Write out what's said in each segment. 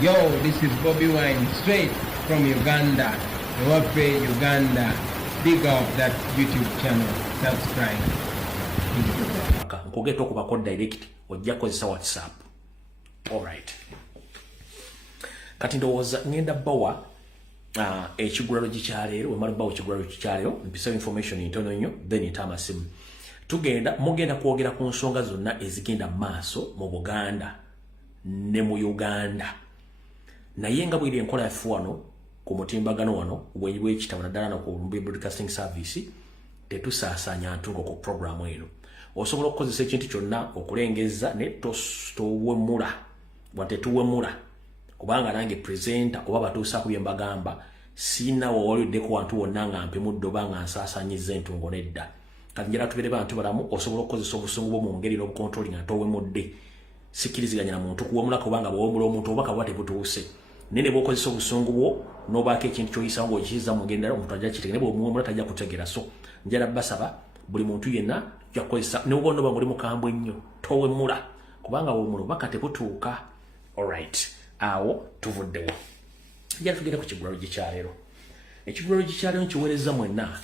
Yo, this is Bobby Wine, straight from Uganda. Ewaffe, Uganda. Big up that YouTube channel. Subscribe. Nkogeta okubako direct ojja kozesa WhatsApp. Alright. Kati ndowooza ngenda bawa ekigulalo gikyaleero wemala bawa ekigulalo gikyaleero mpisa information ntono nnyo then itamasimu. Mugenda kwogera ku nsonga zonna ezigenda maaso mu Buganda ne mu Uganda. Naye nga bwiri enkola yaffe wano ku mutimbagano wano w'ekitabo naddala no ku Lumbuye Broadcasting Service tetusaasaanya ntungo ku programu eno. Osobola okukozesa ekintu kyonna okulengeza ne towemula wante tuwemula kubanga nange presenter oba batuusa ku byembagamba sina wawaliddeko wantu wonna nga mpimudde banga nsaasaanyiza entungo nedda. Kati njala tubere bantu balamu osobola okukozesa obusungu bwo mu ngeri n'obukontroli nga towemudde. Sikiriziganya na muntu kuwemula kubanga bw'owemula omuntu oba kabwa tebutuuse. Nene bw'okozesa obusungu bwo n'obaako ekintu ky'oyisa ng'okiyiza mu ngendera omuntu ajja kitegera ne bw'omuwemula tajja kutegera. So njala basaba buli muntu yenna yakozesa ne bw'ono ba muri mukambwe nnyo towemula kubanga bw'omulo baka tebutuuka. Alright, awo tuvuddewo. Njala tugenda ku kigulalo gikyaleero. Ekigulalo gikyaleero nkiweereza mwenna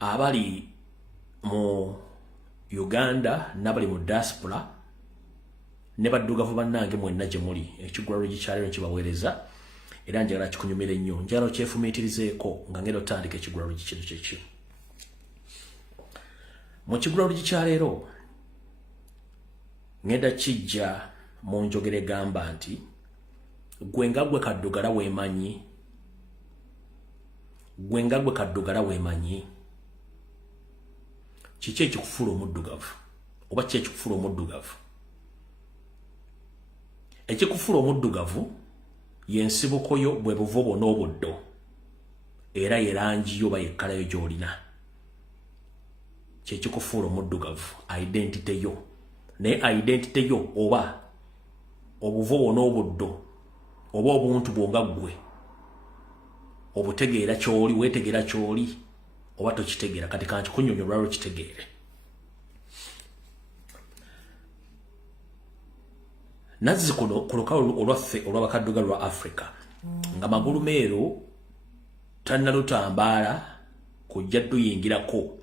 abali mu Uganda nabali mu diaspora ne baddugavu bannange mwenna gye muli. Ekigulalo gikyaleero nkibaweereza era njagala kikunyumira nnyo. Njagala kyefumiitirizeeko nga ngenda otandika ekigulalo kino kyeki. Mu kigulalo gikyaleero ngenda kijja mu njogera egamba nti gwe nga gwe kaddugala weemanyi, gwe nga gwe kaddugala weemanyi, kiki ekikufuula omuddugavu oba kiki ekikufuula omuddugavu? Ekikufuula omuddugavu y'ensibuko yo bwe buvo bwonna obuddo era yerangi yo oba yekkalayo gy'olina. Kyekikufuula omuddugavu identity yo. Naye identity yo oba obuvo bwonna obuddo oba obuntu bwonga ggwe obutegeera ky'oli, weetegeera ky'oli oba tokitegeera. Kati kankikunyonnyola lwaki kitegeere. Nazzi kuno ku lukalu olwaffe olw'abakaddugalu lwa Africa nga magulu meero tannalutambaala kujja duyingirako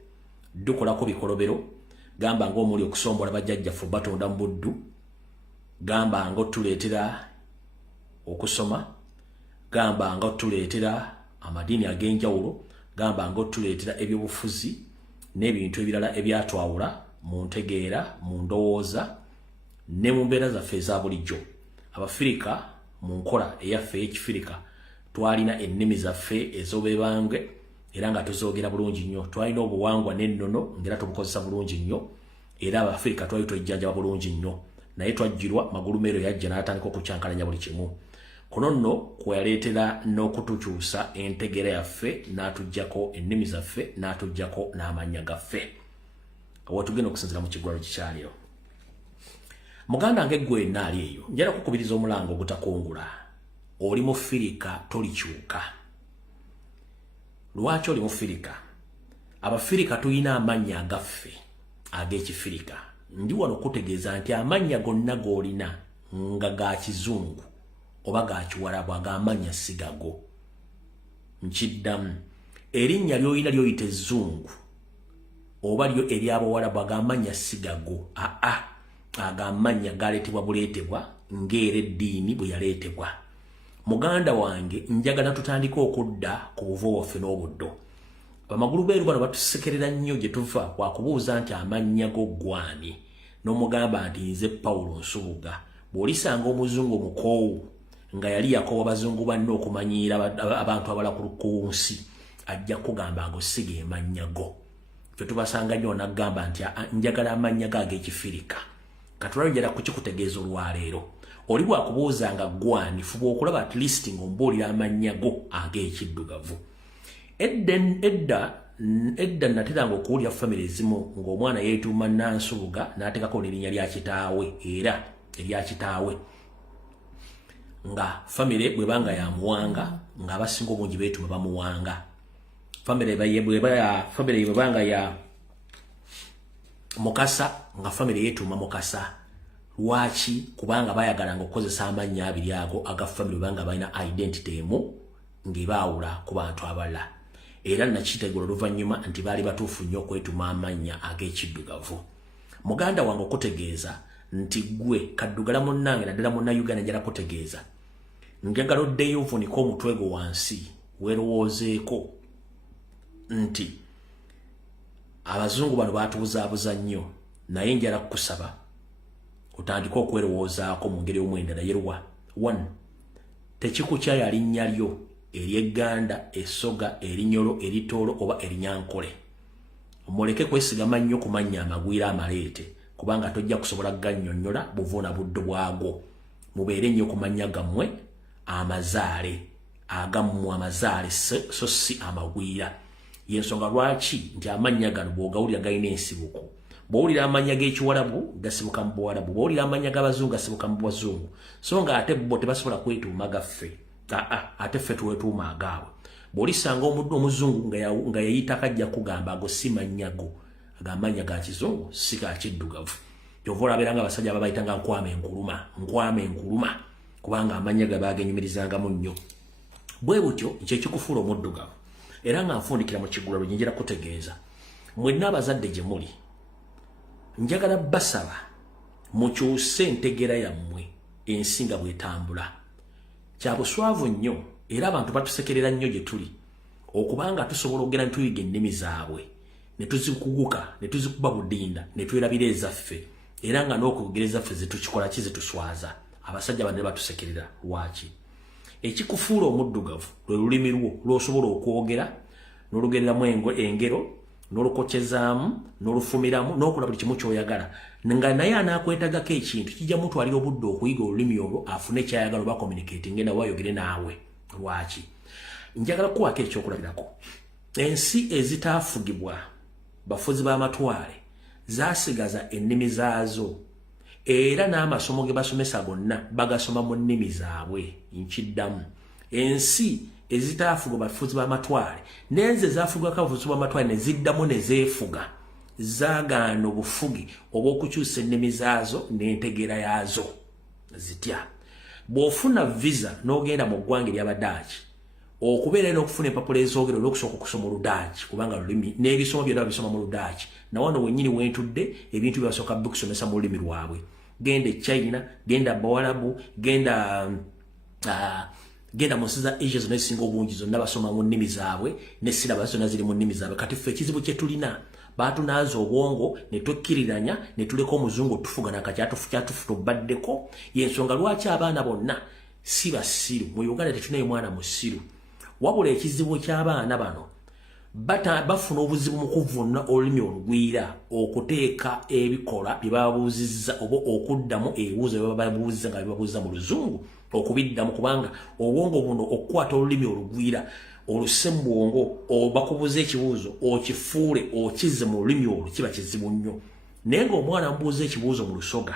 dukolako bikolobero gamba ng'omuli okusombola bajjajjaffe batonda mu buddu, gamba ng'otuleetera okusoma, gamba ng'otuleetera amadiini ag'enjawulo, gamba ng'otuleetera ebyobufuzi n'ebintu ebirala ebyatwawula mu ntegeera, mu ndowooza ne mu mbeera zaffe eza bulijjo. Abafirika mu nkola eyaffe ey'Ekifirika twalina ennimi zaffe ez'obebange era nga tuzoogera bulungi nnyo. Twalina obuwangwa n'ennono ngera tubukozesa bulungi nnyo era Abafirika twali twejjanjaba bulungi nnyo. Naye twajjirwa magulu meero yajja n'atandika okukyankalanya buli kimu. Kuno nno kwe yaleetera n'okutukyusa entegeera yaffe n'atuggyako ennimi zaffe n'atuggyako n'amannya gaffe. Awo tugenda okusinzira mu kigulalo gikyaleero. Muganda nge gwe naali eyo njala kukubiriza omulango ogutakungula. Oli Mufirika tolikyuka. Lwaki oli Mufirika? Abafirika tulina amannya agaffe ag'Ekifirika. Ndi wano okutegeeza nti amannya gonna g'olina nga ga Kizungu oba ga Kiwarabu ag'amannya sigago. Nkiddamu, erinnya ly'olina ly'oyita Ezzungu oba lyo ery'Abawarabu ag'amannya sigago. Ag'amannya galeetebwa buleetebwa ng'era eddiini bwe yaleetebwa. Muganda wange njagala tutandika okudda ku buvo waffe n'obuddo. Bamagulu beeru bano batusekerera nnyo gye tuva kwakubuuza nti amannya go gwani n'omugamba nti nze Pawulo Nsubuga. Bw'olisanga omuzungu omukoowu nga yali yakoowa bazungu banne okumanyiira abantu abala ku nsi ajja kugamba ngo sige amannya go. Ffe tubasanga nnyo n'agamba nti njagala amannya go ag'Ekifirika. Katulalo njala kukikutegeeza olwaleero. Oli bwakubuuza nga gwani fuba okulaba at least ng'ombuulira amannya go ag'ekiddugavu. Edda nateranga okuwulira famire ezimu ng'omwana yeetuuma Nansubuga n'ateekako n'erinnya lya kitaawe era erya kitaawe. Nga famire bwe banga ya Muwanga nga abasinga obungi beetuma bamuwanga. Famire bwe banga ya Mukasa nga famire yeetuuma Mukasa. lwaki kubanga bayagalanga okukozesa amannya abiri ago aga family banga balina identity emu ng'ebaawula ku bantu abalala era nakitegeera oluvannyuma nti baali batuufu nnyo okwetuma amannya ag'ekiddugavu. Muganda wange okutegeeza nti gwe kaddugala munnange naddala munnayuganda njala kutegeeza njagala oddeyo ovunika omutwe gwo wansi weerowoozeeko nti abazungu bano baatubuzaabuza nnyo naye njala kukusaba otandika okwerowoozaako mu ngeri y'omwenda naye lwa 1 tekikukyaya linnya lyo ery'egganda essoga erinyolo eritoolo oba erinyankole muleke kwesigama nnyo ku mannya amagwira amaleete kubanga tojja kusobola gannyonnyola buvuuna buddo bwagwo mubeere nnyo ku mannya gammwe amazaale agammwe amazaale so si amagwira yensonga lwaki nti amannya gano bw'ogawulira galina ensibuko bw'owulira amannya g'ekiwarabu gasibuka mu buwarabu bw'owulira amannya g'abazungu gasibuka mu bwazungu so nga ate bo tebasobola kwetuuma gaffe ate ffe tuwetuuma agaabwe bw'olisanga omuzungu nga yayita akajja kugamba ago si mannyago agamanya ga kizungu si ga kiddugavu kyova olabeera nga abasajja ababayita nga nkwama enkuluma kubanga amannya ge baagenyumirizangamu nnyo bwe butyo nkyekikufuula omuddugavu era nga nfundikira mu kigulalo njira kutegeeza mwenna abazadde gye muli njagala basaba mukyuse entegera yammwe ensi nga bwetambula kya buswavu nnyo era abantu batusekerera nnyo gye tuli okubanga tusobola okugenda ntuyiga ennimi zaabwe ne tuzikuguka ne tuzikuba budinda ne twerabira ezaffe era nga n'okugera ezaffe zetukikola ki zetuswaza abasajja bano batusekerera lwaki ekikufuula omuddugavu lwe lulimi lwo lw'osobola okwogera n'olugereramu engero n'olukokyezaamu n'olufumiramu n'okola buli kimu ky'oyagala nga naye anaakwetagako ekintu kijja mutwalira obudde okuyiga olulimi olwo afune kyayagala oba communicating nga wayogere naawe lwaki njagala kuwako ekyokulabirako ensi ezitaafugibwa bafuzi b'amatwale zaasigaza ennimi zaazo era n'amasomo ge basomesa gonna bagasoma mu nnimi zaabwe nkiddamu ensi ezitaafugwa bafuzi b'amatwale n'enze zaafugwako abafuzi b'amatwale ne ziddamu ne zeefuga zaagaana obufugi obw'okukyusa ennimi zaazo n'entegeera yaazo zitya bw'ofuna visa n'ogenda mu ggwanga ery'Abadaaki okubeera n'okufuna empapula ezoogera olw'okusooka okusoma Oludaaki kubanga lulimi n'ebisomo byonna babisoma mu Ludaaki na wano wennyini wentudde ebintu byebasooka bikusomesa mu lulimi lwabwe genda e China genda Bawarabu genda mu nsi za Asia zonna ezisinga obungi zonna basoma mu nnimi zaabwe ne silabasi zonna ziri mu nnimi zaabwe kati ffe ekizibu kye tulina baatunaaza obwongo ne twekkiriranya ne tuleka omuzungu otufuga kyatufu tubaddeko yensonga lwaki abaana bonna si basiru mu Uganda tetunayo mwana musiru wabula ekizibu ky'abaana bano bafuna obuzibu mu kuvvuuna olulimi olugwira okuteeka ebikola bye babuuzizza oba okuddamu ebibuuzo bye babuuzizza nga bibabuuziza mu luzungu okubiddamu kubanga obwongo buno okukwata olulimi olugwira oluse mu bwongo bakubuuza ekibuuzo okifuule okizze mu lulimi olwo kiba kizibu nnyo naye ng'omwana amubuuza ekibuuzo mu lusoga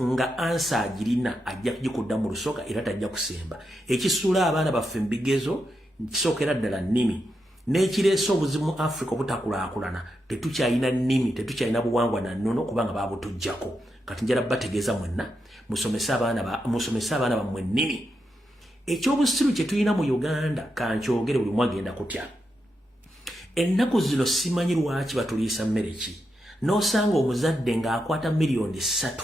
nga ansa agirina ajja kugikudda mu lusoga era tajja kusemba ekisuula abaana baffe mu bigezo kisookera ddala nnimi n'ekireese obuzibu mu Africa obutakulaakulana tetukyalina nnimi tetukyalina buwangwa na nnono kubanga baabutuggyako kati njala bategeeza mwenna musomese abaana bammwe nnimi ekyobusiru kye tulina mu Uganda kankyogere buli mwe agenda kutya ennaku zino simanyi lwaki batuliisa mmere ki n'osanga omuzadde ng'akwata miliyoni 3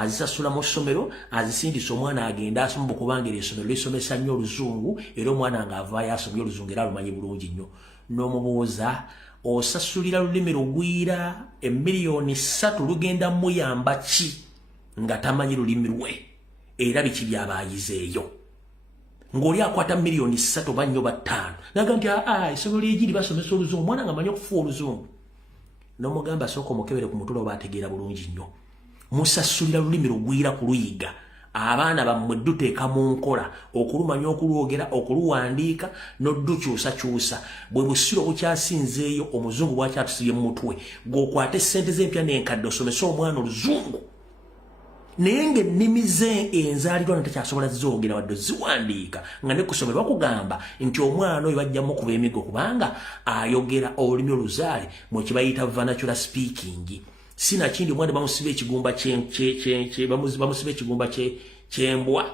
azisasula mu ssomero azisindisa omwana agenda asoma kubanga essomero lisomesa nnyo oluzungu era omwana ng'avaayo asomye oluzungu era alumanyi bulungi nnyo n'omubuuza osasulira lulimi lugwira emiliyoni 3 lugenda muyamba ki nga tamanyi lulimi lwe era biki byabaayizeeyo ng'oli akwata miliyoni 3 oba 4 oba 5 naga nti essomero lyegiri basomesa oluzungu omwana nga amanyi okufuwa oluzungu n'omugamba asooka omukebere ku mutula oba ategeera bulungi nnyo musasulira lulimi lugwira kuluyiga abaana bammwe duteeka mu nkola okulumanya okulwogera okuluwandiika n'oddukyusakyusa bwe busiru obukyasinzeeyo omuzungu bwakyatusibye mu mutwe g'okwate ssente z'empya n'enkadde osomesa omwana oluzungu naye ng'ennimi ze enzaalirwa natakyasobola zoogera wadde ziwandiika nga ne kusomera bakugamba nti omwana oyo bajjamu okuba emigo kubanga ayogera olulimi oluzaale mwe kibayita vernacular speaking sina kindi mwande bamusibe ekigumba bamusibe ekigumba kyembwa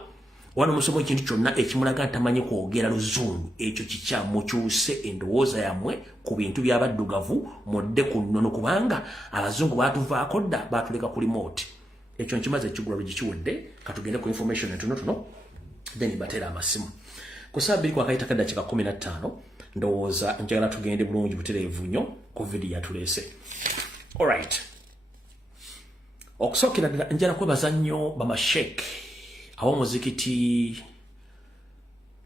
wano musomo kintu kyonna ekimulaga tamanyi kwogera luzungu ekyo kikya mukyuse endowooza yammwe ku bintu by'abaddugavu modde ku nnono kubanga abazungu baatuvaako dda baatuleka ku remote ekyo nkimaze ekigula lugikiwedde katugende ku information entonotono then batera amasimu ku saa 2 kwakayita kaddakiika 15 ndowooza njagala tugende bulungi butereevu nnyo ku video yatuleese. Alright, okusookera ddala njala kwebaza nnyo bamashek ab'omuzikiti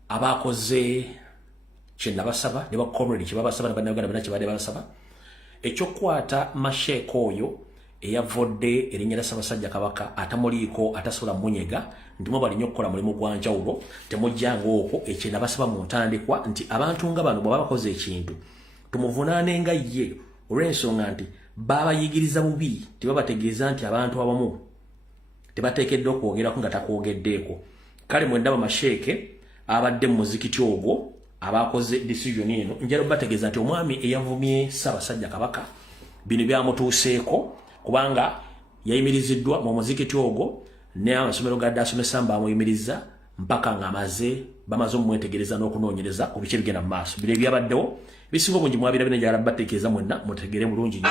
abakoze kye nabasaba ne bakomredi kye babasaba ne bannayuganda bonna kye baadde babasaba ekyokukwata mashek oyo eyavodde erinnya lya Ssaabasajja Kabaka atamuliiko atasobola munyega ndimo balinyo okukola mulimu gwa njawulo temujjanga okwo ekyo nabasaba mu ntandikwa nti abantu nga bano bw'aba bakoze ekintu tumuvunaane nga ye olw'ensonga nti babayigiriza bubi tebabategeeza nti abantu abamu tebateekeddwa okwogerako nga takwogeddeeko. Kale mwenda bamasheke abadde mu muzikiti ogwo abakoze decision eno njalo bategeeza nti omwami eyavumye Ssaabasajja Kabaka bino byamutuuseeko kubanga yayimiriziddwa mu muzikiti ogwo ne amasomero gadde asomesa mbamuyimiriza mpaka nga bamaze omumwetegereza n'okunoonyereza ku biki bigenda mu maaso. Bino ebyabaddewo bisinga obungi mwabira bino njagala bategeeza mwenna mutegere bulungi nnyo.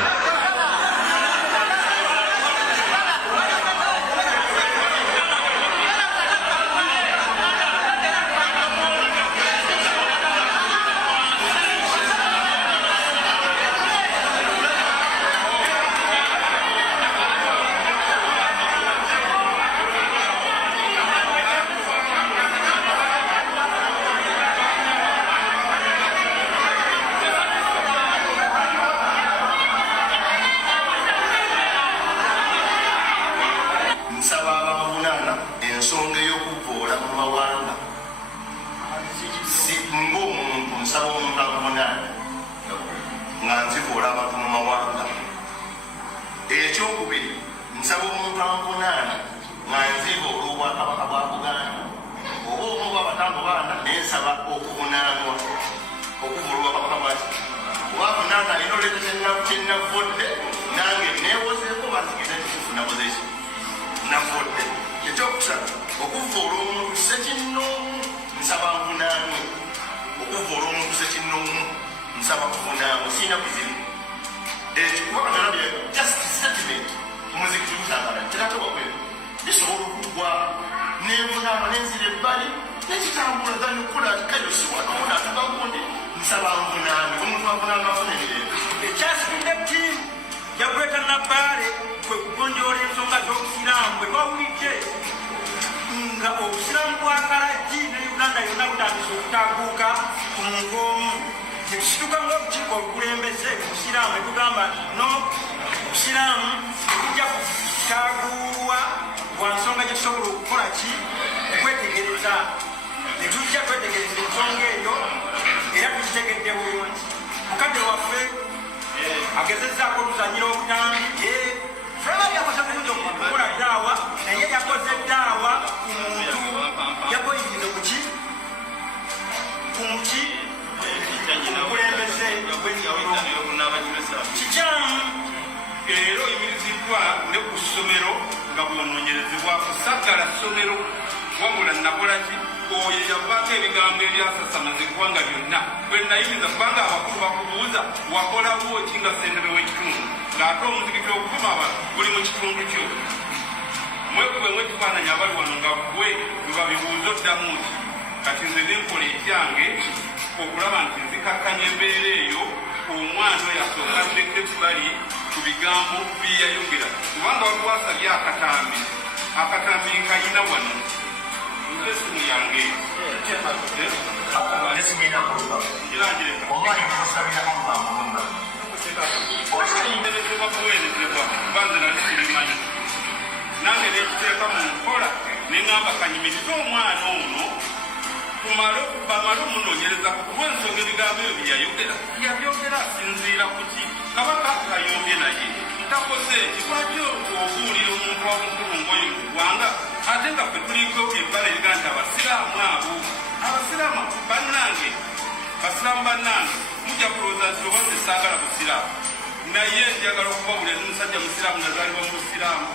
naye njagala okubawulira n'omusajja musiraamu nazaalibwa mu busiraamu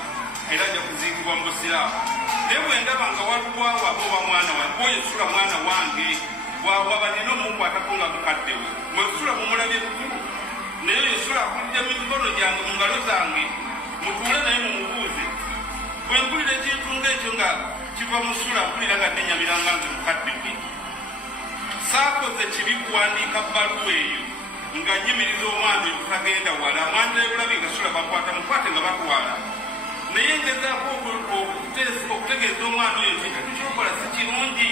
era ajja kuziikibwa mu busiraamu naye bwe ndaba nga walwawo abooba mwana wange oyesula mwana wange bwawaba nina omukwatako nga mukaddewe mwesula mumulabye bukulu naye yesula akulidde mu mikono gyange mu ngalo zange mutuule naye mumubuuze bwe mpulira ekintu ng'ekyo nga kiva mu sula mpulira nga nenyabiranga nze mukaddewe saakoze kibi kuwandiika bbaluwa eyo nga nyimiriza omwana oyo tutagenda wala amwanja ebulabi nga sula bakwata mukwate nga batwala naye ngezaako okutegeeza omwana oyo nti tekikyokola si kirungi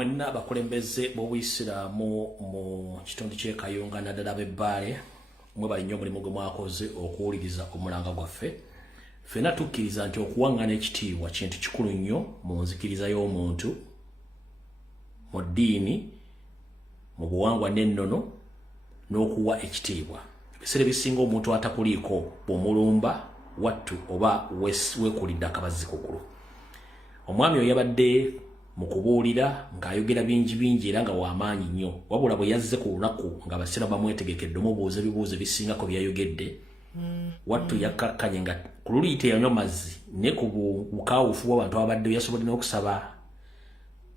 mwenna abakulembeze b'obuyisiraamu mu kitundu ky'e Kayunga naddala b'Ebbaale mwe bali nnyo omulimu gwe mwakoze okuwuliriza omulanga gwaffe ffenna tukkiriza nti okuwaŋŋana ekitiibwa kintu kikulu nnyo mu nzikiriza y'omuntu mu ddiini mu buwangwa n'ennono n'okuwa ekitiibwa ebiseera ebisinga omuntu atakuliiko bw'omulumba wattu oba weekulidde akabazi kugulu omwami oyo yabadde mu kubuulira ng'ayogera bingi era nga w'amaanyi nnyo wabula bwe yazze ku lunaku nga abasiraamu bamwetegekedde omubuuza ebibuuzo ebisingako byayogedde wattu yakkakkanye nga ku luli teyanywa mazzi ne ku bukaawufu bw'abantu ababadde yasobodde n'okusaba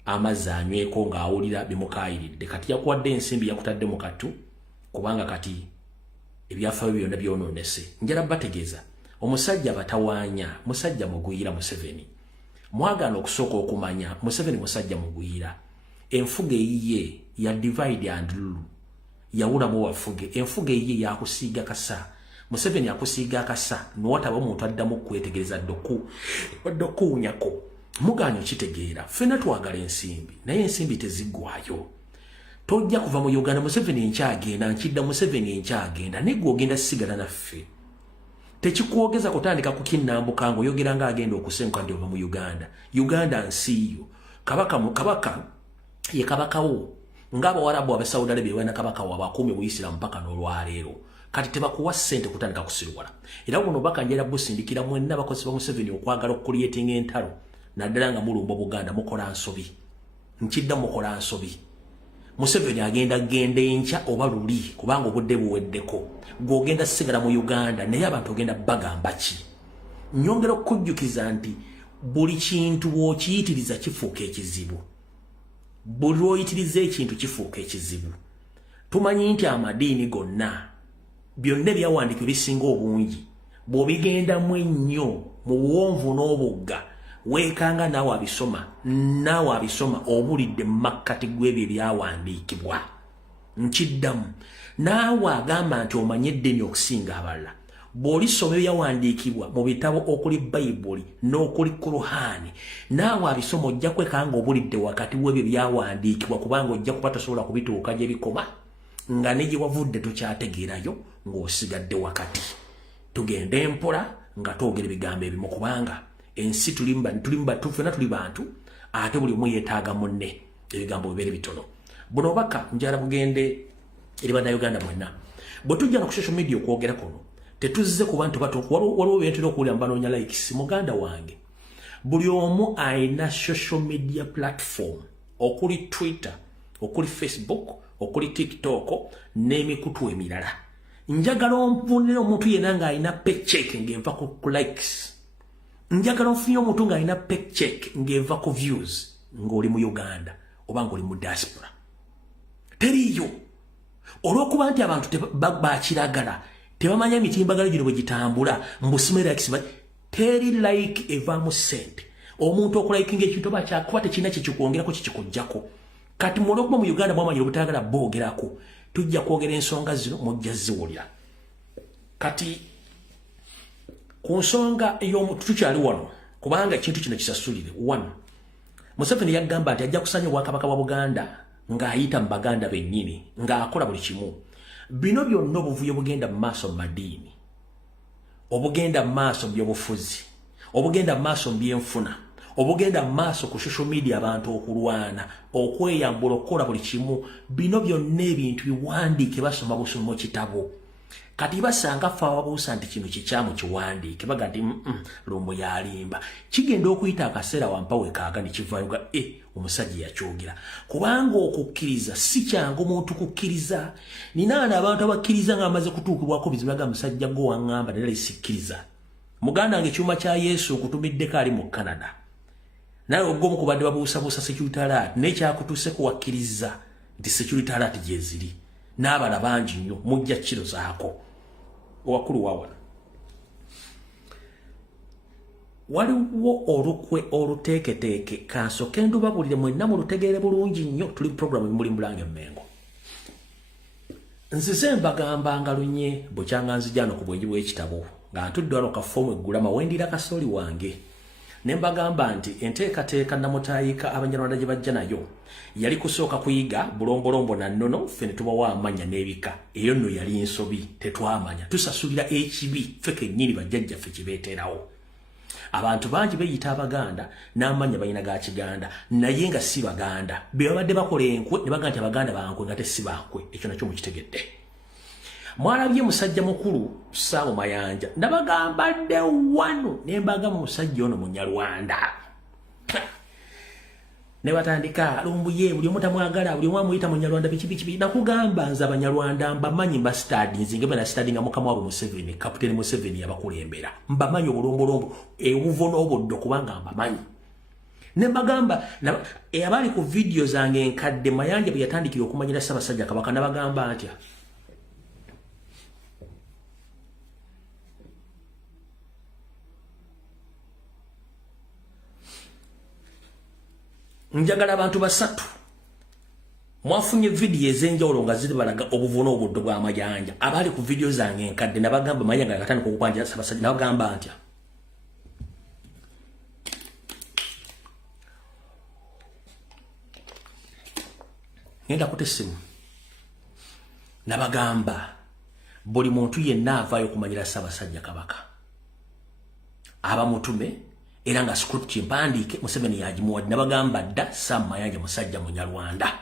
amazzi anyweko ng'awulira bimukaayiridde kati yakuwadde ensimbi yakutadde mu katu kubanga kati ebyafaayo byonna byonoonese njala bategeeza omusajja batawaanya musajja mugwira Museveni mwagana okusooka okumanya Museveni musajja mugwira enfuga eyiye ya divide and rule yawulamu wafuge enfuga eyiye yakusiiga kasa Museveni akusiiga akasa n'owataba omuntu addamu okwetegereza dokuunyako muganya okitegeera ffenna twagala ensimbi naye ensimbi teziggwayo tojja kuva mu Uganda Museveni enkyagenda nkidda Museveni enkyagenda naye gwe ogenda sigala naffe tekikwogeza kutandika kukinnambuka ng'oyogera ng'agenda okusenguka nti ova mu Uganda nsiiyo kabaka ye kabakawo ng'Abawarabu ab'Saudi Arabia bana kabakawo abakuumi Obuyisiraamu mpaka n'olwaleero kati tebakuwa ssente kutandika kusirwala era buno bakanjera busindikira mwenna bakozi ba Museveni okwagala okuliyetinga entalo naddala nga mulumba Buganda mukola nsobi nkidda mukola nsobi Museveni agenda enkya oba luli kubanga obudde buweddeko gw'ogenda sigala mu Uganda naye abantu ogenda bagamba ki nyongera okujjukiza nti buli kintu bw'okiyitiriza kifuuka ekizibu buli lw'oyitiriza ekintu kifuuka ekizibu tumanyi nti amadiini gonna byonna ebyawandiikibwa bisinga obungi bw'obigendamu ennyo mu buwonvu n'obugga weekanga naawe abisoma obulidde mu makkati gw'ebyo ebyawandiikibwa nkiddamu naawe agamba nti omanye eddeni okusinga abalala bw'olisoma ebyawandiikibwa mu bitabo okuli Bayibuli n'okuli Kuruhaani naawe abisoma ojja kwekanga obulidde wakati w'ebyo byawandiikibwa kubanga ojja kuba tosobola kubituuka gye bikoma nga ne gye wavudde tokyategeerayo ng'osigadde wakati tugende empola nga twogera ebigambo ebimu kubanga ensi ffenna tuli bantu ate buli omu yeetaaga munne ebigambo bibeere bitono buno obaka njala bugende eri bannayuganda mwenna bwe tujja no ku social media okwogera kuno tetuzze ku bantu bato waliwo bentera okuwulira mbanoonya likes muganda wange buli omu ayina social media platform okuli Twitter okuli Facebook okuli TikTok n'emikutu emirala njagala onfunire omuntu yenna ng'ayina paycheck ng'eva ku likes njagala onfunire omuntu ng'ayina paycheck ng'eva ku views ng'oli mu Uganda oba ng'oli mu diaspora teriyo olw'okuba nti abantu bakiragala tebamanya emitimbagalo gino bwe gitambula mbusime likes teri like evaamu ssente omuntu okulayikinga ekintu oba kyakuba tekirina kyekikwongerako kikikuggyako kati olw'okuba mu Uganda mwamanyira obutayagala boogerako tujja kwogera ensonga zino mujja ziwulira kati ku nsonga tukyali wano kubanga ekintu kino kisasulire. 1 Museveni yagamba nti ajja kusanya Obwakabaka bwa Buganda ng'ayita mu Baganda bennyini ng'akola buli kimu. Bino byonna obuvuyo bugenda mu maaso mu madiini, obugenda mu maaso mu byobufuzi, obugenda mu maaso mu byenfuna, obugenda mu maaso ku social media abantu okulwana, okweyambula okukola buli kimu. Bino byonna ebintu biwandiike basoma busomo mu kitabo. Kati basanga fa wabuusa nti kino kikyamu kiwandiike baga nti Lumbuye alimba. Kigenda okuyita akaseera wampawe kaaga ne kivaayo ga omusajja yakyogera. Kubanga okukkiriza si kyangu muntu kukkiriza. Ninaana abantu abakkiriza nga amaze kutuukibwako bizibu baga musajja go wangamba nera isikkiriza. Muganda wange kyuma kya Yesu okutumiddeko ali mu Canada. Naye ogomu kubadde babuusabuusa security alert n'ekyakutuse kuwakkiriza nti security alert gye ziri. N'abala bangi nnyo mujja kiro zaako. Owakulu wawala. Waliwo olukwe oluteeketeeke kansooke ndubabulire mwenna mulutegeere bulungi nnyo. Tuli programu muli Mulange Mmengo. Nzize mbagambanga lunye bukyanga nzijano ku bwenyi bw'ekitabo nga ntudde wano kafoomu eggulama wendira kasooli wange. Ne mbagamba nti enteekateeka namutaayika Abanyarwanda gye bajja nayo yali kusooka kuyiga bulombolombo na nnono ffe ne tubawa amanya n'ebika. Eyo nno yali ensobi tetwamanya. Tusasulira ekibi ffe kennyini bajjajjaffe kibeeterawo. Abantu bangi beeyita Abaganda n'amanya balina ga Kiganda naye nga si Baganda. Be babadde bakola enkwe ne bagamba nti Abaganda bankwe nga tesi bankwe. Ekyo nakyo mukitegedde. Mwalabye musajja mukulu Saamu Mayanja. Nabagamba dde wano ne mbagamba musajja ono Munyarwanda. Ne batandika Lumbuye buli omu tamwagala buli omu amuyita Munyarwanda biki. Nakugamba nze Abanyarwanda mbamanyi mba studies ngebe na studying mukama wabo Museveni, Kapiteni Museveni yabakulembera. Mbamanyi obulombolombo ebuvo n'obuddo kubanga mbamanyi. Ne mbagamba abali ku video zange enkadde Mayanja bwe yatandikira okumanyira Ssaabasajja Kabaka nabagamba atya. Njagala abantu basatu mwafunye video ezenjawulo nga ziri balaga obuvuno obuddo bwa Mayanja. Abali ku video zange enkadde nabagamba Mayanja akatandika okukwanjira Ssaabasajja nabagamba atya. Ngenda kutesimu nabagamba buli muntu yenna avaayo okumanyira Ssaabasajja Kabaka aba mutume era nga script kimpandiike Museveni yagimuwadde. Nabagamba dda Saamu Mayanja musajja Munyarwanda.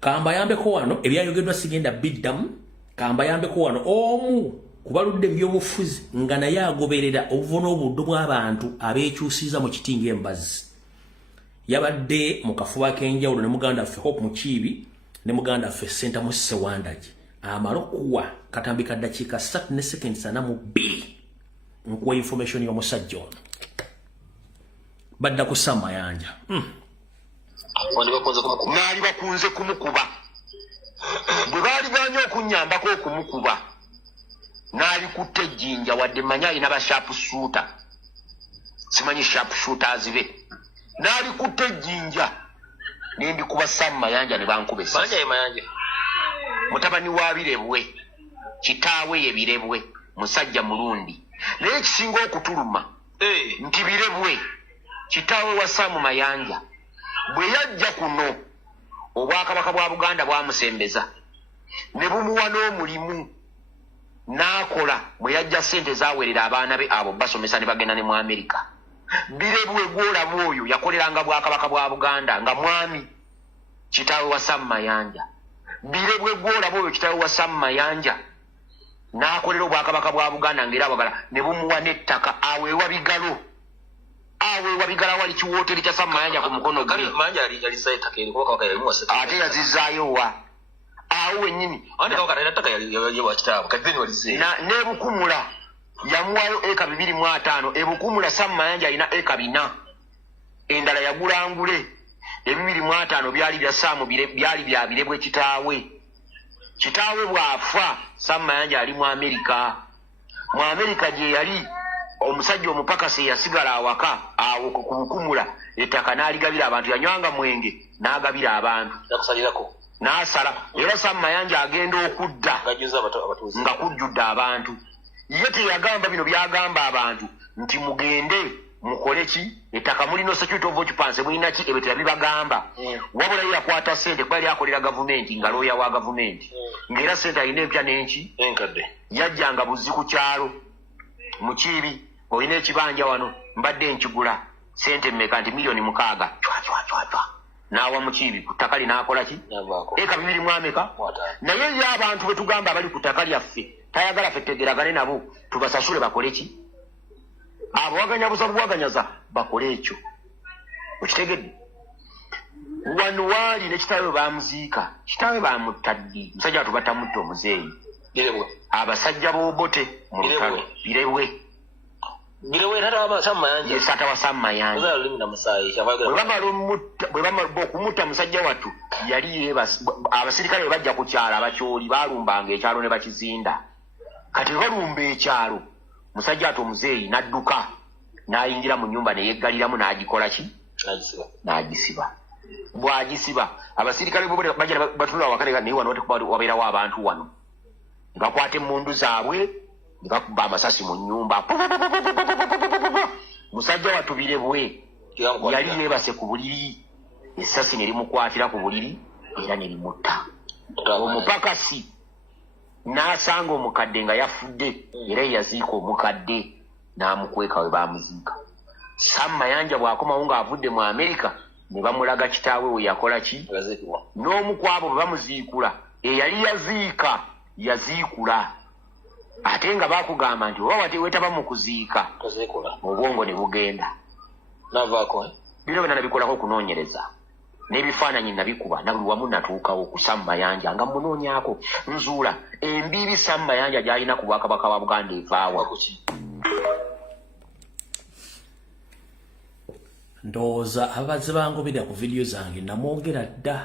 Kamba yambeko wano ebyayogeddwa sigenda biddamu. Kamba yambeko wano omu kubaludde byobufuzi nga naye agoberera obuvuno obuddo bw'abantu abeekyusiza mu kitinga embazi. Yabadde mu kafuba k'enjawulo ne muganda ffe Hope Mukiibi ne muganda ffe Senta Musise Wandagi. Amalo kuwa katambika dakiika 3 ne seconds 42 nkuwa information y'omusajja ono. Badda ku Saamu Mayanja. Naali bakunze kumukuba. Bwe baali banya okunyambako okumukuba. Naali kutte ejjinja wadde manya alina ba sharp shooter. Simanyi sharp shooters be. Naali kutte ejjinja. Nendi kuba Saamu Mayanja ne bankuba essasi. Mayanja ye Mayanja. Mutabani wa Birebwe. Kitaawe ye Birebwe. Musajja mulundi. Naye kisinga okutuluma. Nti Birebwe. Kitaawe wa Saamu Mayanja bwe yajja kuno Obwakabaka bwa Buganda bwamusembeza ne bumuwa n'omulimu n'akola bwe yajja ssente zaawerera abaana be abo basomesa ne bagenda ne mu Amerika. Birebwe gw'olaba oyo yakoleranga Bwakabaka bwa Buganda nga mwami kitaawe wa Saamu Mayanja. Birebwe gw'olaba oyo kitaawe wa Saamu Mayanja n'akolera Obwakabaka bwa Buganda ng'era abagala ne bumuwa n'ettaka aweewa Bigalo. Awe wabigala wali kiwoteri kya Saamu Mayanja ku mukono gwe. Mayanja alisa takeri kwa kaka yalimu asatu. Ate yazizaayo wa. Awe nyini. Ande kaka era taka yali wa kitabo. Kadeni walise. Na ne Bukumula yamuwayo eka 2.5. Ebukumula Saamu Mayanja alina eka 4. Endala yagulangule. 2.5 byali bya Saamu byali bya Birebwe kitaawe. Kitaawe bwafa Saamu Mayanja ali mu Amerika. Mu Amerika gye yali omusajja omupakasi yasigala awaka awo ku Bukumula ettaka n'aligabira abantu yanywanga mwenge n'agabira abantu nakusalirako n'asala era Saamu Mayanja agenda okudda nga kujjudde abantu ye teyagamba bino byagamba abantu nti mugende mukoleki ettaka mulino security of occupancy mulina ki ebyo tebibagamba wabula ye yakwata ssente kuba yali akolera gavumenti nga looya wa gavumenti ng'era ssente alina empya n'enki enkadde yajjanga buzzi ku kyalo mu Kiibi olina ekibanja wano mbadde nkigula ssente mmeka nti miliyoni 6 n'awa mu Kiibi ku ttaka linaakola ki eka 2 mu ameka naye ye abantu bwe tugamba abali ku ttaka lyaffe tayagala ffe tegeragane nabo tubasasule bakole ki abawaganya busa buwaganyaza bakole ekyo okitegedde wano waali ne kitaawe baamuziika kitaawe baamutaddi musajja watu batamutta omuzeeyi abasajja b'obote mu lutalo birewe tata wa Sammayanja bwe bamala okumutta musajja wattu yali abasirikale bwe bajja ku kyalo abakyoli baalumbanga ekyalo ne bakizinda kati bwe balumba ekyalo musajja ati omuzeeyi n'adduka n'ayingira mu nnyumba ne yeggaliramu n'agikola ki n'agisiba bw'agisiba abasirikale bajja batulula wakale naye wano wabeerawo abantu wano ne bakwata emmundu zaabwe ne bakuba amasasi mu nnyumba musajja watubire bwe yali yeebase ku buliri essasi ne limukwatira ku buliri era ne limutta omupakasi n'asanga omukadde nga yafudde era yaziika omukadde n'amukweka we baamuziika Sammayanja bw'akomawo ng'avudde mu Amerika ne bamulaga kitaawe we yakola ki n'omu ku abo bwe bamuziikula eyali yaziikula ate nga baakugamba nti oba wetaba mu kuziika obwongo ne bugenda bino byonna nabikolako okunoonyereza n'ebifaananyi nabikuba na buli wamu natuukawo ku Sammayanja nga munoonyako nzuula embiiri Sammayanja gy'alina ku bwakabaka wa Buganda evaawa ndowooza abazze bangobera ku vidiyo zange namwogera dda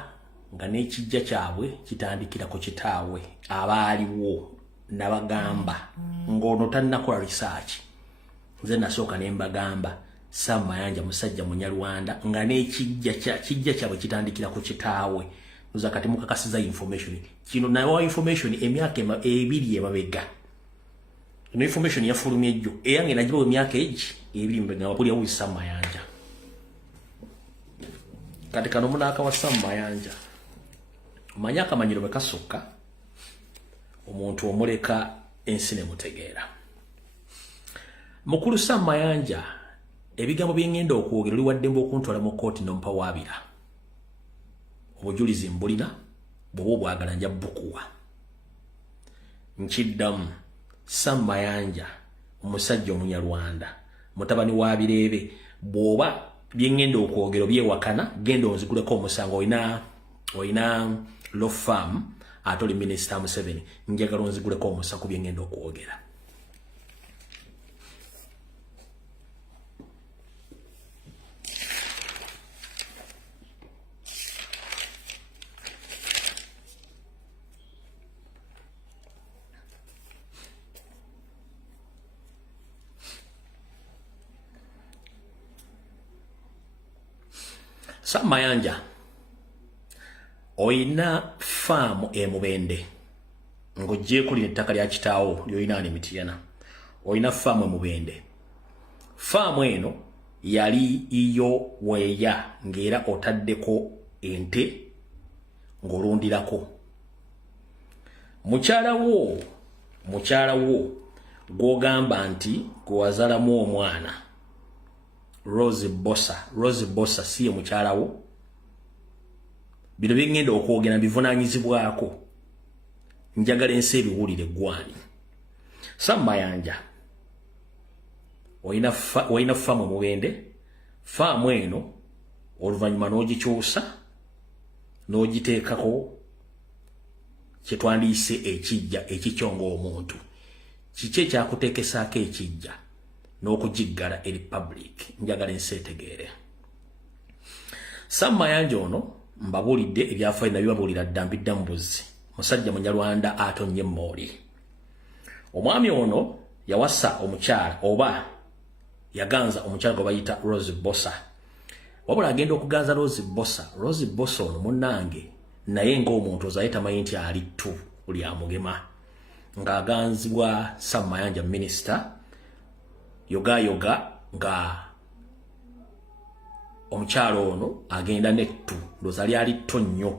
nga n'ekijja kyabwe kitandikira ku kitaawe abaaliwo nabagamba ng'ono tannakola research nze nasooka ne mbagamba Sammayanja musajja Munyarwanda nga n'ekijja kyabwe kitandikira ku kitaawe nza kati mukakasiza information kino nawa information emyaka 2 emabega ino information yafulumye ejjo eyange nagibawo emyaka 2 mbega wapulya wi Sammayanja kati kano munaka wa Sammayanja manya akamanyiro bwe kasukka omuntu omuleka ensi ne mutegeera mukulu Sammayanja ebigambo byengenda okwogera oli waddembe okuntwala mu kooti nompa waabira obujulizi mbulina bw'oba obwagala nja bukuwa nkiddamu Sammayanja omusajja Omunyarwanda mutabani wa Bireebe bw'oba byengenda okwogera byewakana genda onziguleko omusango oyina law firm ate oli Minisita Museveni njagala onziguleko omusango ku byengenda okwogera Sammayanja oyina faamu Mubende ng'oggyeko lino ettaka lya kitaawo lyoyina ne Mityana oyina faamu Mubende faamu eno yali iyo weya ng'era otaddeko ente ng'olundirako mukyala wo gw'ogamba nti gwe wazalamu omwana Rose Bossa siye mukyalawo bino byengenda okwogera bivunaanyizibwako njagala ensi ebiwulire gwani Sammayanja oyina faamu Mubende faamu eno oluvannyuma n'ogikyusa n'ogiteekako kyetwandiise ekijja ekikyonga omuntu kiki ekyakuteekesaako ekijja n'okugiggala eri public njagala ensi etegeere Sammayanja ono mbabulidde ebyafaayo nabyo babuulira ddambidda mbuzi musajja Munyarwanda atonnye Mooli omwami ono yawasa omukyala oba yaganza omukyala gwe bayita Rose Bossa wabula agenda okuganza Rose Bossa ono munnange naye ng'omuntu ozaye tamanyi nti ali ttu lyamugema ng'aganzibwa Sammayanja Minisita yoga nga omukyalo ono agenda nettu ndozali ali tonyo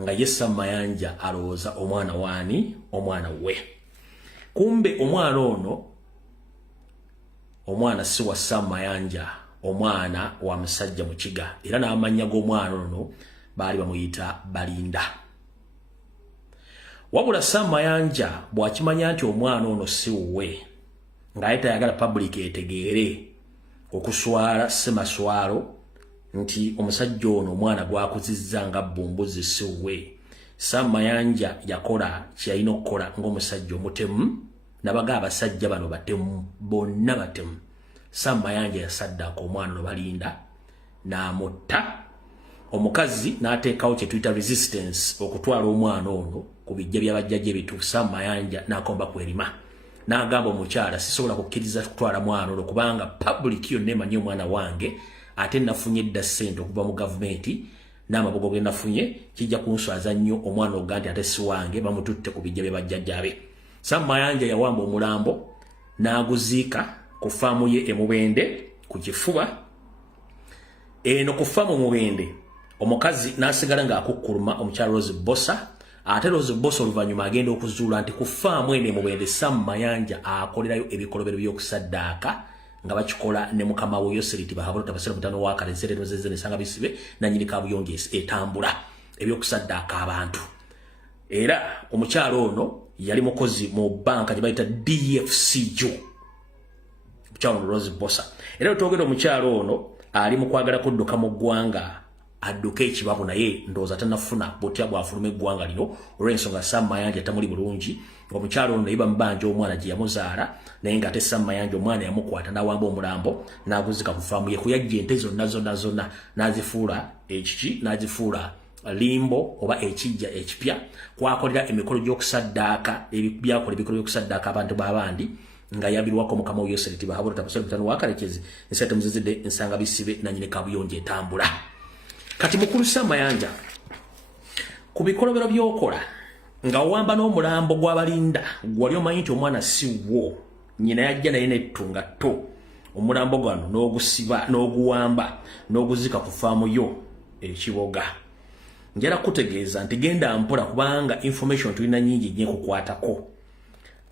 nga yessa mayanja alowooza omwana waani omwana we kumbe omwana ono omwana si wa Samayanja omwana wa musajja mukiga era n'amanya g'omwana ono baali bamuyita Balinda wabula Samayanja bw'akimanya nti omwana ono si wuwe ng'ate tayagala public etegeere okuswala semaswalo nti omusajja ono omwana gwakuzizza nga bbumbuzi si wuwe Samayanja yakola kyalina okukola ng'omusajja omutemu nabaga abasajja bano batemu bonna batemu Samayanja yasaddaka omwana ono Balinda n'amutta omukazi n'ateekawo kye tuyita resistance okutwala omwana ono ku bijja by'abajjajja ebituufu Samayanja n'akomba kwerima n'agamba omukyala sisobola kukkiriza kutwala mwana ono kubanga public yonna emanyi omwana wange ate nafunye edda ssente okuva mu gavumenti n'amabogo ge nafunye kijja kunswaza nnyo omwana oga nti ate si wange bamututte ku bijja by'abajjajja be Samayanja yawamba omulambo n'aguziika ku faamu ye Emubende ku kifuba eno ku faamu Mubende omukazi n'asigala ng'akukkuluma omukyala Rose Bosa ate Rose Bosa oluvannyuma agenda okuzuula nti ku faamu eno Emubende Samayanja akolerayo ebikolobero by'okusaddaaka nga bakikola ne mukama we Yoseriti bahabula tabasira mutano wa kale zereto zezene sanga bisibe na nyini kabuyonge etambula ebyokusaddaaka abantu era omukyalo ono yali mukozi mu banka gye bayita DFCU omukyalo Rose Bosa era twogera omukyalo ono ali mu kwagala kudduka mu ggwanga adduke ekibabu naye ndowooza tanafuna butya bwafuluma eggwanga lino olw'ensonga Samayanja tamuli bulungi omukyalo ono naye bamubanja omwana gye yamuzaala naye ng'ate Samayanja omwana yamukwata n'awamba omulambo n'aguzika ku faamu ye kuyajja ente zonna n'azifuula ekiki n'azifuula limbo oba ekijja ekipya kwakolera emikolo gy'okusaddaaka byakola ebikolo by'okusaddaaka abantu b'abandi nga yabirwako mukama we Yoseriti bahabula tabasira mutano wa kalekezi ensete muzizidde ensanga bisibe na nyine kabuyonje etambula kati mukulu Samayanja ku bikolobero by'okola nga wamba n'omulambo gw'Abalinda gwali omanyi nti omwana si wo nyina yajja naye nettunga to omulambo gwano n'ogusiba n'oguwamba n'oguzika ku faamu yo ekiboga njala kutegeeza nti genda mpola kubanga information tulina nyingi nnyo kukwatako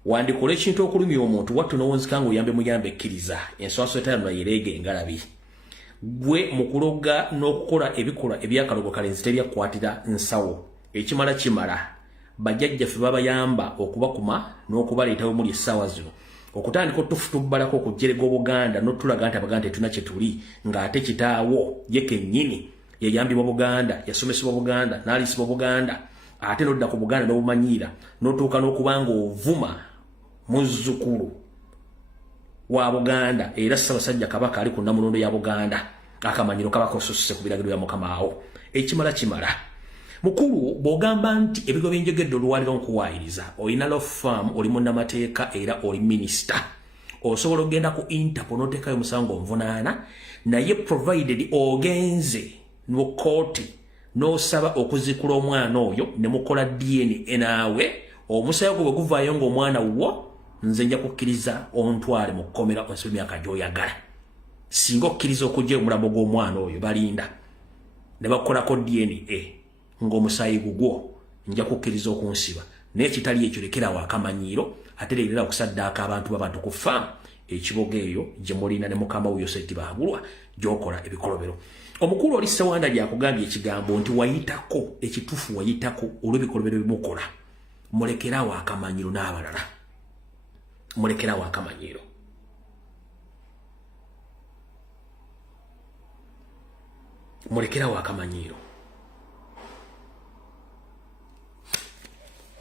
wandikola ekintu okulumya omuntu wattu n'owonzika ng'oyambe muyambe ekkiriza enswaso etayano yerege engalabi gwe mukuloga n'okukola ebikolwa ebyakalogo kale nzite byakwatira nsawo ekimala kimala bajjajjaffe babayamba okubakuma n'okubaleetawo muli essaawa zino okutandika otufutubbalako okujjerega Obuganda n'otulaga nti Abaganda tetuna kye tuli ng'ate kitaawo ye kennyini yayambibwa Buganda yasomesebwa Buganda n'aliisibwa Buganda ate n'odda ku Buganda n'obumanyiira n'otuuka n'okubanga ovuma muzzukulu wa Buganda era Ssaabasajja Kabaka ali ku Namulondo ya Buganda akamanyiro kabaka osusse ku biragiro bya Mukama awo ekimala kimala mukulu bw'ogamba nti ebigo byenjogedde oluwaliro nkuwaayiriza olina law firm oli munnamateeka era oli minisita osobola okugenda ku Interpol n'oteekayo omusango onvunaana naye provided ogenze mu kooti n'osaba okuzikula omwana oyo ne mukola DNA naawe omusaayi gwe bwe guvaayo ng'omwana wo nze nja kukkiriza ontwale mu kkomera onsibe emyaka gy'oyagala singa okkiriza okujja omulambo gw'omwana oyo Balinda ne bakolako DNA ng'omusaayi gugwo nja kukkiriza okunsiba naye ekitali ekyo lekerawo akamanyiiro ate leerera okusaddaaka abantu b'abantu ku faamu ekiboga eyo gye mulina ne mukama we Yoseriti bahabulwa gy'okola ebikolobero omukulu oli Sewanda gy'akugambye ekigambo nti wayitako ekituufu wayitako olw'ebikolobero bimukola mulekerawo akamanyiiro n'abalala mulekerawo akamanyiiro mulekerawo akamanyiiro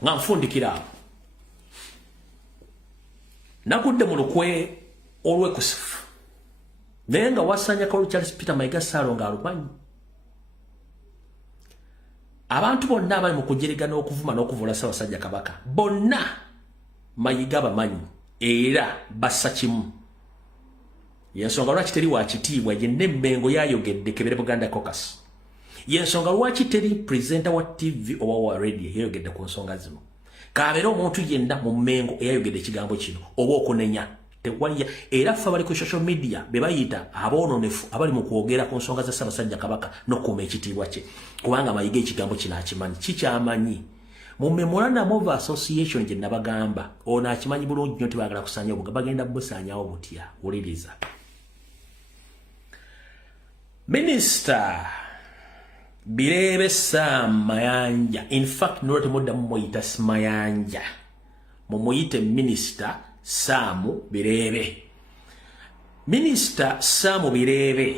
nga nfundikira awo nakudde mu lukwe olw'ekusifu naye nga wasanyako Charles Peter Mayiga Ssaalo ng'alumanyi abantu bonna abali mu kujerega n'okuvuma n'okuvula Ssaabasajja Kabaka bonna Mayiga bamanyi era bassa kimu yensonga lwaki teri wa kitiibwa gye n'emmengo yayogedde Kebere Buganda Caucus yensonga lwaki teri presenter wa TV oba wa radio yayogedde ku nsonga zino kabeera omuntu yenna mu mmengo eyayogedde ekigambo kino oba okunenya tewali era ffe abali ku social media be bayita aboononefu abali mu kwogera ku nsonga za Ssaabasajja Kabaka n'okuuma ekitiibwa kye kubanga Mayiga ekigambo kino akimanyi kikyamanyi mu Memorandum of Association gye nabagamba ono akimanyi bulungi nnyo tebaagala kusaanya obuga bagenda busaanyawo butya wuliriza Minister Birebe Sam Mayanja in fact nolwete muddamu muyita Mayanja mumuyite Minister Samu Birebe. Minister Samu Birebe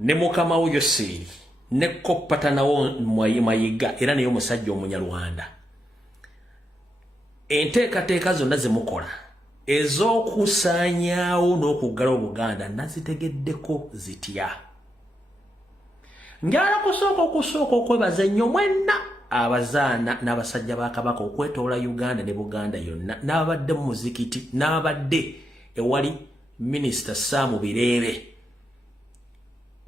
ne mukama uyo siri ne kopata nawo Mayiga era neyo musajja omunyarwanda. Enteekateeka zonna ze mukola ez'okusaanyaawo n'okuggala Obuganda nazitegeddeko zitya. Njala kusooka okwebaza ennyo mwenna abazaana n'abasajja ba Kabaka okwetoola Uganda ne Buganda yonna n'abadde mu muzikiti n'abadde ewali Minister Samu Birebe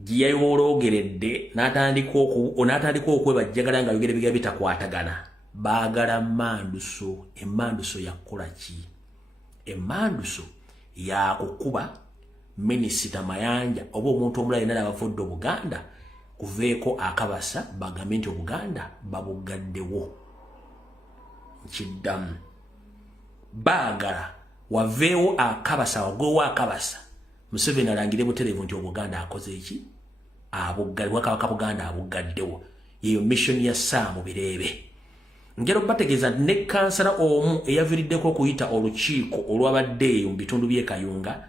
gye yayoloogeredde n'atandika okwebajjagala nga yogera ebiga bitakwatagana baagala Manduso. Emanduso yakola ki? Emanduso yakukuba Minisita Mayanja oba omuntu omulala yenna abavudde Obuganda kuveeko akabasa bagambe nti Obuganda babugaddewo. Nkiddamu baagala waveewo akabasa wagowo akabasa Museveni alangire butereevu nti Obuganda akoze eki abuggaddewo Kabaka Buganda abuggaddewo. Yeyo mission ya Samu Birebe. Ngero bategeeza ne kansala omu eyaviiriddeko okuyita olukiiko olwabadde eyo mu bitundu by'e Kayunga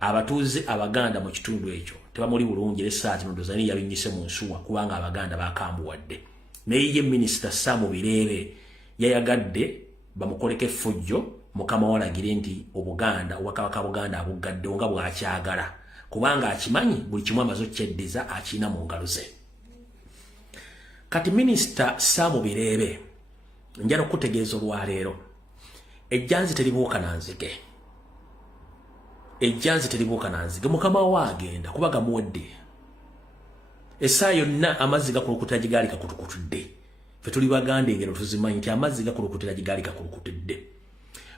abatuuze Abaganda mu kitundu ekyo tebamuli bulungi l'essaati nodozani yabinyise mu nsuwa kubanga Abaganda bakambuwadde. Naye ye Minister Samu Birebe yayagadde bamukoleko effujjo mukama walagire nti Obuganda Kabaka Buganda abuggaddewo nga bw'akyagala kubanga akimanyi buli kimu amaze okkyeddiza akina mu ngalo ze. Kati Minister Samu Birebe njala okutegeeza olwaleero ejjanzi teribuuka nanzige. Ejjanzi teribuuka nanzige mukama waagenda kuba gamuwedde essaawa yonna amazzi gakulukutira gye gaali gakutukutudde. Ffe tuli Baganda engero tuzimanyi nti amazzi gakulukutira gye gaali gakulukutudde.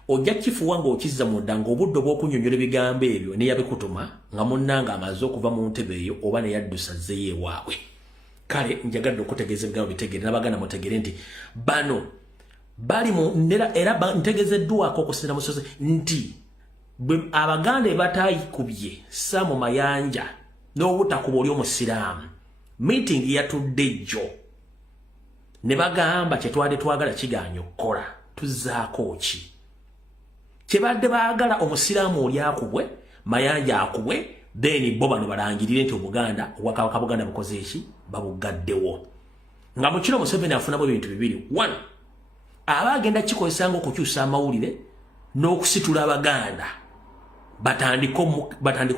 Ojja kifuwa ng'okizza munda ng'obudde obw'okunnyonnyola ebigambo ebyo ne yabikutuma nga munnanga amaze okuva mu ntebe eyo oba ne yaddusa zzeeyo ewaabwe. Kale njagadde okutegeeza ebigambo bitegere n'Abaganda mutegere nti bano bali mu ndera era ntegezeddwako okusinziira mu sozi nti Abaganda batayikubye Samu Mayanja n'obutakuba oli omusiraamu meeting yatudde jjo ne bagamba kye twali twagala kiganya okukola tuzzaako ki kyebadde baagala omusiraamu oli akubwe Mayanja akubwe then bo bano balangirire nti Obuganda Obwakabaka Buganda bukoze eki babuggaddewo nga mu kiro Museveni afunamu ebintu bibiri. One, aba agenda kikozesa ng'okukyusa amawulire n'okusitula Abaganda batandika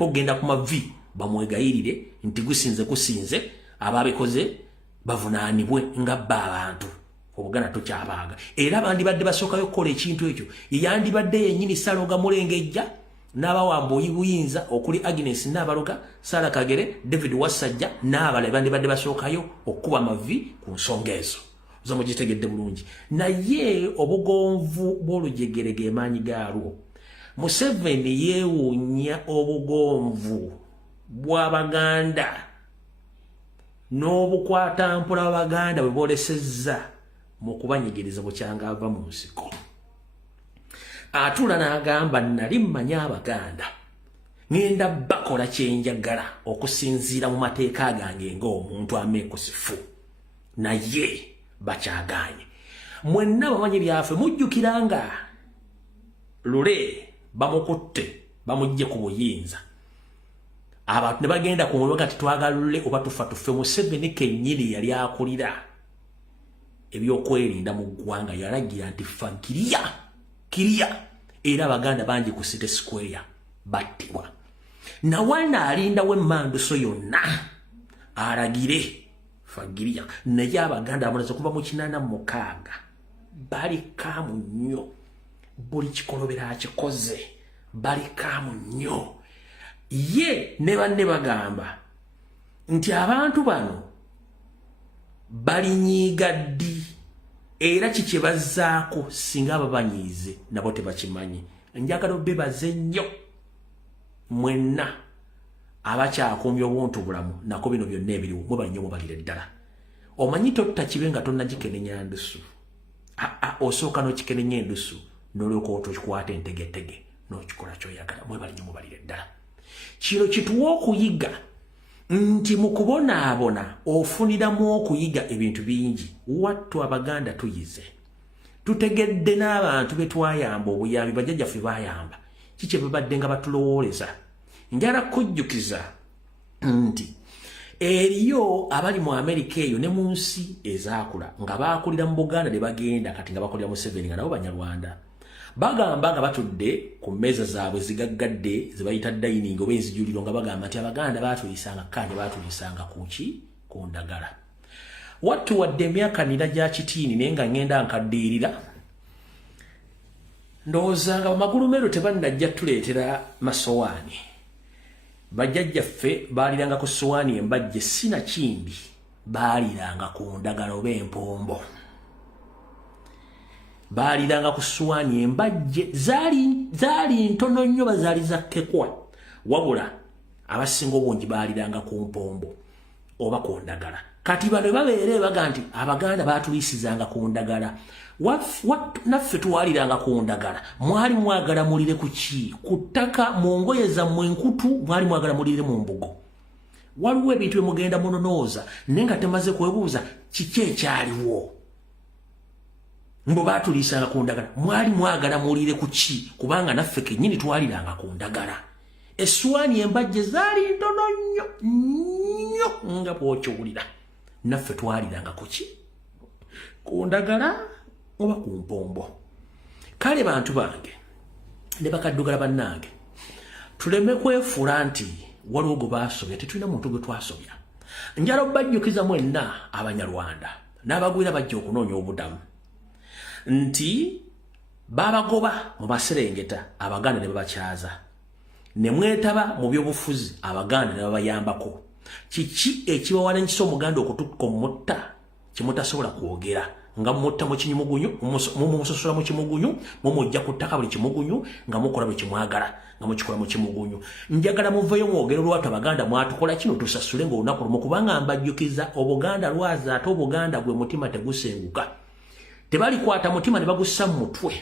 okugenda ku mavi bamwegayirire nti kusinze ababikoze bavunaanibwe nga bba abantu Obuganda tokyabaaga. Era bandibadde basookayo okukola ekintu ekyo yandibadde yennyini Saloga Mulengejja n'abawamba oyibuyinza okuli Agnes Nabaloga, Sara Kagere, David Wasajja n'abala bandibadde basookayo okukuba amavi ku nsonga ezo. Zo mugitegedde bulungi. Naye obugonvu bw'olujegere ge maanyi gaalwo. Museveni yeewuunya obugonvu bw'Abaganda n'obukwatampula Abaganda bwe boolesezza mu kubanyigiriza bukyanga ava mu nsiko. Atula n'agamba nali mmanya Abaganda ngenda bakola kyenjagala okusinziira mu mateeka gange ng'omuntu ameekusifu. Naye bakyagaanye. Mwenna bamanyi byaffe mujjukiranga Lule bamukutte bamujje ku buyinza. Abantu ne bagenda ku mulwa kati twagala Lule oba tufa tufe. Museveni kennyini yali akulira ebyokwerinda mu ggwanga yalagira nti fa kiriya era Abaganda bangi ku City Square battibwa. Nawana alindawo Manduso yonna alagire fagiria naye Abaganda aboneze kuva mu 86 bali kaamu nnyo buli kikolobera akikoze bali kaamu nnyo. Ye ne banne bagamba nti abantu bano balinyiiga ddi era kikibazaako singa ababanyiize nabo tebakimanyi. Njagala obebaze nnyo mwenna abakyakuumya obuntu bulamu nako bino byonna ebiriwo mwe bannyo mubalire ddala. Omanyi totta kibe nga tonnagikenenya ndusu. Osooka n'okikenenya endusu n'olyoka otokikwata entegetege n'okikola ky'oyagala mwe bali nnyo mubalire ddala. Kino kituwa okuyiga nti mu kubonaabona ofuniramu okuyiga ebintu bingi. Wattu Abaganda tuyize. Tutegedde n'abantu be twayamba obuyambi bajjajjaffe bayamba. Kiki babadde nga batulowooleza. Njala kujjukiza nti eriyo abali mu Amerika eyo ne mu nsi ezaakula nga baakulira mu Buganda ne bagenda kati nga bakolera mu Museveni nga nabo Banyarwanda. Bagamba nga batudde ku mmeeza zaabwe zigaggadde ze bayita dining oba enzijuliro nga bagamba nti Abaganda baatuyisanga kanje baatuyisanga kuki ku ndagala. Wattu wadde emyaka nira gya kitiini naye nga ngenda nkaddiirira ndowooza nga bamagulumero tebannajja tuleetera masowaani. Bajjajjaffe baaliranga ku sowaani embajje sinakindi baaliranga ku ndagala oba empombo. Baaliranga ku sowaani embajje zaali ntono nnyo bazaali zakkekwa wabula abasinga obungi baaliranga ku mpombo oba ku ndagala. Kati bano babeere baga nti Abaganda baatuyisizanga ku ndagala. Naffe twaliranga ku ndagala. Mwali mwagala mulire ku ki? Ku ttaka mu ngoye zammwe enkutu mwali mwagala mulire mu mbugo. Waliwo ebintu bye mugenda munonooza naye nga temaze kwebuuza kiki ekyaliwo. Mbo baatuliisanga ku ndagala. Mwali mwagala mulire ku ki? Kubanga naffe kennyini twaliranga ku ndagala. Essuwaani embajje zaali ntono nnyo nga bw'okiwulira. Naffe twaliranga ku ki? Ku ndagala oba ku mpombo. Kale bantu bange ne bakaddugala bannange tuleme kwefuula nti waliwo gwe baasobya tetulina muntu gwe twasobya. Njala obajjukiza mwenna Abanyarwanda n'abagwira bajja okunoonya obudamu nti babagoba mu Maserengeta Abaganda ne babakyaza. Ne mwetaba mu byobufuzi Abaganda ne babayambako. Kiki ekibawalanisa Omuganda okutukka omutta kimutasobola kwogera nga mutta mu kinyumugunyu mumusosola mu kimugunyu mumujja ku ttaka buli kimugunyu nga mukola buli kimwagala nga mukikola mu kimugunyu. Njagala muveyo mwogere lwatu Abaganda mwatukola kino tusasule ng'olunaku lumu kubanga mbajjukiza Obuganda lwaza ate Obuganda gwe mutima tegusenguka. Tebalikwata mutima ne bagussa mu mutwe.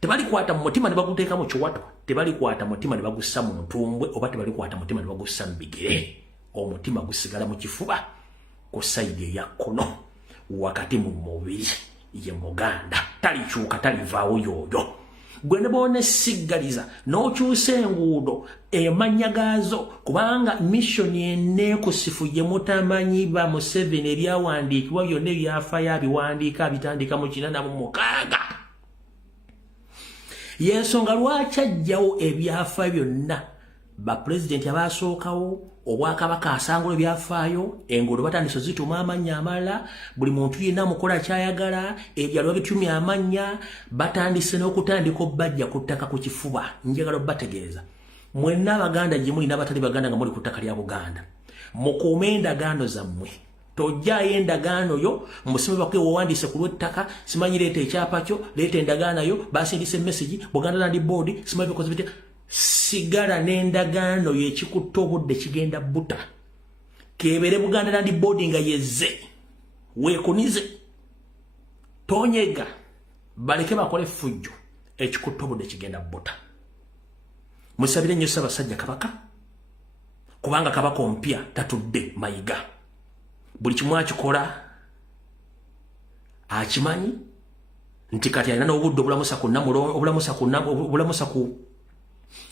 Tebalikwata mutima ne baguteeka mu kiwato. Tebalikwata mutima ne bagussa mu ntumbwe oba tebalikwata mutima ne bagussa mu bigere. Omutima gusigala mu kifuba ku sayidi eya kkono wakati mu mubiri ye Muganda. Talikyuka talivaawo yoyo. Gwe ne boona esiggaliza n'okyusa enguudo emanya gaazo kubanga missoni enneekusifu gye mutamanyi ba Museveni ebyawandiikibwa byonna ebyafaayo abiwandiika abitandika mu 46. Yensonga lwaki ajjawo ebyafaayo byonna bapulezidenti abaasookawo Obwakabaka asangula ebyafaayo enguudo batandise zituma amannya amalala buli muntu yenna amukola kyayagala ebyalo bitumya amannya batandise n'okutandika obbajja ku ttaka ku kifuba. Njagala obbategeeza mwenna Abaganda gye muli n'abatali Baganda nga muli ku ttaka lya Buganda mukuume endagaano zammwe. Tojjaayo endagaano yo musime bakwe wawandiise ku lw'ettaka simanyi leeta ekyapa kyo leeta endagaano yo basindise message Buganda Land Board simanyi bikoze bitya. Sigala n'endagaano y'ekikutta obudde kigenda buta. Kebere Buganda Land Board nga yezze weekunize tonyega baleke bakole fujjo ekikutta obudde kigenda buta. Musabire nnyo Ssaabasajja Kabaka kubanga Kabaka ompya tatudde mayiga. Buli kimu akikola akimanyi nti kati alina n'obudde obulamusa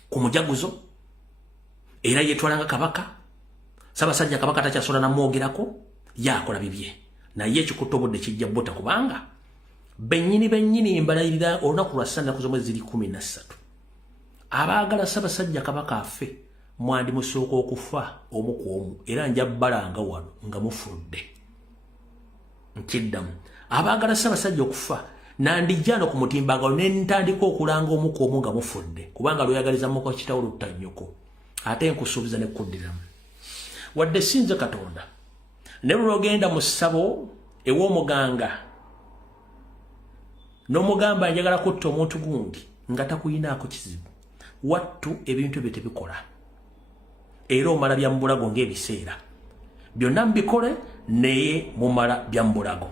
ku mujaguzo era yetwalanga Kabaka. Ssaabasajja Kabaka takyasobola namwogerako yakola bibye naye ekikutta obudde kijja buta kubanga bennyini mbalayirira olunaku lwa Sande z'omwezi 13 abaagala Ssaabasajja Kabaka affe mwandi musooka okufa omu ku omu era nja bbalanga wano nga mufudde. Nkiddamu abaagala Ssaabasajja okufa nandijjano ku mutimbagalo ne ntandika okulanga omu ku omu nga mufudde kubanga lweyagaliza muko kitawo lutanyuko ate nkusuubiza ne kuddiramu wadde sinze Katonda ne lwogenda mu ssabo ew'omuganga n'omugamba njagala kutta omuntu gundi nga takuyinaako kizibu wattu ebintu bye tebikola era omala bya mbulago ng'ebiseera byonna mbikole naye mumala bya mbulago.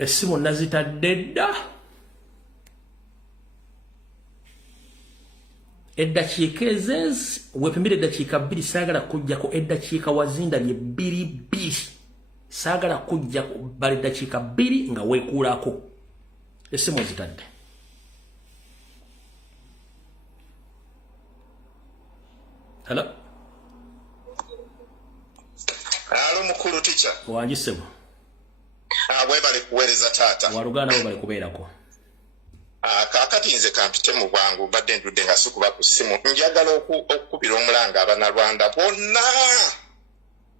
Essimu nazitadde dda eddakiika ezezi wepimira eddakiika 2 saagala kujjako eddakiika wazindabye 2 saagala kujjako bali eddakiika 2 nga weekuulako essimu zitadde. Hello mukulu ticha wanjisebo webale kuweereza taata waluganda webale kubeerako kakati nze kampite mu bwangu badde ndudde nga sikuba ku ssimu njagala okukubira omulanga abanalwanda bonna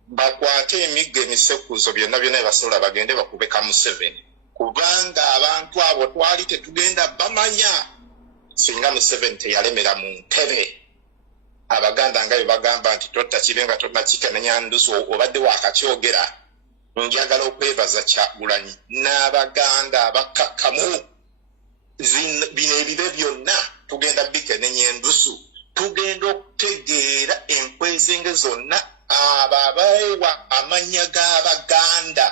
bakwate emigga emisekuzo byonna basobola bagende bakube Museveni kubanga abantu abo twali tetugenda bamanya singa Museveni teyalemera mu ntebe. Abaganda nga bagamba nti totta kibenga tonna kikenenya ndusu obadde wakakyogera. Njagala okwebaza Kyagulanyi n'Abaganda abakakkamu bino ebibe byonna tugenda bikenenya endusu tugenda okutegeera enkwezenge zonna abo abawewa amanya g'Abaganda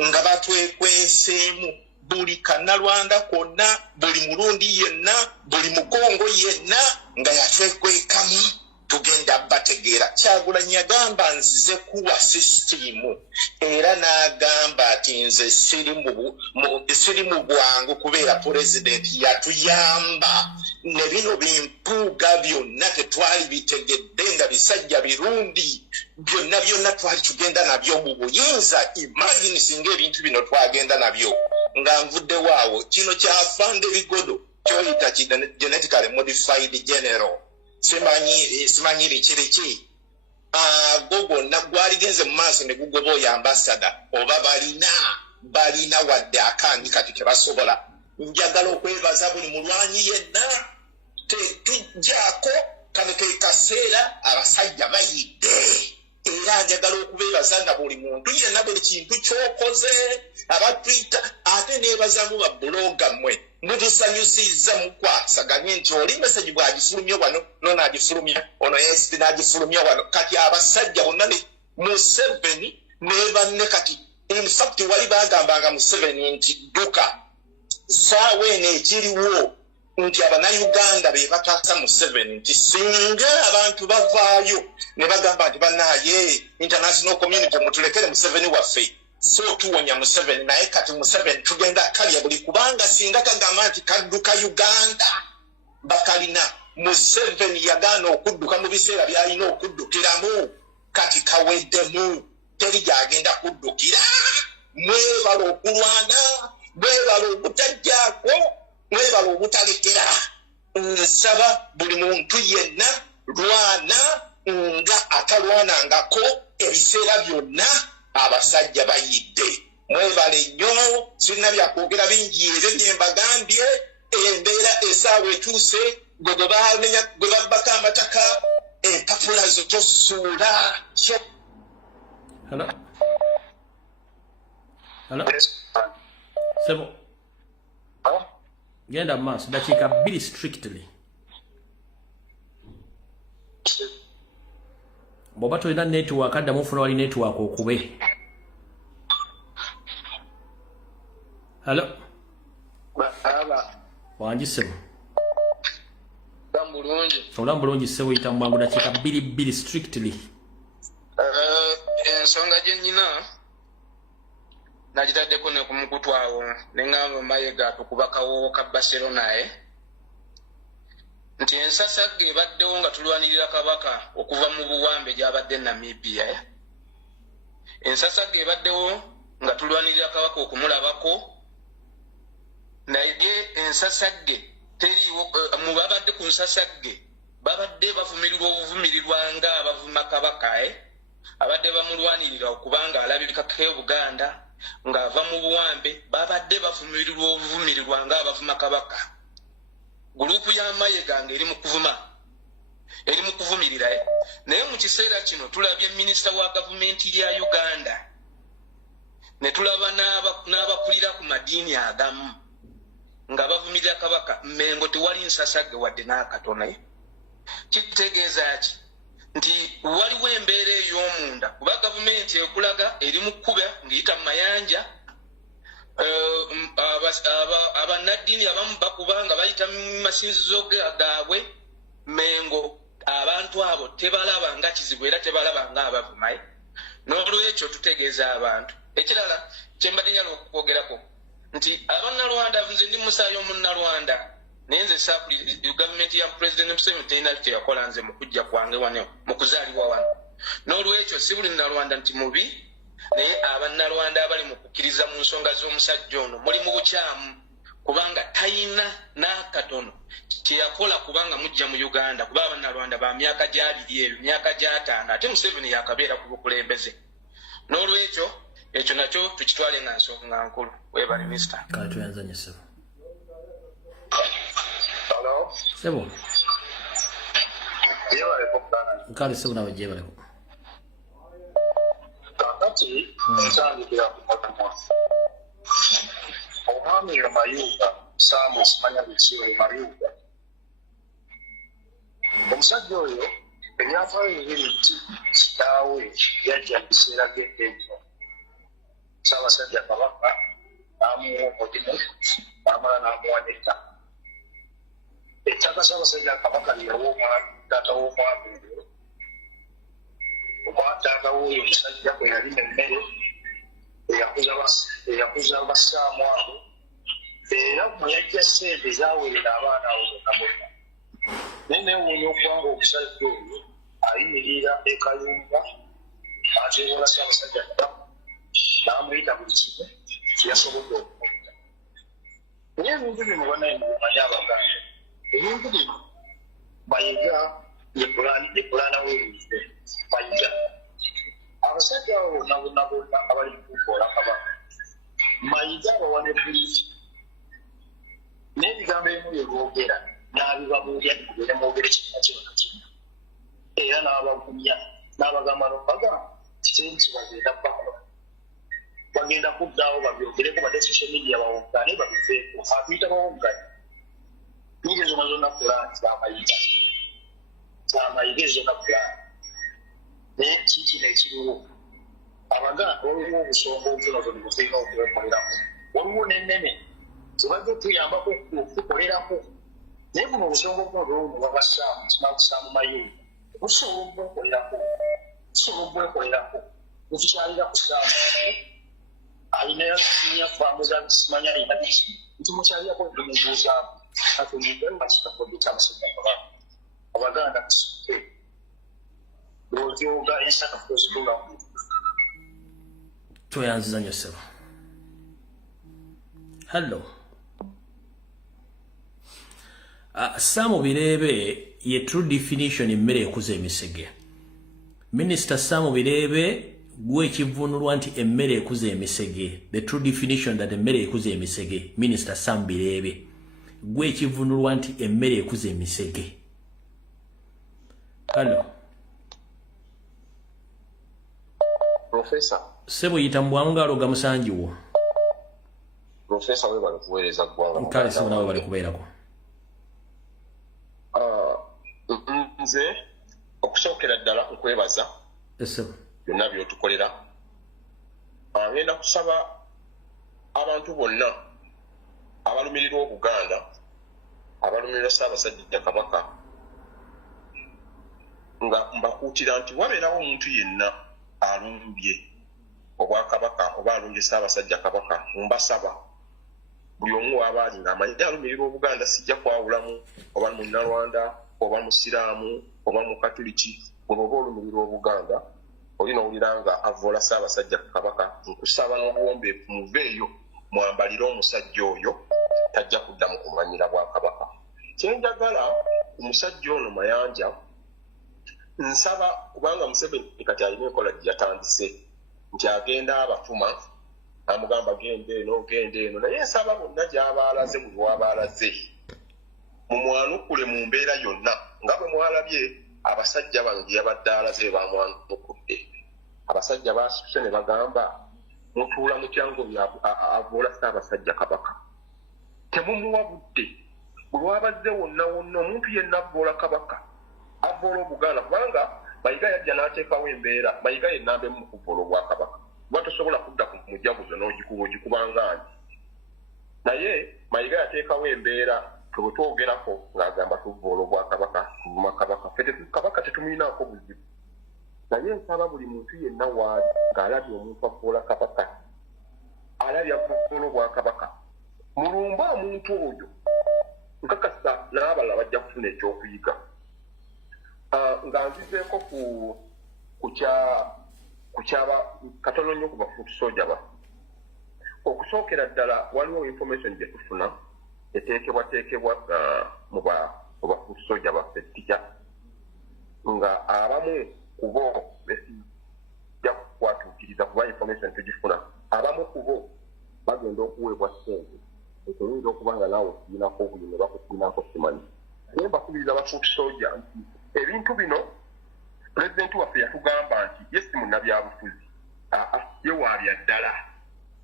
nga batwekweseemu buli kannalwanda konna buli mulundi yenna buli mukongo yenna nga yatwekwekamu tugenda bategeera. Kyagulanyi agamba nzize kuwa sisitimu era n'agamba ati nze siri mu bwangu kubeera pulezidenti yatuyamba ne bino bimpuuga byonna tetwali bitegedde nga bisajja birundi byonna twali tugenda nabyo mu buyinza. Imagine singa ebintu bino twagenda nabyo nga nvudde waawo kino kyafande bigodo kyoyita genetically modified general simanyi likiriki gogo nagwaligenze mu maaso ne gugoboya ambasada oba balina wadde akandi kati tebasobola. Njagala okwebaza buli mulwanyi yenna tetujjaako kano ke kaseera abasajja bayidde era njagala okubeebaza nga buli muntu yenna buli kintu kyokoze abatwita ate neebazamu babbuloga mmwe mutusanyusizza mukwasaganye nti oli meseji bwagifulumya wano nonaagifulumya ono yesi naagifulumya wano kati abasajja bonna Museveni ne banne kati in fact wali bagambanga Museveni nti duka saawa eno ekiriwo nti Abannayuganda be bataasa Museveni nti singa abantu bavaayo ne bagamba nti bannaaye international community mutulekere Museveni waffe so tuwonya Museveni naye kati Museveni tugenda kalya buli kubanga singa kagamba nti kadduka Uganda bakalina Museveni yagaana okudduka mu biseera byalina okuddukiramu kati kaweddemu teri gyagenda kuddukira. Mwebala okulwana mwebala obutajjaako mwebala obutalekera. Nsaba buli muntu yenna lwana nga atalwanangako ebiseera byonna abasajja bayidde. Mwebale nnyo sirina byakwogera bingi ebyo bye mbagambye embeera esaawa etuuse gwe babbako amataka empapula zo tosuula. Hello? Sebo. Genda maaso dakiika 2 strictly. Bw'oba tolina network addamu ofuna wali network okube. Hello? Wangi Sebo. Olamu bulungi Sebo oyita mu bwangu dakiika 2 strictly. Ensonga gye nnina nagitaddeko ne ku mukutu awo ne ŋŋamba Mayiga tukuba kawoowo ka Barcelona nti ensasagge ebaddewo nga tulwanirira kabaka okuva mu buwambe gy'abadde Namibia. Ensasagge ebaddewo nga tulwanirira kabaka okumulabako naye ensasagge teriiwo mu babadde ku nsasagge babadde bavumirirwa obuvumirirwa nga abavuma kabaka abadde bamulwanirira okubanga alabikako Buganda ng'ava mu buwambe babadde bavumirirwa obuvumirirwa ng'abavuma kabaka. Gurupu y'Amayega ng'eri mu kuvumirira naye mu kiseera kino tulabye minisita wa gavumenti ya Uganda ne tulaba n'abakulira ku madiini agamu nga bavumirira kabaka Mengo tewali nsasage wadde n'akatono. Kitegeeza ki nti waliwo embeera ey'omunda kuba gavumenti ekulaga eri mu kkuba ng'eyita mu mayanja abannaddiini abamu bakuba nga bayita mu masinzizo gaabwe. Mengo abantu abo tebalaba nga kizibu era tebalaba nga abavuma. N'olwekyo tutegeeza abantu ekirala kyembadde njala okwogerako nti abannalwanda nze ndi musaayi omunnalwanda naye nze saapulira gavumenti ya Pulezidenti Museveni terina kyeyakola nze mu kujja kwange wano mu kuzaalibwa wano. N'olwekyo si buli nnalwanda nti mubi naye abannalwanda abali mu kukkiriza mu nsonga z'omusajja ono muli mu bukyamu kubanga tayina n'akatono kyeyakola kubanga mujja mu Uganda kuba abannalwanda ba myaka gy'abiri eyo myaka gy'ataano ate Museveni yakabeera ku bukulembeze. N'olwekyo ekyo nakyo tukitwale nga nsonga nkulu. Weebale minisita. Kale tuyanzanye ssebo. Hello? Ssebo. Yebaleko bwana. Kale ssebo nawe gyebaleko. Kakati nsangikira ku mutima. Omwami Mayuga Samu simanya biki Mayuga. Omusajja oyo ebyafaayo bibiri nti kitaawe yajja mu biseera by'eddeejo Ssaabasajja Kabaka n'amuwa omulimu n'amala n'amuwa n'ettaka. Ettaka Ssaabasajja Kabaka lyeyawa taata w'omwami oyo taata w'oyo omusajja bwe yalima emmere eyakuza bassaamu abo era mwe yajja ssente zaawerera abaana abo bonna bonna. Naye neewuunya okuba nga omusajja oyo ayimirira ekayumba ateewola Ssaabasajja Kabaka n'amuyita buli kimu kyeyasobodde okumuyita. Naye ebintu bino banaye mubimanyi Abaganda, ebintu bino Mayiga ye pulaana w'ebintu Mayiga. Abasajja abo bonna bonna abali mu kukoola Kabaka Mayiga abawa ne buliiti n'ebigambo ebimu bye boogera n'abibabuulya kubeere mwogere kimu nakibona kimu era n'abagumya n'abagamba n'obagamba kiteri kibagenda bakola bagenda kuddaawo babyogereko badde social media bawogane babifeeko atuyita bawogane niizo zonna zonna pulaani zamayiga ezo zonna pulaani. Naye kikino ekiriwo Abaganda waliwo obusonga obutonotono bwe tulina okwekoleramu, waliwo n'ennene zibadde tuyambako okutukolerako. Naye buno obusonga obutonotono buno bwabassaamu tunakusaamu Mayuga busobola obwekolerako tetukyalira kusaamu alina sinya faamu za simanya alina biki tumukyalirako tumubuuzaamu atuyingaakitakodetamusajja Kabaka Abaganda tusike lwotyoga ensaka kuzitulamu. Toyanziza nnyo ssebo. Hello. Sam Birebe ye true definition emmere ekuza emisege. Minister Sam Birebe gwe kivunulwa nti emmere ekuza emisege. The true definition that emmere ekuza emisege. Minister Sam Birebe gwe kivunulwa nti emmere ekuza emisege. Hello. Professor. Sebo yitambwa ngalo ga musanjiwo. Professor we bali kuweereza ggwanga. Nkale sebo nawe bali kubeerako. Nze okusookera ddala okwebaza byonna byotukolera. Ngenda kusaba abantu bonna abalumirirwa Obuganda, abalumirirwa Ssaabasajja Kabaka, nga mbakuutira nti wabeerawo omuntu yenna alumbye Obwakabaka oba alumbye Ssaabasajja Kabaka, mbasaba buli omu waba ali ng'amanyi alumirirwa Obuganda sijja kwawulamu oba Munnalwanda oba Musiraamu oba Mukatuliki. Bw'oba olumirirwa Obuganda olina owulira nga avoola Ssaabasajja Kabaka, nkusaba n'obuwombeefu muveeyo mwambalire omusajja oyo tajja kuddamu kumanyira Bwakabaka. Kyenjagala omusajja ono Mayanja, nsaba kubanga Museveni kati alina enkola gye yatandise nti agenda abatuma amugamba gende eno naye nsaba bonna gy'aba alaze buli waba alaze mumwanukule mu mbeera yonna nga bwe mwalabye abasajja bano gye yabadde alaze bamwanukudde abasajja basuse ne bagamba mutuula mutyango avuula Ssaabasajja Kabaka temumuwa budde buli wabazze wonna omuntu yenna avoola Kabaka avoola Obuganda kubanga Mayiga yajja n'ateekawo embeera Mayiga yennambe mu kuvoola Obwakabaka kuba tosobola kudda ku mujaguzo n'ogikubangaani naye Mayiga yateekawo embeera twetwogerako ng'agamba tuvoola Obwakabaka tuvuma Kabaka Kabaka tetumuyinaako buzibu naye nsaba buli muntu yenna waali ng'alabye omuntu avoola Kabaka alabye avoola Obwakabaka mulumba omuntu oyo nkakasa n'abalala bajja kufuna ekyokuyiga nga nzizeeko ku kyaba katono nnyo ku bafuuti soja ba okusookera ddala waliwo information gye tufuna eteekebwateekebwa mu bafuuti soja baffe tija nga abamu kubo besijja kukwatuukiriza kuba information tugifuna abamu kubo bagenda okuweebwa ssente ekiyinza okuba nga naawe okiinako buli ne bakukiinako simanyi naye mbakubiriza bafuuti soja nti ebintu bino pulezidenti waffe yatugamba nti ye si munnabyabufuzi ye wa bya ddala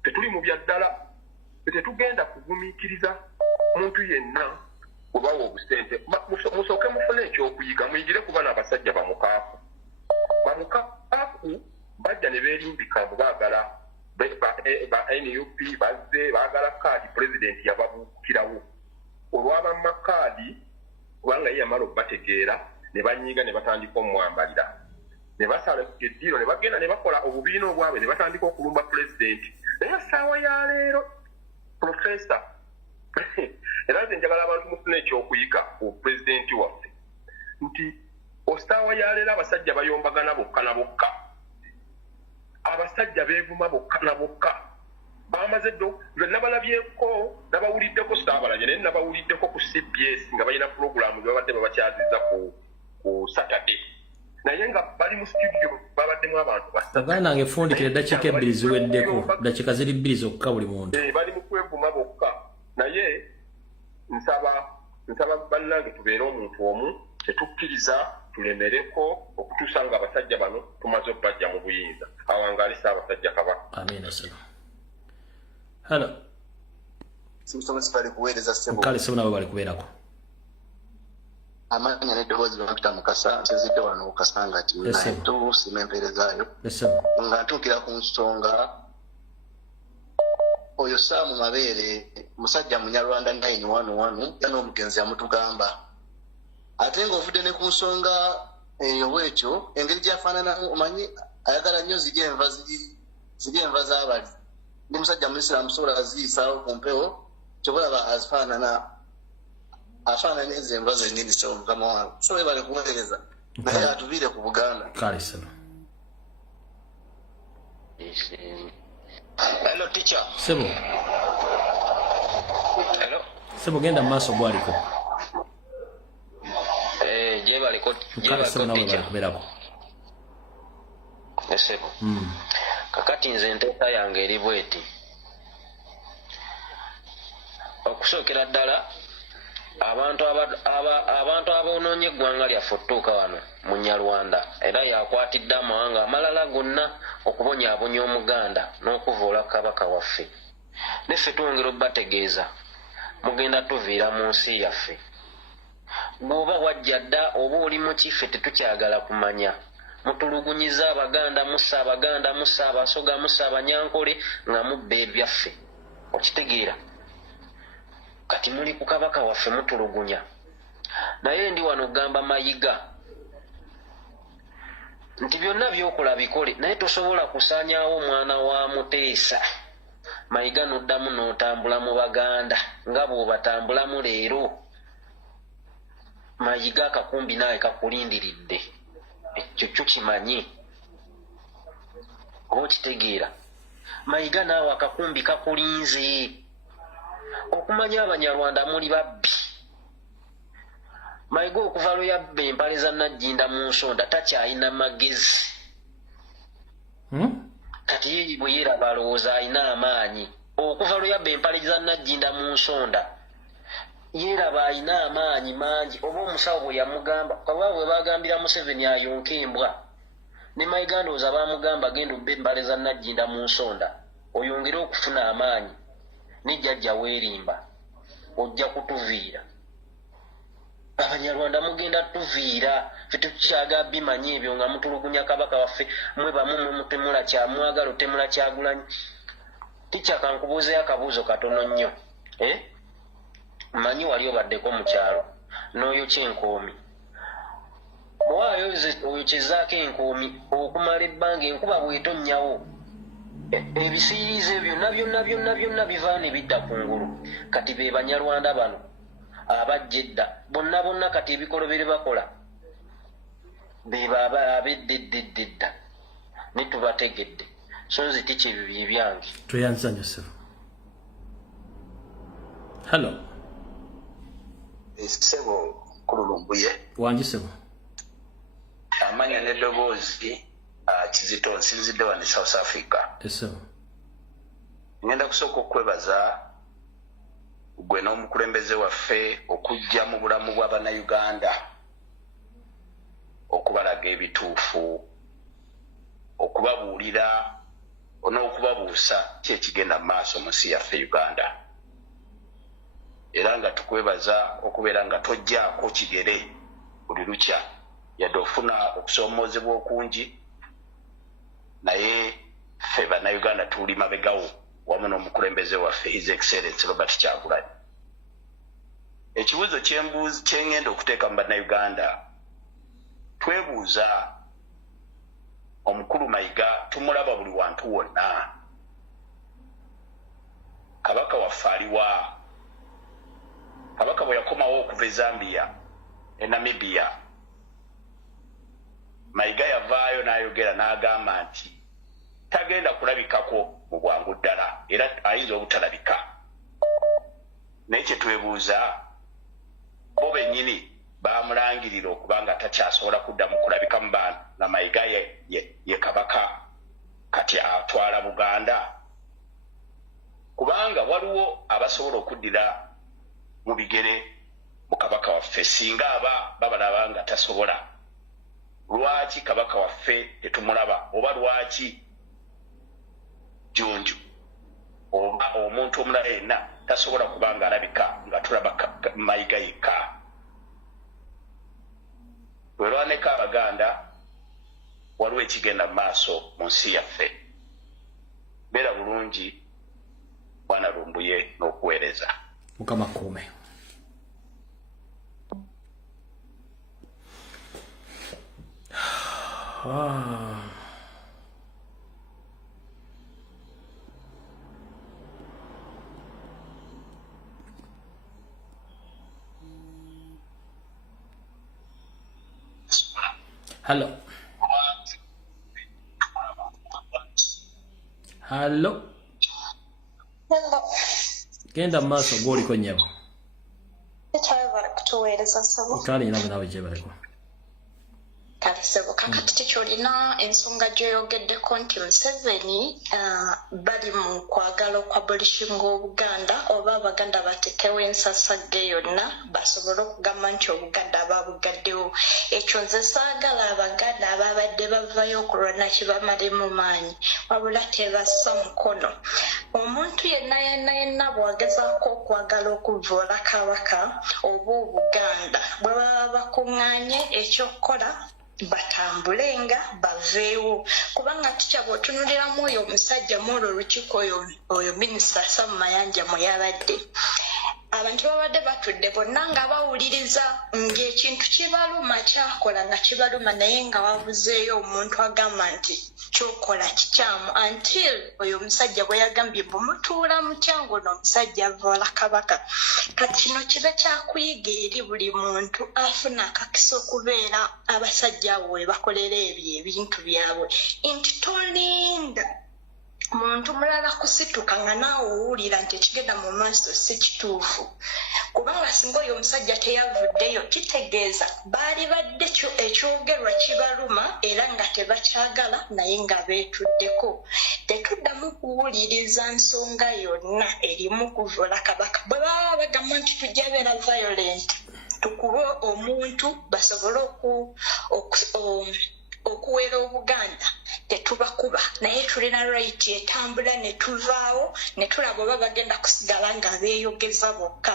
tetuli mu bya ddala tetugenda kugumiikiriza muntu yenna obawa obusente musooke mufune ekyokuyiga muyigire kuba n'abasajja bamukaafu bajja ne beerimbika mbu baagala ba NUP bazze baagala kaadi pulezidenti yababuukirawo olw'abamma kaadi kubanga ye yamala okubategeera ne banyiiga ne batandika omwambalira ne basala eddiiro ne bagenda ne bakola obubiina obwabwe ne batandika okulumba pulezidenti naye essaawa ya leero profesa era nze njagala abantu mufuna ekyokuyiga ku pulezidenti waffe nti essaawa ya leero abasajja bayombagana bokka na bokka abasajja beevuma bokka na bokka bamaze ddo nze nabalabyeko nabawuliddeko saabalabye naye nabawuliddeko ku CBS nga balina pulogulaamu gebabadde babakyaziza ku Saturday naye nga bali mu studio babaddemu abantu baganda nange fundikira eddakiika 2 ziweddeko dakiika ziri 2 zokka buli muntu bali mu kwevuma bokka naye nsaba bannange tubeere omuntu omu tetukkiriza tulemereko okutuusa nga abasajja bano tumaze okubajja mu buyinza awangaali Ssaabasajja Kabaka amina sana halo simusomesi bali kuweereza ssebo kale ssebo nabo bali kubeerako amanya n'eddoboozi lwakita Mukasa nsezidde wano Mukasa ti nayetu sima empeerezaayo nga ntuukira ku nsonga oyo Saamu Mabeere musajja Munyarwanda 911 ya n'omugenzi yamutugamba ate ng'ovudde ne ku nsonga eyo bwekyo engeri gyafaanana omanyi ayagala nnyo ziri enva z'abali ndi musajja Muisiraamu sobola aziyisaawo ku mpewo kyobalaba afaanana ezo enva zennyini so mukama wange so bali kuweereza naye atuviire ku Buganda kale sana hello teacher sebo hello sebo genda mu maaso gwaliko je baliko teacher kubeerako sebo kakati nze enteeka yange eri bweti okusookera ddala abantu aboonoonye eggwanga lyaffe ottuuka wano mu Nyarwanda era yakwatidde amawanga amalala gonna okubonyaabonya Omuganda n'okuvoola Kabaka waffe neffe twongera obbategeeza mugenda tuviira mu nsi yaffe bw'oba wajja dda oba oli mu kiffe tetukyagala kumanya mutulugunyiza Abaganda mussa Abaganda mussa Abasoga mussa Abanyankole nga mubba ebyaffe okitegeera kati muli ku Kabaka waffe mutulugunya naye ndi wano gamba Mayiga nti byonna byokola bikole naye tosobola kusaanyaawo omwana wa Muteesa Mayiga n'oddamu n'otambula mu Baganda nga bw'obatambulamu leero Mayiga akakumbi nawe kakulindiridde ekyo kimanyi oba okitegeera Mayiga naawe akakumbi kakulinze okumanya Abanyarwanda muli babbi Mayiga okuva lwe yabba empale za Najjinda mu nsonda takyalina magezi. Kati ye bwe yeraba alowooza alina amaanyi. Okuva lwe yabba empale za Najjinda mu nsonda yeraba alina amaanyi mangi. Oba omusawo bwe yamugamba kabwa bwe bagambira Museveni ayonka embwa ne Mayiga ndowooza baamugamba genda obba empale za Najjinda mu nsonda oyongere okufuna amaanyi nejjajja weerimba ojja kutuviira. Abanyarwanda mugenda tuviira ffe tukyaga bimanyi ebyo nga mutulugunya kabaka waffe mwe bamu mutemula kyamwagala otemula Kyagulanyi. Tikyaka nkubuuzeyo akabuuzo katono nnyo. Manyi wali obaddeko mu kyalo n'oyo kyenkoomi bw'ayo oyo kyezaako enkoomi okumala ebbanga enkuba bw'etonnyawo ebisiirize byonna biva ne bidda ku ngulu. Kati be Banyarwanda bano abajja edda bonna kati ebikolobere bakola be baba abeddedda ne tubategedde so nze tikyebibi byange. Tweyanzanya ssebo. Hello. Sebo kulu Lumbuye. Wangi ssebo. Amanya n'eddoboozi Kizito nsinzidde wano South Africa. Ssebo. Ngenda kusooka okwebaza gwe n'omukulembeze waffe okujja mu bulamu bw'Abannayuganda okubalaga ebituufu okubabuulira n'okubabuusa ki ekigenda mu maaso mu nsi yaffe Uganda. Era nga tukwebaza okubeera nga tojjaako kigere buli lukya yadde ofuna okusoomoozebwa okungi naye ffe Bannayuganda tuli mabegawo wamu n'omukulembeze waffe His Excellency Robert Kyagulanyi. Ekibuuzo kyengenda okuteeka mu Bannayuganda twebuuza omukulu Mayiga tumulaba buli wantu wonna. Kabaka waffe aliwa? Kabaka bwe yakomawo okuva e Zambia e Namibia Mayiga yavaayo n'ayogera n'agamba nti tagenda kulabikako mu bwangu ddala era ayinza obutalabika. Naye kye twebuuza bo bennyini baamulangirira okubanga takyasobola kudda mu kulabika mu bantu nga Mayiga ye kabaka kati atwala Buganda. Kubanga waliwo abasobola okuddira mu bigere mu kabaka waffe singa babalaba nga tasobola. Lwaki kabaka waffe tetumulaba? Oba lwaki Jjunju oba omuntu omulala yenna tasobola kubanga alabika nga tulaba Mayiga yekka? Bwerwaneko Abaganda waliwo ekigenda mu maaso mu nsi yaffe. Beera bulungi Bwana Lumbuye n'okuweereza. Mukama kuume. Hello. Hello. Hello. Genda maaso gwoliko nnyabo. Ekyayagala kutuweereza ssebo. Kale nawe gyebaleko. Kale ssebo kakati tekyolina ensonga gy'oyogeddeko nti Museveni bali mu kwagala okwabolishinga Obuganda oba Abaganda batekewo ensasagge yonna basobole okugamba nti Obuganda ababugaddewo. Ekyo nze saagala Abaganda ababadde bavayo okulwana kibamalemu maanyi wabula tebassa mukono. Omuntu yenna bw'agezaako okwagala okuvoola Kabaka oba Obuganda bwe baba bakuŋŋaanye ekyokukola batambulenga baveewo kubanga tukya bw'otunuliramu oyo omusajja mu olwo olukiiko oyo minisita Sam Mayanja mwe yabadde abantu babadde batudde bonna nga bawuliriza ng'ekintu kibaluma kyakola nga kibaluma naye nga babuzeeyo omuntu agamba nti kyokola kikyamu until oyo omusajja bwe yagambye bumutuula mukyango n'omusajja avoola Kabaka. Kati kino kibe kyakuyiga eri buli muntu afuna akakisa okubeera abasajja abo we bakolera ebyo ebintu byabwe nti tolinda muntu mulala kusituka nga naawe owulira nti ekigenda mu maaso si kituufu kubanga singa oyo omusajja teyavuddeyo kitegeeza baali badde ekyogerwa kibaluma era nga tebakyagala naye nga beetuddeko. Tetuddamu kuwuliriza nsonga yonna erimu kuvula kabaka. Bwe baba bagamba nti tujja beera violent tukube omuntu basobole okuwera Obuganda tetubakuba naye tulina right etambula ne tuvaawo ne tulaba oba bagenda kusigala nga beeyogeza bokka.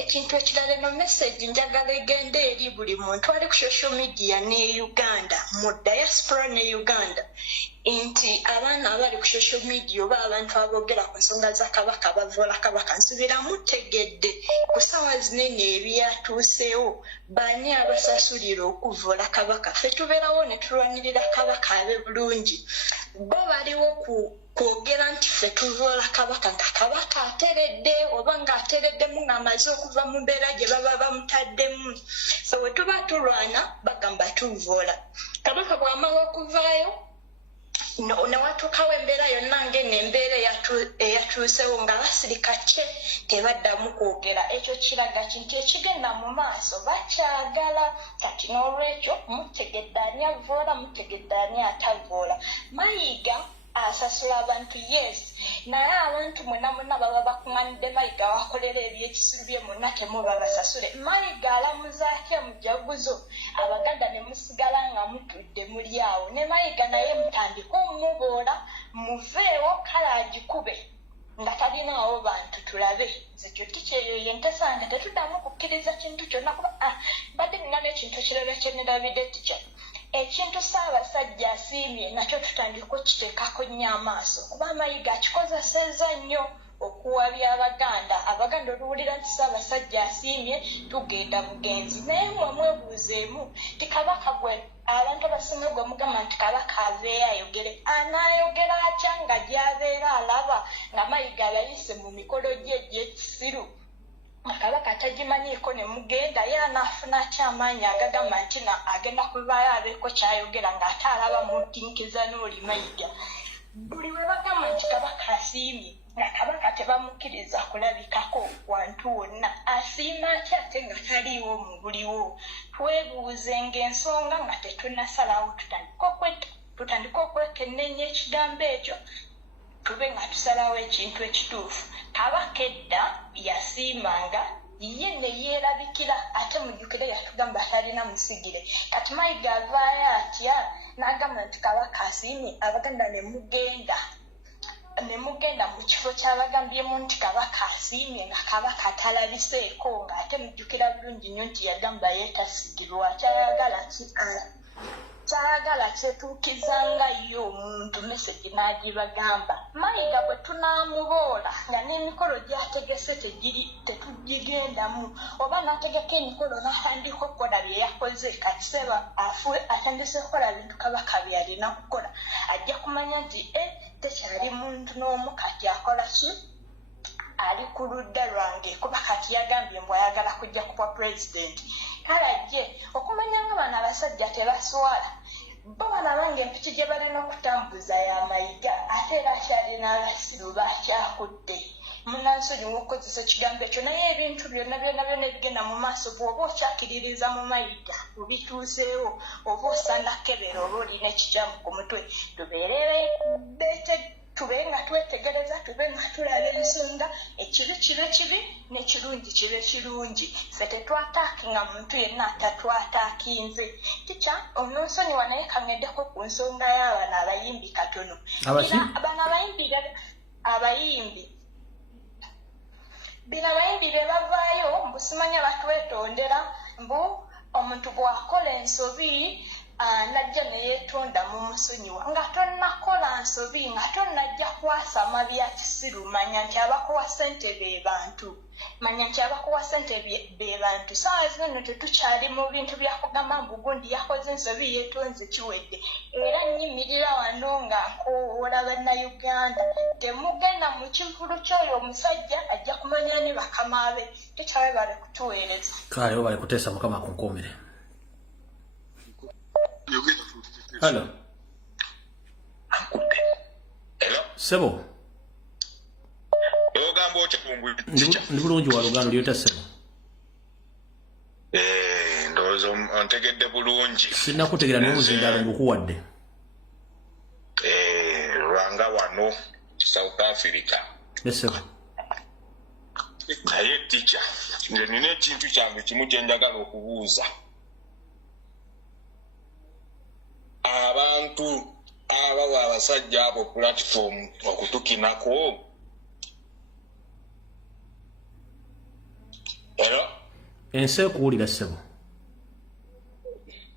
Ekintu ekirala no message njagala egenda eri buli muntu ali ku social media ne Uganda mu diaspora ne Uganda nti abaana abali ku social media oba abantu aboogera ku nsonga za kabaka bavoola kabaka nsubiramu tegedde ku ssaawa zinene ebyatuuseewo baani abasasulira okuvoola kabaka. Ffe tubeerawo ne tulwanirira kabaka abe bulungi bo baliwo kwogera nti ffe tuvoola kabaka nga kabaka ateredde oba ng'atereddemu ng'amaze okuva mu mbeera gye baba bamutaddemu. So bwe tuba tulwana bagamba tuvoola kabaka bw'amala okuvaayo newatuukawo embeera yonna ng'eno embeera eyatuusewo nga basirika kye tebaddamu kwogera. Ekyo kiraga kinti ekigenda mu maaso bakyagala. Kati n'olwekyo mutegedde ani avoola mutegedde ani atavoola. Mayiga asasula abantu yes naye abantu mwena baba bakuŋŋaanidde Mayiga wakolera ebyekisiru bye mwena temuba basasule. Mayiga alamuza atya mujaguzo Abaganda ne musigala nga mutudde muli awo ne Mayiga naye mutandika omuboola muveewo kale agikube nga talinaawo bantu tulabe. Zekyo tikyeyo yentesange tetuddamu kukkiriza kintu kyonna kuba badde nina n'ekintu ekirala kye nirabidde tikya ekintu Ssaabasajja asiimye nakyo tutandika okiteekako nnyo amaaso kuba Mayiga akikozesezza nnyo okuwabya Abaganda oluwulira nti Ssaabasajja asiimye tugenda bugenzi naye mmwe mwebuuzeemu ti kabaka gwe abantu abasinga gwe mugamba nti kabaka aveeyo ayogere anaayogera atya nga gy'abeera alaba nga Mayiga abayise mu mikolo gye egy'ekisiru kabaka atagimanyiiko ne mugenda ye anaafuna kyamaanyi agagamba nti agenda kuvaayo abeeko kyayogera ng'ate alaba mutinkiza n'oli Mayiga. Buli we bagamba nti kabaka asiimye nga kabaka tebamukkiriza kulabikako wantu wonna asiima atya ate nga taliiwo mu buliwo. Twebuuzenga ensonga nga tetunnasalawo tutandika okwekenneenya ekigambo ekyo tube nga tusalawo ekintu ekituufu. Kabaka edda yasiimanga ye ne yeerabikira ate mujjukire yatugamba talina musigire. Kati Mayiga avaayo atya n'agamba nti kabaka asiimye Abaganda ne mugenda mu kifo ky'abagambyemu nti kabaka asiimye nga kabaka atalabiseeko ng'ate mujjukira bulungi nnyo nti yagamba yeetasigirwa kyayagala kyetuukizanga ye omuntu mesegi n'agibagamba. Mayiga bwe tunaamuboola nga n'emikolo gy'ategese tetugigendamu oba n'ategeka emikolo n'atandika okukola bye yakoze kati seba atandise okukola bintu kabaka byalina kukola ajja kumanya nti tekyali muntu n'omu kati akola ki ali ku ludda lwange kuba kati yagambye mbu ayagala kujja kuba pulezidenti. Kale ajje okumanya nga bano abasajja tebaswala bo balaba ng'empiki gye balina okutambuza ya Mayiga ate era akyalina abasiru bakyakutte. Munansonyi w'okukozesa ekigambo ekyo naye ebintu byonna ebigenda mu maaso bw'oba okyakiririza mu Mayiga obituuseewo oba osandakebera oba olina ekikyamu ku mutwe tube nga twetegereza tube nga tulaba ensonga ekibi kibe kibi n'ekirungi kibe kirungi. Ffe tetwataakinga muntu yenna atatwataakinze tikya omunsonyiwa naye kangeddeko ku nsonga y'abano abayimbi katono. Bano abayimbi be bavaayo mbu simanya batwetondera mbu omuntu bw'akola ensobi najja ne yeetonda mu musonyiwa nga tonnakola nsobi nga tonnajja kwasama bya kisiru manya nti abakuwa ssente be bantu Saawa zino tetukyali mu bintu byakugamba mbu gundi yakoze ensobi yeetonze kiwedde era nnyimirira wano nga nkowoola bannayuganda temugenda mu kivulu ky'oyo omusajja ajja kumanya ne bakama be tekyali bali kutuweereza kale bali kuteesa mukama kunkomere. Hello. Sebo. Ndi bulungi wa Luganda lyota Sebo. Ndowooza ontegedde bulungi. Sinnakutegera n'omuzindaalo ngukuwadde. Lwanga wano South Africa. Yes, naye teacher nge nina ekintu kyange kimu kye njagala okubuuza. Abantu abawa abasajja abo platform okutukinako. Hello? Ensi ekuwulira ssebo.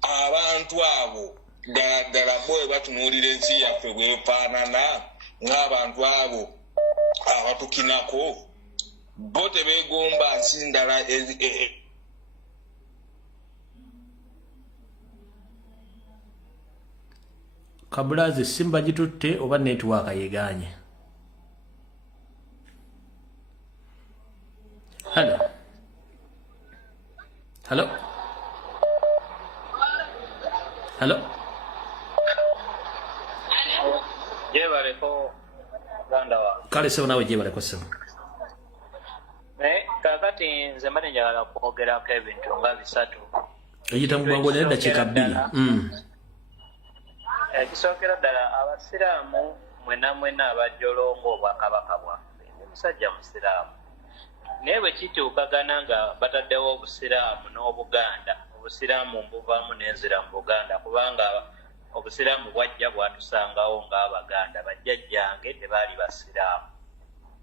Abantu abo ddala bwe batunuulira ensi yaffe bwefaanana ng'abantu abo abatukinako bo tebeegomba nsi ndala Kabulazi simba gitutte oba network yegaanye. Hello. Hello. Hello. Jebaleko gandawa. Kale sebo nawe jebaleko sebo. Kakati nze mbadde njagala kwogerako ebintu nga bisatu. Eyita mugwango ne dakiika 2. Ekisookera ddala abasiraamu mwena abajjolongo obwakabaka bwaffe. Ndi musajja musiraamu. Naye bwe kituukagana nga bataddewo obusiraamu n'Obuganda, obusiraamu mbuvaamu n'enzira mu Buganda kubanga obusiraamu bwajja bwatusangawo ng'Abaganda. Bajjajjange tebaali basiraamu.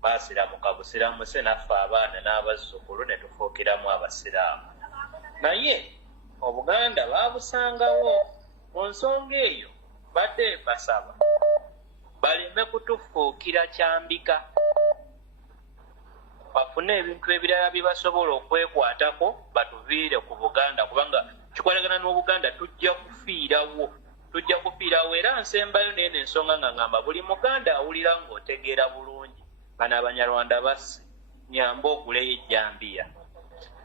Baasiramuka busiraamu se naffe abaana n'abazzukulu ne tufuukiramu abasiraamu. Naye Obuganda baabusangawo. Mu nsonga eyo badde basaba baleme kutufuukira kyambika. Bafune ebintu ebirala bye basobola okwekwatako batuviire ku Buganda kubanga kikolagana n'Obuganda tujja kufiirawo era nsembayo n'eno ensonga nga ngamba buli Muganda awulira ng'otegeera bulungi bano Abanyarwanda basi nyamba oguleyo ejjambiya.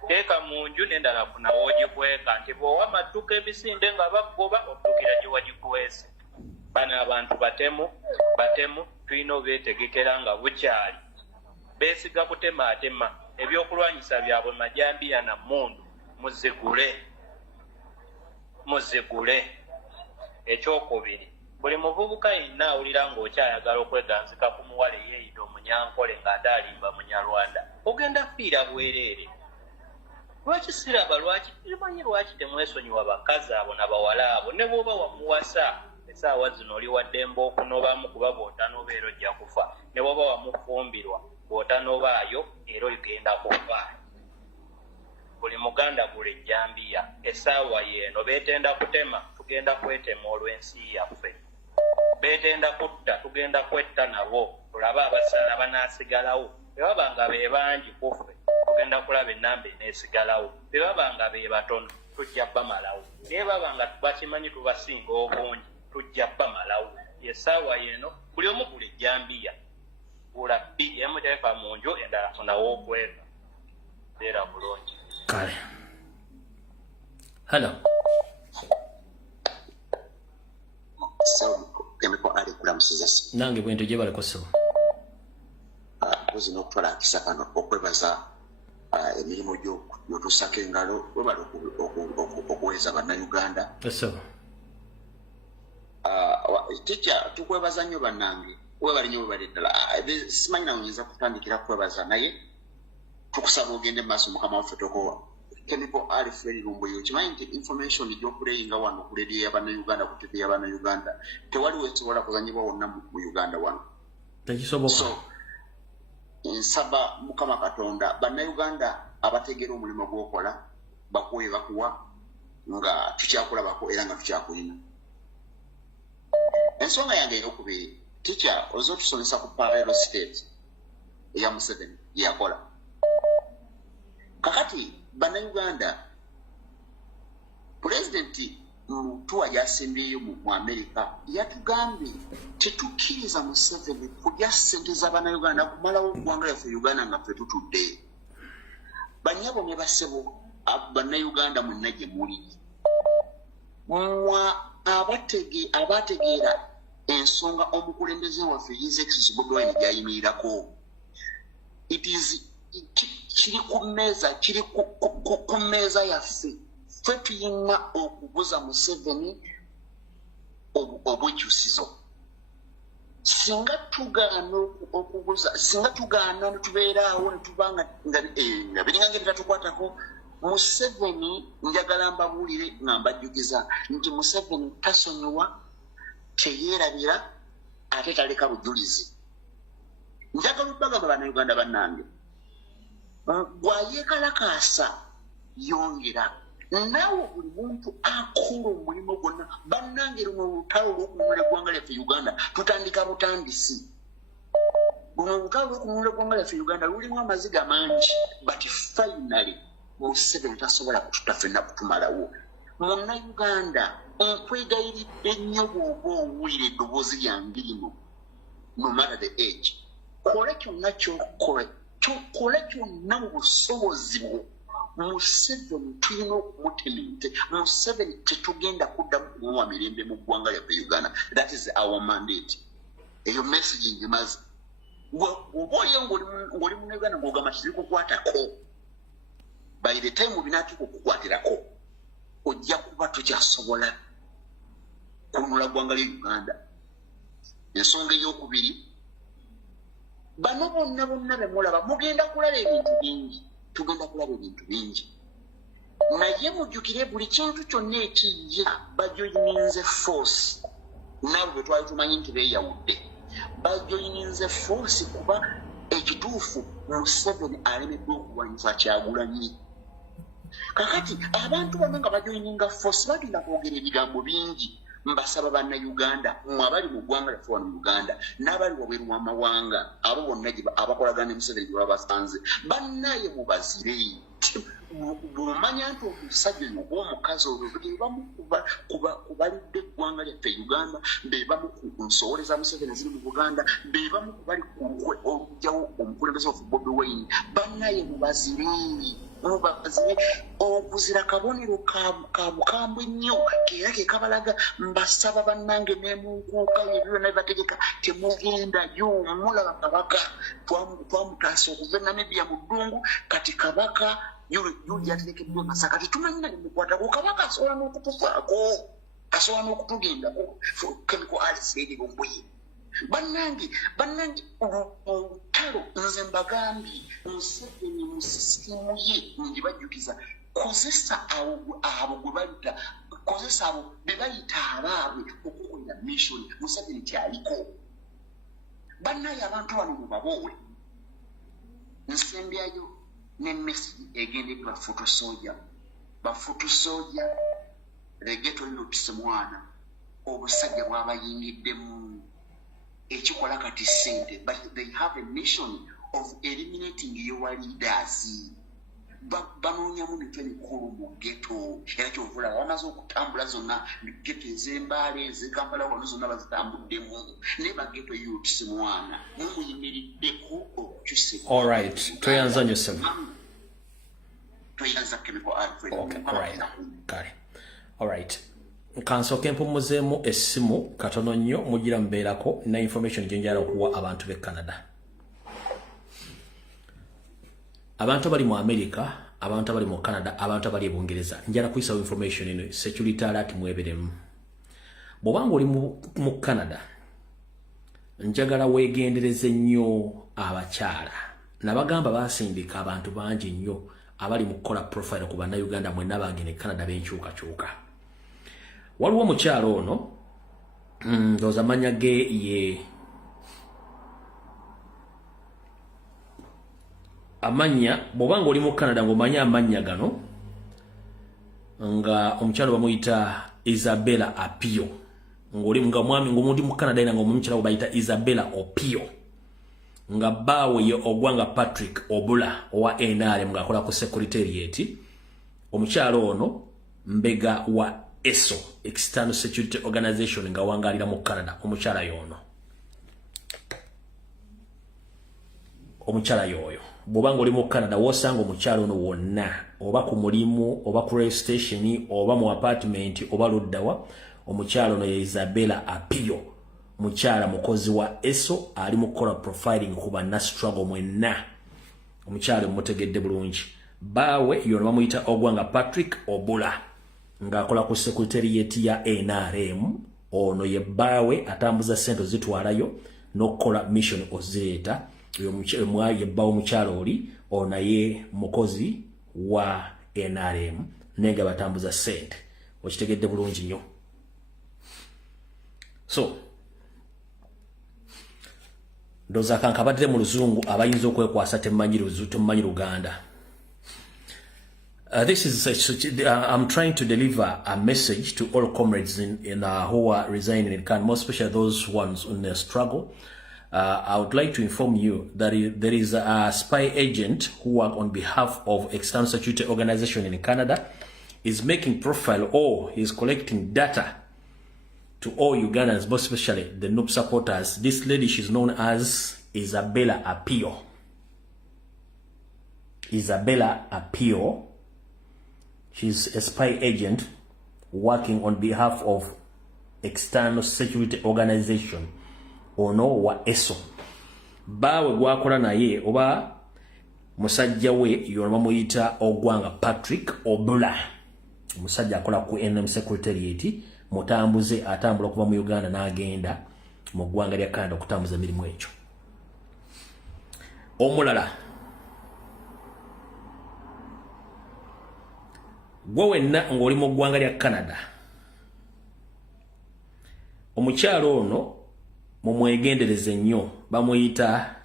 Teeka mu nju n'endala funa w'ogikweka nti bw'owa amadduka emisinde nga bagoba okutuukira gye wagikwese. Bano abantu batemu tulina obeetegekera nga bukyali. Beesiga kutemaatema ebyokulwanyisa byabwe majambiya na mmundu muzigule. Ekyokubiri buli muvubuka yenna awulira ng'okyayagala okweganzika ku muwala eyeeyita Omunyankole ng'ate alimba Munyarwanda ogenda fiira bwereere. Lwaki siraba manyi lwaki temwesonyiwa bakazi abo n'abawala abo ne bw'oba wamuwasa essaawa zino oli wa ddembe okunobamu kuba bw'otanoba era ojja kufa ne bw'oba wamufumbirwa bw'otanobaayo era ogenda kufa. Buli Muganda gula ejjambiya essaawa yeeno beetenda kutema tugenda kwetema olw'ensi yaffe. Beetenda kutta tugenda kwetta nabo tulabe abasala banaasigalawo. Bwe baba nga be bangi kuffe tugenda kulaba ennamba eneesigalawo. Bwe baba nga be batono tujja bamalawo. Naye baba nga bakimanyi tubasinga obungi tujja bamalawo. Essaawa yeeno buli omu gula ejjambiya. Gula bbiri emu teeka mu nju endala funawo okweka. Beera bulungi. Kale. Hello. Nange bwento gye baleko ssebo. Mpozi n'okutwala akisa kano okwebaza emirimu gy'otuusako engalo webala okuweeza bannayuganda. Ssebo. Teacher tukwebaza nnyo bannange webali nnyo webali ddala. Simanyi nawe nyinza kutandikira kwebaza naye tukusaba ogende maaso mukama waffe tokowa. Kenipo Alfred Lumbuye okimanyi nti information gy'okuleyinga wano ku leediyo y'Abannayuganda ku TV y'Abannayuganda tewaliwo ekisobola kuzanyibwa wonna mu Uganda wano. Tekisoboka. So nsaba Mukama Katonda bannayuganda abategeera omulimu gw'okola bakuwe bakuwa nga tukyakulabako era nga tukyakuyina. Ensonga yange ey'okubiri teacher ozo tusomesa ku parallel state eya Museveni yakola. Kakati bannayuganda pulezidenti mutuwa gyasimbyeyo mu Amerika yatugambye tetukkiriza Museveni kulya ssente z'Abannayuganda kumalawo eggwanga lyaffe Uganda nga ffe tutudde. Bannyabo ne bassebo bannayuganda mwenna gye muli abategeera ensonga omukulembeze waffe His Excellency Bobi Wine gy'ayimirirako. It is kiri ku mmeeza kiri ku mmeeza yaffe ffe tuyina okubuza Museveni obwejjusizo singa tugaana okubuza singa tugaana netubeeraawo netubanga nga biringa ng'ebitatukwatako Museveni njagala mbabuulire nga mbajjukiza nti Museveni tasonyiwa teyeerabira ate taleka bujulizi njagala okubagamba bannayuganda bannange bwayeekalakaasa yongera naawe buli muntu akola omulimu gwonna bannange luno olutalo olw'okununula eggwanga lyaffe Uganda tutandika butandisi luno olutalo olw'okununula eggwanga lyaffe Uganda lulimu amaziga mangi but finally Museveni tasobola kututa ffenna kutumalawo munnayuganda nkwegayiridde nnyo bw'oba owulira eddoboozi lyange lino no matter the age kola kyonna kyokole kyokole kyonna mu busobozi bwo Museveni tulina okumutemente Museveni tetugenda kuddamu kumuwa mirembe mu ggwanga lyaffe Uganda that is our mandate eyo message ngimaze bw'oba oliyo ng'oli munnayuganda ng'ogamba tirikukwatako by the time binaatuuka okukwatirako ojja kuba tokyasobola kununula ggwanga lya Uganda ensonga ey'okubiri bano bonna be mulaba mugenda kulaba ebintu bingi tugenda kulaba ebintu bingi naye mujjukire buli kintu kyonna ekijja bajoyininze force nabo bwe twali tumanyi nti beeyawudde bajoyininze force kuba ekituufu Museveni alemeddwa okuwanyisa Kyagulanyi kakati abantu bonna nga bajoyininga force bagenda kwogera ebigambo bingi mbasaba bannayuganda mmwe abali mu ggwanga lyaffe wano mu Uganda n'abali wabweru w'amawanga abo bonna abakolagana ne Museveni gye baba basanze bannaye mubazire bw'omanya nti omusajja oyo oba omukazi oyo be bamu kubalidde eggwanga lyaffe Uganda be bamu ku nsowoleza Museveni eziri mu Buganda be bamu kubali ku lukwe olugjawo omukulembeze wafu Bobi Wine bannaye mubazire okuzira kabonero ka bukambwe nnyo keera ke kabalaga mbasaba bannange nemunkuuka ebyo byonna bibategeka temugendayo mulaba kabaka twamutaasa okuva e Namibia mu ddungu kati kabaka yuli yaterekeddwa Masaka tetumanyi nali mukwatako kabaka asobola n'okutufaako asobola n'okutugendako chemical aliseri Lumbuye bannange olutalo nze mbagambye Museveni mu sisitemu ye ngibajjukiza kozesa abo gwe bayita kozesa abo be bayita abaabwe okukolera mission Museveni kyaliko bannaye abantu bano mubaboowe nsembyayo ne message egendeddwa bafotosoja legeto lilutise mwana obusajja bwabayingiddemu ekikola kati sente but they have a mission of eliminating your leaders banonyamu mitwe mikulu mu ghetto era kyovula bamaze okutambula zonna ghetto ez'Embaale ez'Ekampala wano zonna bazitambuddemu ne baghetto youths mwana mumuyimiriddeko okukyuse alright toyanza Joseph toyanza chemical Alfred okay alright kansoke mpumuzeemu essimu katono nnyo mugira mbeerako na information gye njala okuwa abantu b'e Canada abantu bali mu America abantu bali mu Canada abantu bali e Bungereza njala kuyisawo information eno security alert mweberemu bw'obanga oli mu Canada njagala weegendereze nnyo abakyala nabagamba basindika abantu bangi nnyo abali mu kukola profile ku bannayuganda mwenna bange ne Canada b'enkyukakyuka waliwo omukyalo ono ndowooza amannya ge ye amanya bw'obanga oli mu Canada ng'omanya amannya gano nga omukyalo bamuyita Isabella Apio ng'oli nga mwami ng'omundi mu Canada ina ng'omukyala we bayita Isabella Opio nga bbaawe ye Ogwanga Patrick Obula owa NRM ng'akola ku Secretariat omukyalo ono mbega wa ESO External Security Organization nga wangalira mu Canada omukyala yono omukyala yoyo bw'obanga oli mu Canada wosanga omukyala ono wonna oba ku mulimu oba ku rail station oba mu apartment oba luddawa omukyala ono ye Isabella Apio mukyala mukozi wa ESO ali mu kola profiling ku banna struggle mwenna omukyalo mutegedde bulungi baawe yona bamuyita Ogwanga Patrick Obula ng'akola ku secretariat ya NRM ono ye baawe atambuza sente zitwalayo n'okukola mission ozireeta ye baawe omukyalo oli ono ye mukozi wa NRM nenga batambuza sente okitegedde bulungi nnyo. So ndoza kankabadde mu luzungu abayinza okwekwasa temumanyi Luganda. This is I'm trying to deliver a message to all comrades who are resigning in Canada, more especially those ones in the struggle. I would like to inform you that there is a spy agent who works on behalf of external security organization in Canada, is making profile or is collecting data to all Ugandans, most especially the noob supporters. This lady, she's known as Isabella Apio. Isabella Apio. She's a spy agent working on behalf of external security organization ono wa ESO. Bawe gwakola naye oba musajja we yona bamuyita Ogwanga Patrick Obula. Musajja akola ku NM secretariat mutambuze atambula okuva mu Uganda n'agenda mu ggwanga lya Canada okutambuza emirimu ekyo. Omulala gwe wenna ng'oli mu ggwanga lya Canada, omukyalo ono mumwegendereze nnyo, bamuyita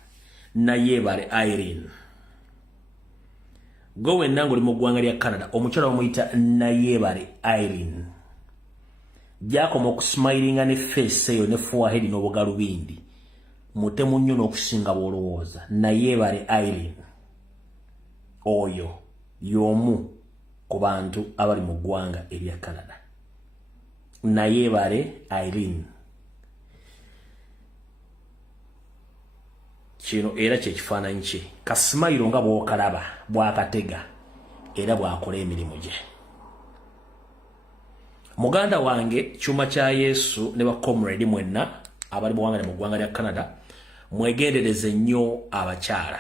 Nayebale Irene. Gwe wenna ng'oli mu ggwanga lya Canada, omukyalo bamuyita Nayebale Irene. Gyakoma okusmilinga ne face eyo ne forehead n'obugalubindi mutemu nnyo n'okusinga bw'olowooza. Nayebale Irene oyo y'omu ku bantu abali mu ggwanga erya Canada. Nayebale Irene. Kino era kye kifaananyi kye. Kasimayiro nga bw'okalaba bw'akatega era bw'akola emirimu gye. Muganda wange Kyuma kya Yesu ne bakomrade mwenna abali mu ggwanga lya Canada, mwegendereze nnyo abakyala.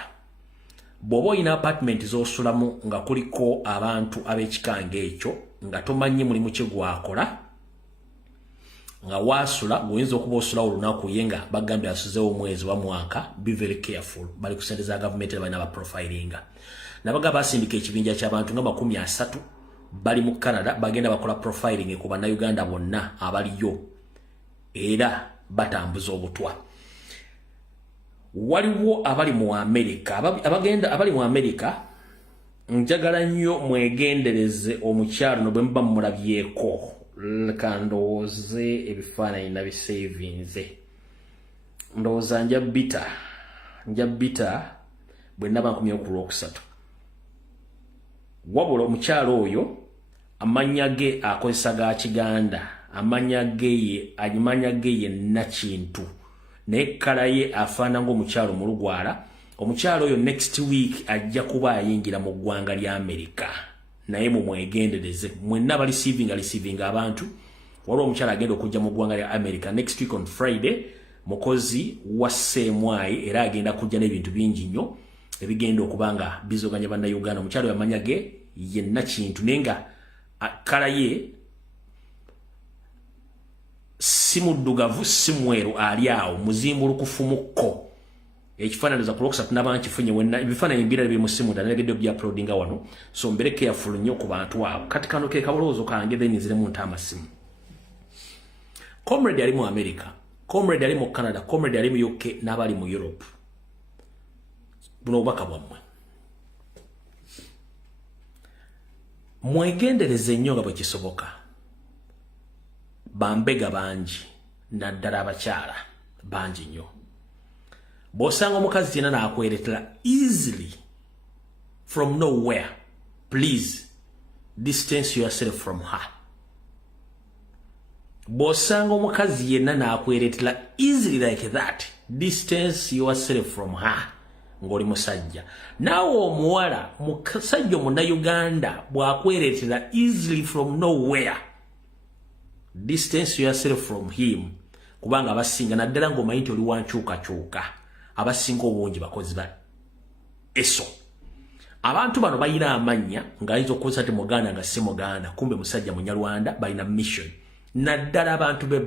Bw'oba olina apartment z'osulamu nga kuliko abantu ab'ekikanga ekyo nga tomanyi mulimu kye gwakola, nga wasula guyinza okuba osulawo olunaku ye nga bagambye asuzeewo omwezi wa mwaka, be very careful. Bali ku ssente za gavumenti balina baprofilinga. Nabaga basindika ekibinja ky'abantu nga 30 bali mu Canada bagenda bakola profiling ku bannayuganda bonna abaliyo era batambuza obutwa. Waliwo abali mu America, abali mu America, njagala nnyo mwegendereze omukyalo no bwe muba mulabyeko kandowooze ebifaananyi nabisavinze. Ndowooza nja bita bwe naba nkomyewo ku Lwokusatu. Wabula omukyalo oyo amanya ge akozesa ga Kiganda, amanya ge ye Nakintu, naye kkala ye afaana ng'omukyalo mu Lugwala. Omukyalo oyo next week ajja kuba ayingira mu ggwanga lya America, naye mumwegendereze mwenna receiving abantu. Waliwo omukyalo agenda okujja mu ggwanga lya America next week on Friday, mukozi wa Semwai, era agenda kujja n'ebintu bingi nnyo ebigenda okubanga bizoganya bannayuganda. Omukyalo yamanya ge ye Nakintu, naye nga akkala ye si muddugavu si mweru, ali awo muzimbulukufu mukko. Ekifaananyi ku Lwokusatu naba nkifunye wenna ebifaananyi mbirala biri mu simu ddala nagedde okubyapulodinga wano, so mbere careful nnyo ku bantu abo. Kati kano ke kaboloozo kange then nziremu nta amasimu. Comrade ali mu America, comrade ali mu Canada, comrade ali mu UK n'abali mu Europe. Buno obubaka bwammwe mwegendereze nnyo nga bwe kisoboka. Bambega bangi naddala abakyala bangi nnyo. Bw'osanga omukazi yenna n'akweretera easily from nowhere, please distance yourself from her. Bw'osanga omukazi yenna n'akweretera easily like that, distance yourself from her ng'oli musajja. Naawe omuwala musajja Omunnayuganda bw'akweretera easily from nowhere, distance yourself from him, kubanga abasinga naddala ng'omanyi nti oli wankyukakyuka, abasinga obungi bakozi ba ESO abantu bano bayina amanya ngayinza okukozesa ti muganda nga si muganda kumbe musajja munyarwanda bayina mission naddala abantu be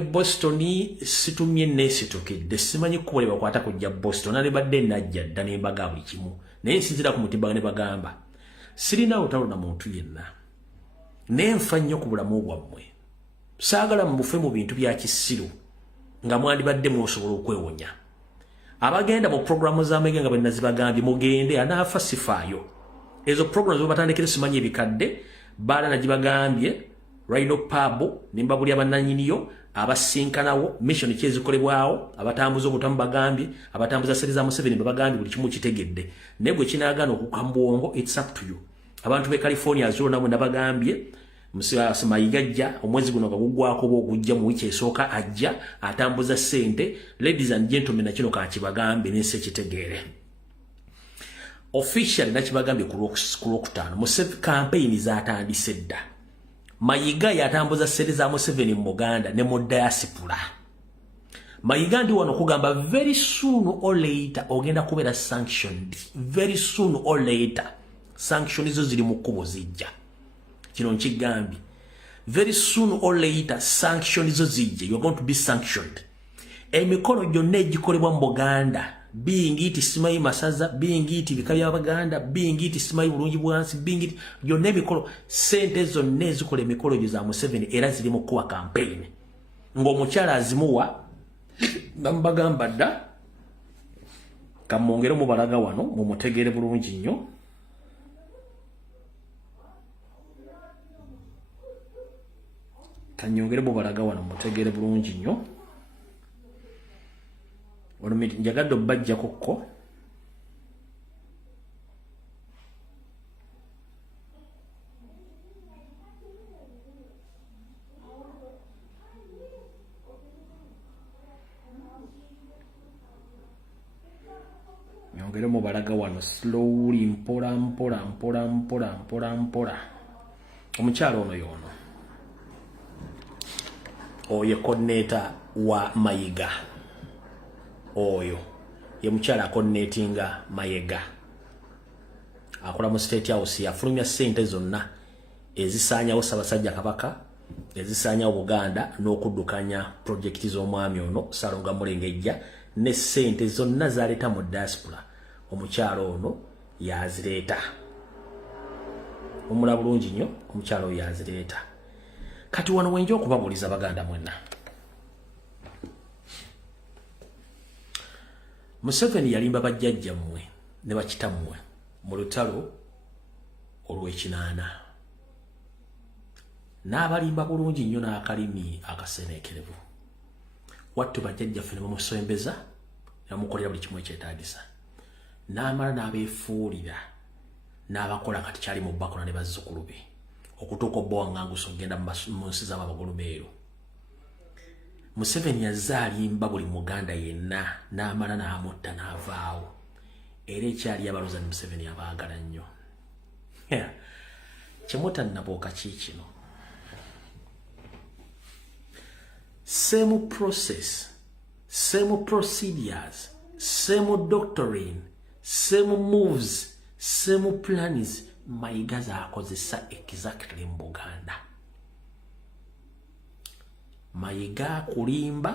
Boston situmye nesitukidde simanyi kubole bakwata kujja Boston nali badde najja dda ne mbaga buli kimu naye nsinzira ku mutimba ne bagamba sirina utalo na muntu yenna nenfa nnyo ku bulamu bwammwe saagala mufe mu bintu bya kisiru nga mwandibadde musobola okwewonya abagenda mu programu z'amege nga bwenna zibagambye mugende anaafa sifaayo ezo programu zobatandikire simanyi ebikadde baala nagibagambye Rhino Pabo nimba buli abannanyiniyo abasinkanawo mission kyezikolebwawo abatambuza obutamu bagambye abatambuza seri za Museveni bagambye buli kimu kitegedde negwe kinagana okukambwongo it's up to you abantu be California azuro namwe nabagambye Mayiga omwezi guno gagugwako bw'okujja mu wiki esooka ajja atambuza sente ladies and gentlemen nakino kakibagambe nense kitegeere officially nakibagambye ku Lwokutaano Museveni campaign zatandise dda Mayiga yatambuza sente za Museveni mu Uganda ne mu diaspora Mayiga ndi wano kugamba very soon or later ogenda kubeera sanctioned very soon or later sanctions zo ziri mu kkubo zijja kino nkigambye very soon or later sanctions zo zijja you are going to be sanctioned emikono gyonna egikolebwa mu Buganda being it simayi masaza being it bikabya Baganda being it simayi bulungi bwansi being it gyonna emikolo sente zonna ezikola emikolo gyo za Museveni era ziri mu kuwa campaign ng'omukyala azimuwa bambagamba dda kamwongere mubalaga wano mumutegeere bulungi nnyo kanyongere mubalaga wano mumutegeere bulungi nnyo njagadde obbajja kokko nyongere mubalaga wano slowly mpola omukyalo ono yono oyo coordinator wa Mayiga oyo ye mukyala akonetinga Mayiga akola mu State House yafulumya sente zonna ezisaanyawo Ssaabasajja Kabaka ezisaanyawo Buganda n'okuddukanya projekiti z'omwami ono Salonga Mulengejja ne sente zonna zaleeta mu diaspora omukyalo ono yazireeta omula bulungi nnyo omukyalo oyo yazireeta kati wano wenja okubabuuliza Baganda mwenna Museveni yalimba bajjajja mmwe ne bakitammwe mu lutalo olw'ekinaana n'abalimba bulungi nnyo n'akalimi akaseneekerevu wattu bajjajjaffe ne bamusembeza yamukolera buli kimu ekyetaagisa n'amala n'abeefuulira n'abakola kati kyali mu bakola ne bazzukulu be okutuuka obba waŋŋangusa okugenda mu nsi z'ababagulumeero Museveni yazaalimba buli Muganda yenna n'amala n'amutta n'avaawo era ekyali abaloza ne Museveni abaagala nnyo kyemutannabooka kiikino same process same procedures same doctrine same moves same plans Mayiga zaakozesa exactly mu Buganda Mayiga kulimba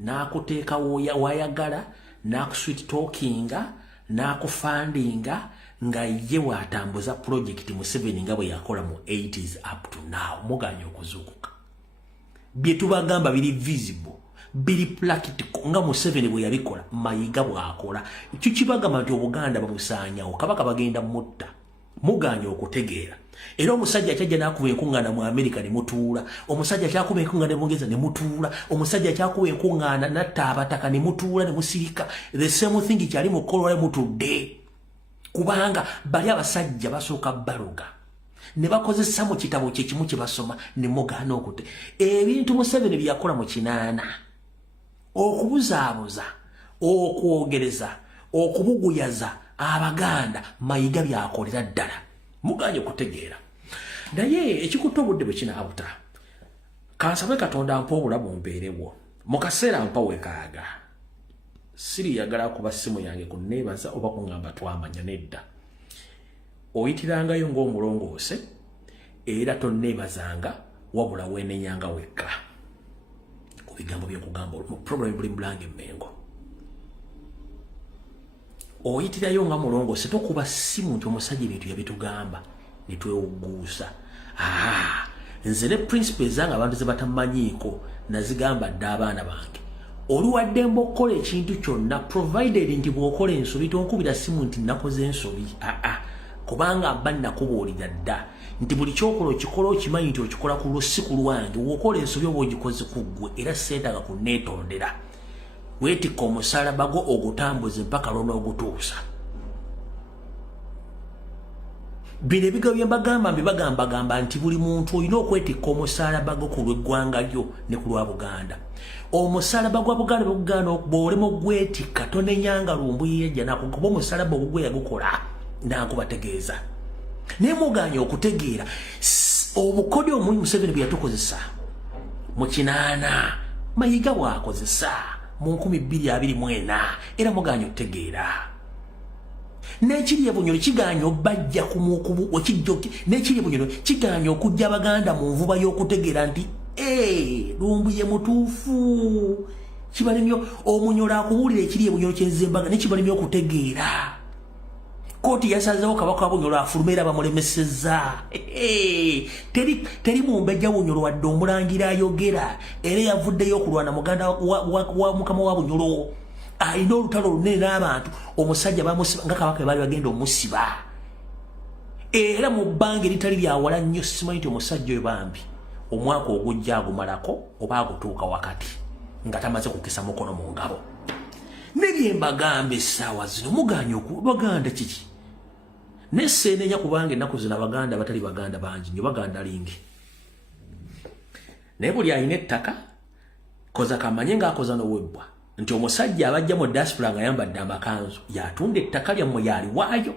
n'akuteeka wayagala n'akusweet talkinga n'akufandinga nga ye waatambuza project Museveni nga bwe yakola mu 80s up to now muganya okuzuukuka bye tubagamba biri visible biri practical nga Museveni bwe yabikola Mayiga bw'akola ekyo kibagamba nti Obuganda babusaanyawo Kabaka bagenda mutta muganya okutegeera era omusajja kyajja n'akuba enkuŋŋaana mu Amerika ne mutuula omusajja kyakuba enkuŋŋaana mu Bungereza ne mutuula omusajja kyakuba enkuŋŋaana natta abataka ne mutuula ne musirika the same thing kyali mu kkolwa mutudde kubanga bali abasajja basooka baluga ne bakozesa mu kitabo kye kimu kye basoma ne mugaana okute ebintu Museveni bye yakola mu kinaana okubuzaabuza okwogereza okubuguyaza Abaganda Mayiga byakolera ddala muganye kutegeera naye ekikutte obudde bwe kinaabuta kansabe Katonda mpa obulamu mbeerewo mu kaseera mpa wekaaga siri yagala kuba simu yange kunneebaza oba kungamba twamanya nedda oyitirangayo ng'omulongoose era tonneebazanga wabula weenenyanga wekka ku bigambo byokugamba problem buli mulange Mmengo oyitirayo nga mulongoose tokuba simu nti omusajja ebintu yabitugamba netwewuguusa nze ne principle zange abantu ze batamanyiiko nazigamba dde abaana bange oluwadde mbokola ekintu kyonna provided nti bw'okola ensobi tonkubira simu nti nakoze ensobi kubanga abba nakubuulira dda nti buli kyokola okikola okimanyi nti okikola ku lusi ku lwange w'okola ensobi oba ogikoze ku ggwe era seetaaga kunneetondera weetikka omusalaba gwo ogutambuze mpaka lw'onoogutuusa bino ebigambo bye mbagamba nti buli muntu olina okwetikka omusalaba gwo ku lw'eggwanga lyo ne ku lwa Buganda omusalaba gwa Buganda bw'okugaana bw'olema ogwetikka tonenyanga Lumbuye yajja nakugoba omusalaba ogugwe yagukola nakubategeeza naye muganye okutegeera obukodyo omuli Museveni bwe yatukozesa mu 8 Mayiga bw'akozesa mu 2024 era muganye okutegeera n'ekiri ebunyolo kiganya obajja kumukubu okijjoki n'ekiri ebunyolo kiganya okujja Abaganda mu nvuba y'okutegeera nti Lumbuye mutuufu kibalemyo omunyola akubuulira ekiri ebunyolo kyenzembaga nekibalemyo okutegeera kooti yasazeewo kabaka wabunyolo afulumera bamulemesezza teri mumbejja bunyolo wadde omulangira ayogera era yavuddeyo okulwana muganda wa mukama wa bunyolo alina olutalo olunene n'abantu omusajja bamusiba nga kabaka baali bagenda omusiba era mu bbanga eritali lyawala nnyo simanyi nti omusajja oyo bambi omwaka ogujja agumalako oba agutuuka wakati nga tamaze kukisa mukono mu ngabo nebyembagamba essaawa zino muganya Baganda kiki neseenenya kubanga ennaku zino Abaganda batali Baganda bangi nnyo Baganda lingi naye buli alina ettaka koza kamanye ng'akoza n'owebbwa nti omusajja abajja mu diaspora nga yambadde amakanzu yatunda ettaka lyammwe yaliwaayo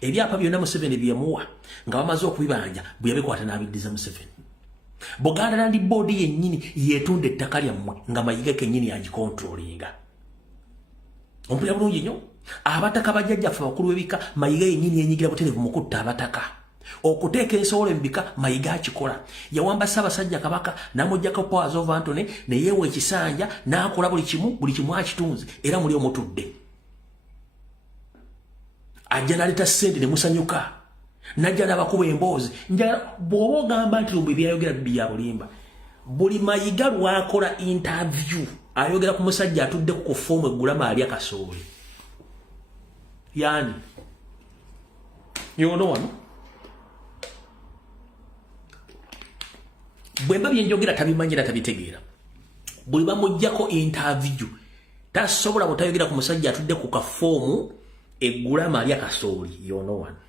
ebyapa byonna Museveni byemuwa nga bamaze okubibanja bwe yabikwata n'abiddiza Museveni Buganda Land Board yennyini yeetunda ettaka lyammwe nga Mayiga kennyini yagikontrolinga ompulira bulungi nnyo abataka bajjajjaffe bakulu b'ebika Mayiga yennyini yenyigira butereevu mu kutta abataka okuteeka ensowolo mu bika Mayiga akikola yawamba Ssaabasajja Kabaka n'amuggyako powers of Antony ne yeewa ekisanja n'akola buli kimu akitunze era muli omutudde ajja n'aleeta ssente ne musanyuka najja n'abakuba emboozi bw'oba ogamba nti Lumbuye byayogera bya bulimba buli Mayiga lwakola interview ayogera ku musajja atuddeko ku foomu eggulama alya kasooli yani yono wano bwemba byenjogera tabimanyira tabitegeera buli bamuggyako interview tasobola butayogera ku musajja atudde ku kafoomu eggulama alya kasooli yono wano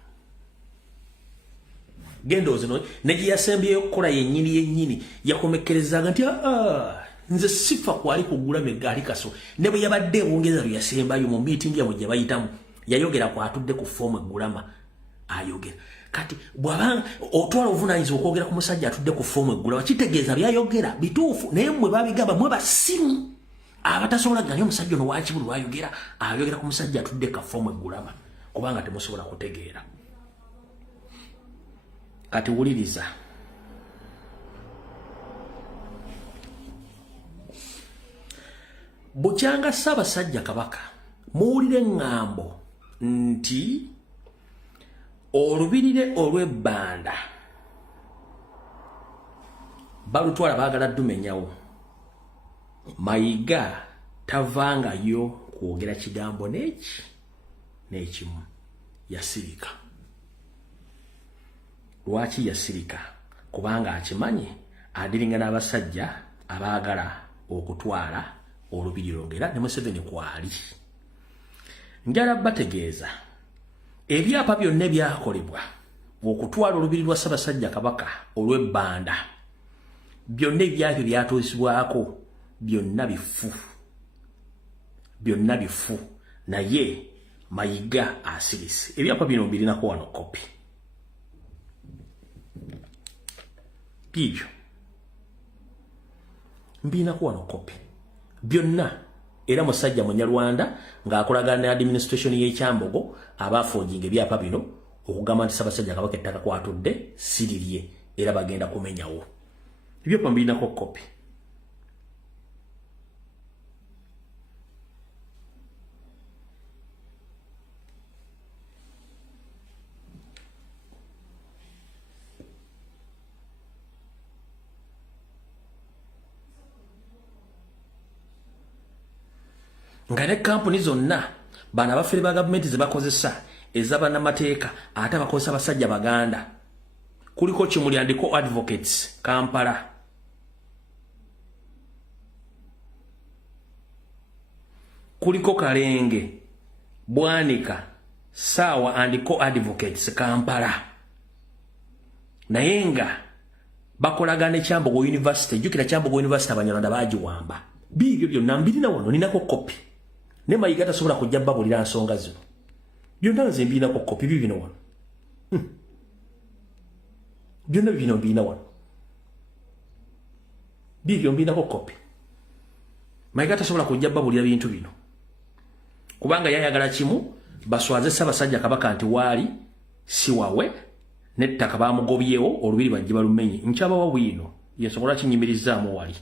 gendo zino neji yasembyeyo okukola yennyini yakomekkerezaga nti nze sifa kwali kugula megali kaso ne bwe yabadde wongeza bya yasembayo mu meeting ya mujja bayitamu yayogera kwa atudde ku form eggulama ayogera kati bwabanga otwala ovunanyiza okwogera ku musajja atudde ku form eggulama kitegeeza byayogera bituufu naye mmwe babigamba mmwe basimu abatasobola ganya omusajja ono wakibulu ayogera ku musajja atudde ka form eggulama kubanga temusobola kutegeera kati wuliriza bukyanga Ssaabasajja Kabaka muwulire ŋŋambo nti olubirire olw'ebbanda balutwala baagala dumenyawo Mayiga tavangayo kwogera kigambo n'ekimu yasirika lwaki yasirika kubanga akimanyi adiringa n'abasajja abaagala okutwala olubiriro ngera ne Museveni kwali njala bategeeza ebyapa byonna ebyakolebwa okutwala olubiri lwa Ssaabasajja Kabaka olw'ebbanda byonna ebyabyo byatuusibwako byonna bifu naye Mayiga asirise ebyapa bino mbirinako wano kopi bibyo mbinako wano kopi byonna era musajja Munyarwanda ng'akolagana ne administration y'ekyambogo abafojinga ebyapa bino okugamba nti Ssaabasajja Kabaka ettaka kwatudde sirirye era bagenda kumenyawo. Ebyapa mbirinako kopi. Nga ne kampuni zonna bana bafere ba government ze bakozesa ez'abannamateeka ate bakozesa basajja baganda. Kuliko Kimulyandiko Advocates Kampala, kuliko Kalenge Bwanika Sawa and Co Advocates Kampala. Naye nga bakolagana ne Kyambogo University, jukira Kyambogo University Abanyarwanda bagiwamba. Bibyo byonna mbirina wano ninako kopi. Ne Mayiga tasobola kujja babulira nsonga zino. Byonna nze mbirina kopi bibino wano. Byonna bino mbirina wano. Bibyo mbirina kopi. Mayiga tasobola kujja babulira bintu bino. Kubanga yayagala kimu baswaze Ssaabasajja Kabaka nti waali si wawe nettaka bamugobyewo olubiri bajje balumenye. Nkyaba wa bwino yesobola kinyimirizaamu wali.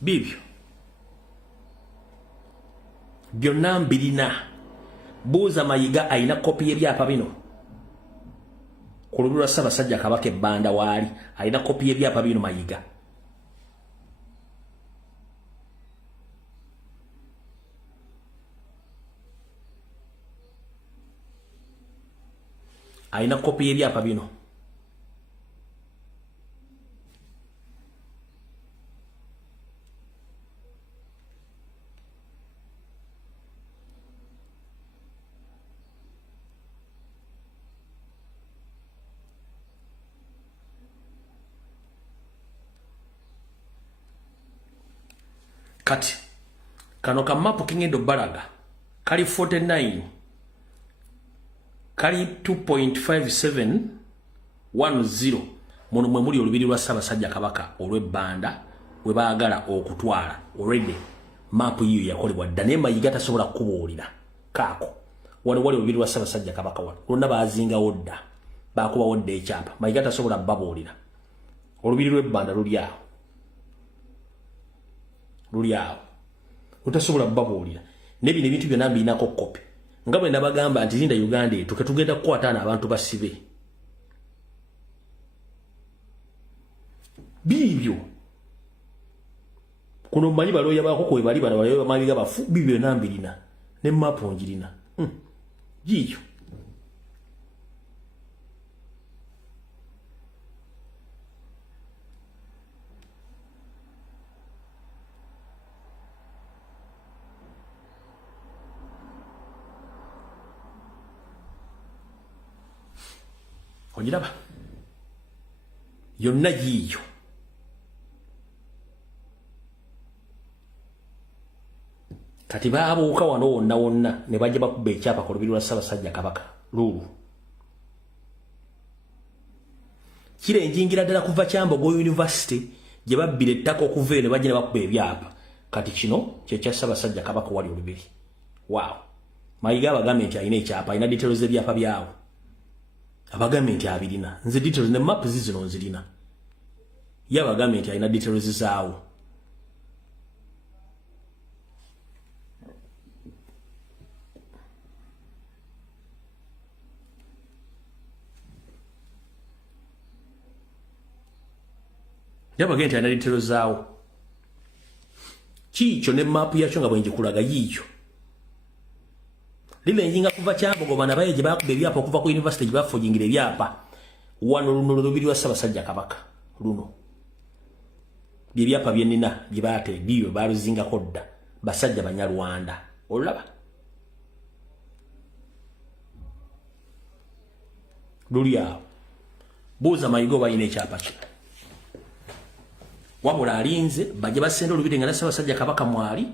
Bibyo byonna mbirina. Buuza Mayiga ayina kopi y'ebyapa bino ku lubiri lwa Ssaabasajja Kabaka ebbanda waali ayina kopi y'ebyapa bino Mayiga. Ayina kopi y'ebyapa bino. Kati kano kamapu kingendo balaga kali 49 kali 2.5710 muno mwe muli olubiri lwa Ssaabasajja Kabaka olw'ebbanda we baagala okutwala. Already mapu yiyo yakolebwa dda naye Mayiga tasobola kubuulira kaako wali olubiri lwa Ssaabasajja Kabaka wano lwonna baazingawo dda baakubawo dda ekyapa. Mayiga tasobola babuulira olubiri lw'ebbanda luli awo. Utasobola babuulira nebino ebintu byonna mbinako kopi nga bwe nabagamba nti linda Uganda etu ketugenda kukwataana abantu basibe. Bibyo kuno mmanyi balooya bakoko we bali bana balooya Mayiga bafu. Bibyo nambirina ne mapu njirina gikyo. Onyiraba yonna yiyo. Kati baabuuka wano wonna ne bajja bakuba ekyapa ku lubiri lwa Ssaabasajja Kabaka lulu. Kirenjingira ddala kuva Kyambogo University gye babbira ettaka okuva ne bajja ne bakuba ebyapa. Kati kino kyekya Ssaabasajja Kabaka wali olubiri. Wow. Mayiga abagambye nti alina ekyapa, alina details z'ebyapa byawo. Abagambye nti abirina. Nze details ne map zino nzirina. Ye abagambye nti alina details zaawo. Ye abagambye nti alina details zaawo. Kiikyo ne map yakyo nga bwenjikulaga yiikyo. Lile njinga kuva Kyambogo bana baye gye bakuba ebyapa okuva ku university gye bafojingira ebyapa wano luno lubiri lwa Ssaabasajja Kabaka luno. Byebyapa byenina gye baate biyo baluzingako dda basajja Banyarwanda. Olaba luli awo. Buuza Mayiga oba alina ekyapa kino. wabula alinze bajja basenda olubiri nga Ssaabasajja Kabaka mwali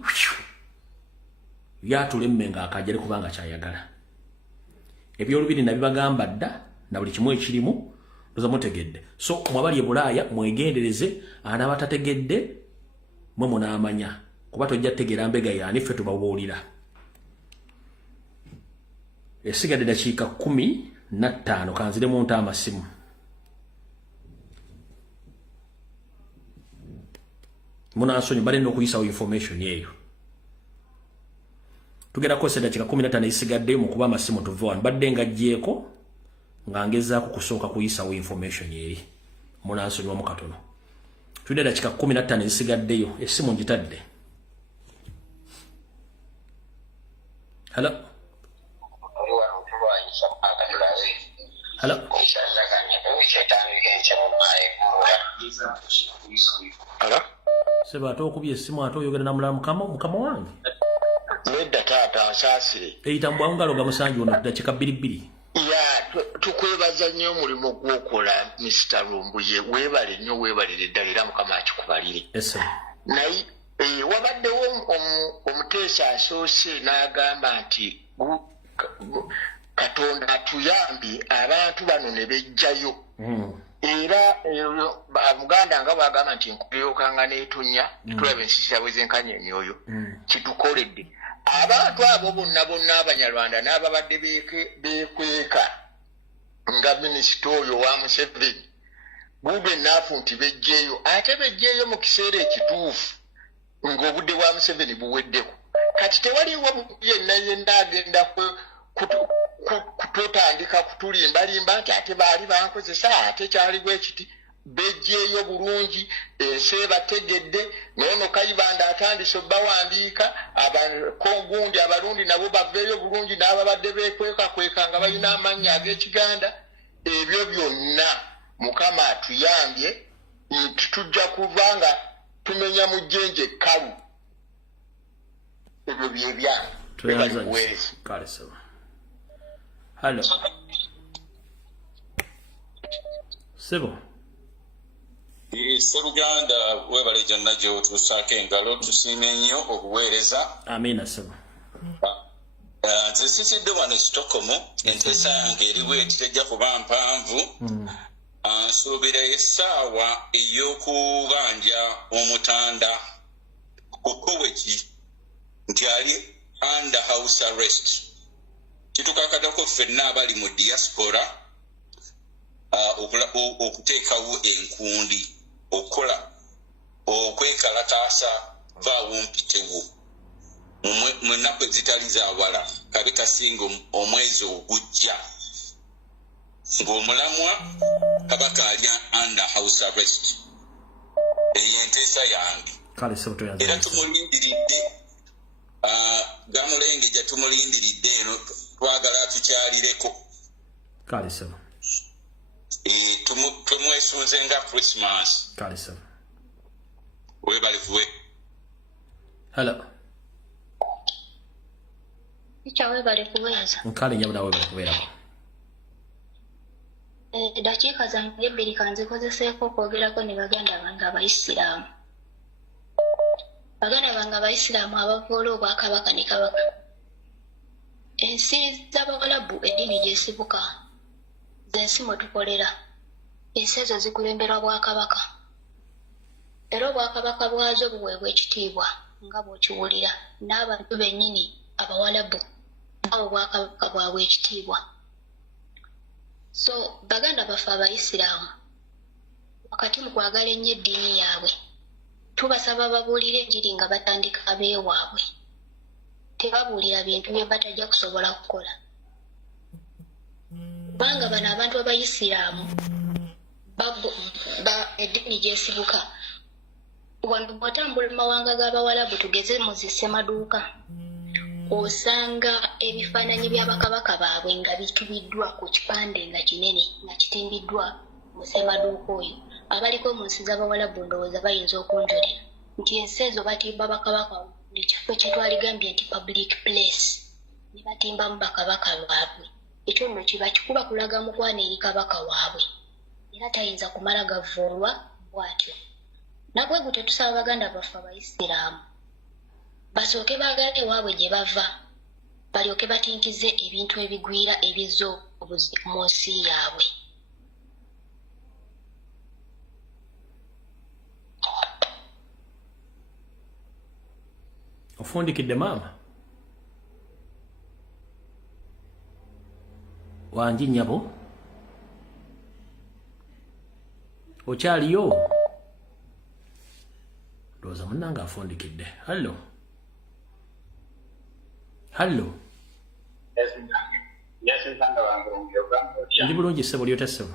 yatulemme nga akajjale kubanga kyayagala ebyolubiri nabibagamba dda na buli kimu ekirimu loza mutegedde so mwabali e Bulaaya mwegendereze anabatategedde mwe munaamanya kuba tojja tegera mbega yani ffe tubabuulira esigadde dakiika 15 kanzire mu nta amasimu munansonyi balina okuyisawo information yeeyo tugera kose dakiika 15 isigadde mu kuba amasimu tuve wano badde ngajjeeko nga ngezaako kusooka kuyisawo information yeeri munansonyiwa mu katono tudde dakiika 15 isigaddeyo essimu ngitadde hello hello hello seba ate okubye essimu ate oyogera na mulala mukama wange nedda taata nsaasire eyitambwawo ngalo ga musanji ono dakiika 2 ya tukwebaza nnyo omulimu gw'okola Mr. Lumbuye weebale nnyo weebalire ddala era mukama akikubalire naye wabaddewo omuteesa asoose n'agamba nti Katonda atuyambye abantu bano ne bejjayo era Buganda nga bwagamba nti enkulyookanga n'etonnya tulaba ensiisira bwe zenkanya emyoyo kitukoledde abantu abo bonna Abanyarwanda n'ababadde beekweka nga minisita oyo wa Museveni bube naafu nti bejjeeyo ate bejjeeyo mu kiseera ekituufu ng'obudde bwa Museveni buweddeko kati tewaliwo yenna agenda kututandika kutulimbalimba nti ate baali bankozesa ate kyali bwe kiti bejjeeyo bulungi ensi ebategedde nono Kayibanda atandise obbawandiika kongundi abalundi nabo baveeyo bulungi n'ababadde beekweka nga balina amannya ag'Ekiganda ebyo byonna Mukama atuyambye nti tujja kuva nga tumenya mu jjenje kkalu ebyo byebyange Hello. Sebo. Sseruganda webale gyonna gy'otuusaako engalo tusiime nnyo okuweereza. Amina sebo. Nze sisidde wano Stockholm enteesa yange eriwo etitejja kuba mpanvu. Nsuubira essaawa ey'okubanja omutanda ku Koweki nti ali under house arrest. Kitukakatako ffenna abali mu diaspora okuteekawo enkundi okukola okwekalakaasa vaawo mpitewo mu nnaku ezitali zaawala kabe kasinga omwezi ogujja ng'omulamwa Kabaka ali under house arrest. Eyo enteesa yange era tumulindiridde Gamulenge gye tumulindiridde eno twagala tukyalireko kale sebo tumwesunze nga Christmas kale sebo webale kuwe hello Icha webale kuweza nkale nyabula webale kubeerako dakiika zange 2 kanzikozeseeko okwogerako ne baganda bange Abayisiraamu baganda bange Abayisiraamu abavoola Obwakabaka ne Kabaka ensi z'Abawalabu eddiini gyesibuka zensi mwe tukolera ensi ezo zikulembera Obwakabaka era Obwakabaka bwazo buweebwa ekitiibwa nga bw'okiwulira n'abantu bennyini Abawalabu nabo Obwakabaka bwabwe ekitiibwa so baganda baffe Abayisiraamu wakati mu kwagala ennyo eddiini yaabwe tubasaba babuulire enjiri nga batandika abeewaabwe tebabuulira bintu bye batajja kusobola kukola kubanga bano abantu Abayisiraamu eddiini gyesibuka wano bw'otambula mu mawanga g'Abawalabu tugeze mu zissemaduuka osanga ebifaananyi bya bakabaka baabwe nga bitubiddwa ku kipande nga kinene nga kitimbiddwa mu ssemaduuka oyo abaliko mu nsi z'Abawalabu ndowooza bayinza okunjulira nti ensi ezo batimba bakabaka buli kifo kye twaligambye nti public place ne batimbamu bakabaka baabwe ekyo nno kiba kikuba kulaga mukwana eri kabaka waabwe era tayinza kumala gavuulwa bw'atyo Nabwe gute tusaba baganda baffe abayisiraamu basooke baagale ewaabwe gye bava balyoke batinkize ebintu ebigwira ebizza obuzi mu nsi yaabwe. Ofundikidde maama wangi nnyabo okyaliyo ndowooza munnange afundikidde. Hallo ndi bulungi ssebo lyota ssebo.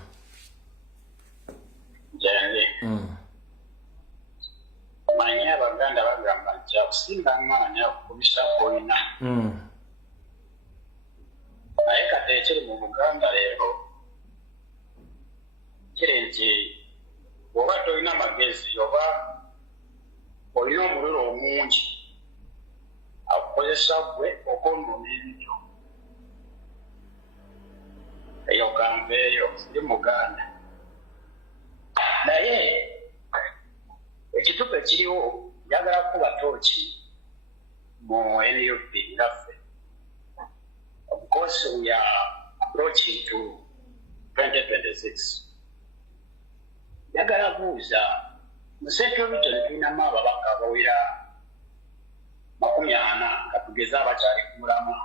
Manya abaganda bagamba nti akusinga amaanyi akukumisa olina naye kati ekiri mu Buganda leero kiri nti bw'oba tolina magezi oba olina omuliro omungi akukozesa gwe okwonona ebintu. Eyo gamba eyo ndi Muganda naye ekitupe kiriwo njagala kuba tooki mu NUP ngaffe. Of course we are approaching to 2026. Njagala buuza mu Central Region tulinamu ababaka abawera 40 nga tugeza abakyali ku mulamwa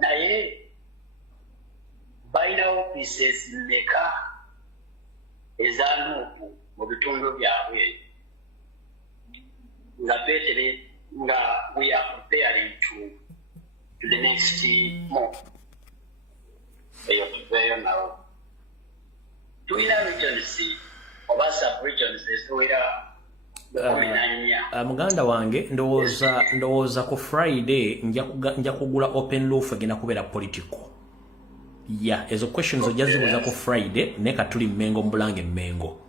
naye balina offices mmeka eza nuupu mu bitundu byabwe nga twetere nga we are preparing to the next month. Eyo tuveeyo nawo tulina regions oba sub-regions eziwera muganda wange ndowooza ku Friday nja kugula open roof egenda kubeera political. Ezo questions ojja zibuuza ku Friday naye katuli Mmengo Mbulange Mmengo.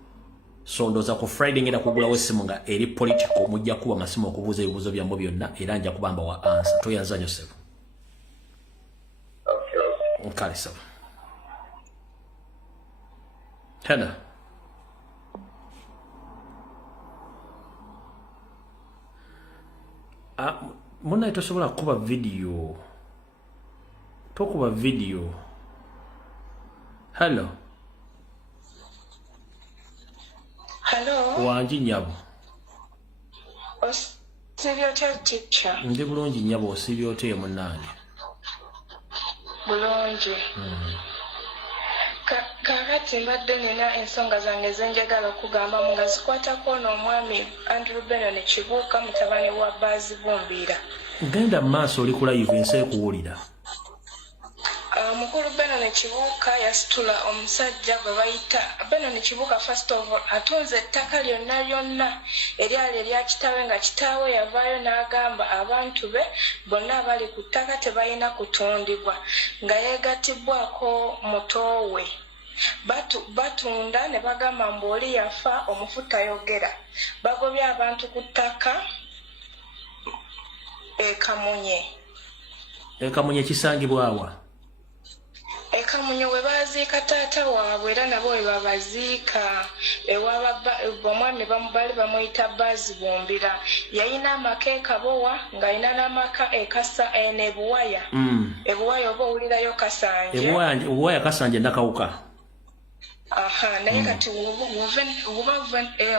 So ndowooza ku Friday ngenda kugulawo essimu nga eri political mujja kuba amasimu okubuuza ebibuuzo byambo byonna era nja kubamba wa answer. Toyanza nnyo ssebo. Nkale ssebo. Hello. Muna tosobola kuba video. Tokuba video. Hello. Hello. Wangi nyabo. Osibyote teacher. Ndi bulungi nyabo osibyote munnange. Bulungi. Kakati mbadde nina ensonga zange zenjagala okugamba nga zikwatako n'omwami Andrew Bennett Kibuuka mutabani wa Baazi Bumbira. Genda maaso oli ku live ensi ekuwulira. Mukulu Bennett Kibuuka yasitula omusajja gwe bayita Bennett Kibuuka first of all atunze ettaka lyonna lyonna eryali erya kitaawe nga kitaawe yavaayo n'agamba abantu be bonna abali ku ttaka tebalina kutundibwa nga yeegattibwako muto we. Batunda ne bagamba mbu oli yafa omufu tayogera. Bagobye abantu ku ttaka Kamunye. Kamunye kisangibwawa? Kamunye we baziika taata waabwe era nabo we babaziika omwami bali bamuyita Baazi Bumbira. Yalina amaka Kabowa ng'alina n'amaka Kasa n'Ebuwaya. Ebuwaya oba owulirayo Kasanje. Ebuwaya Kasanje nakawuka. Naye kati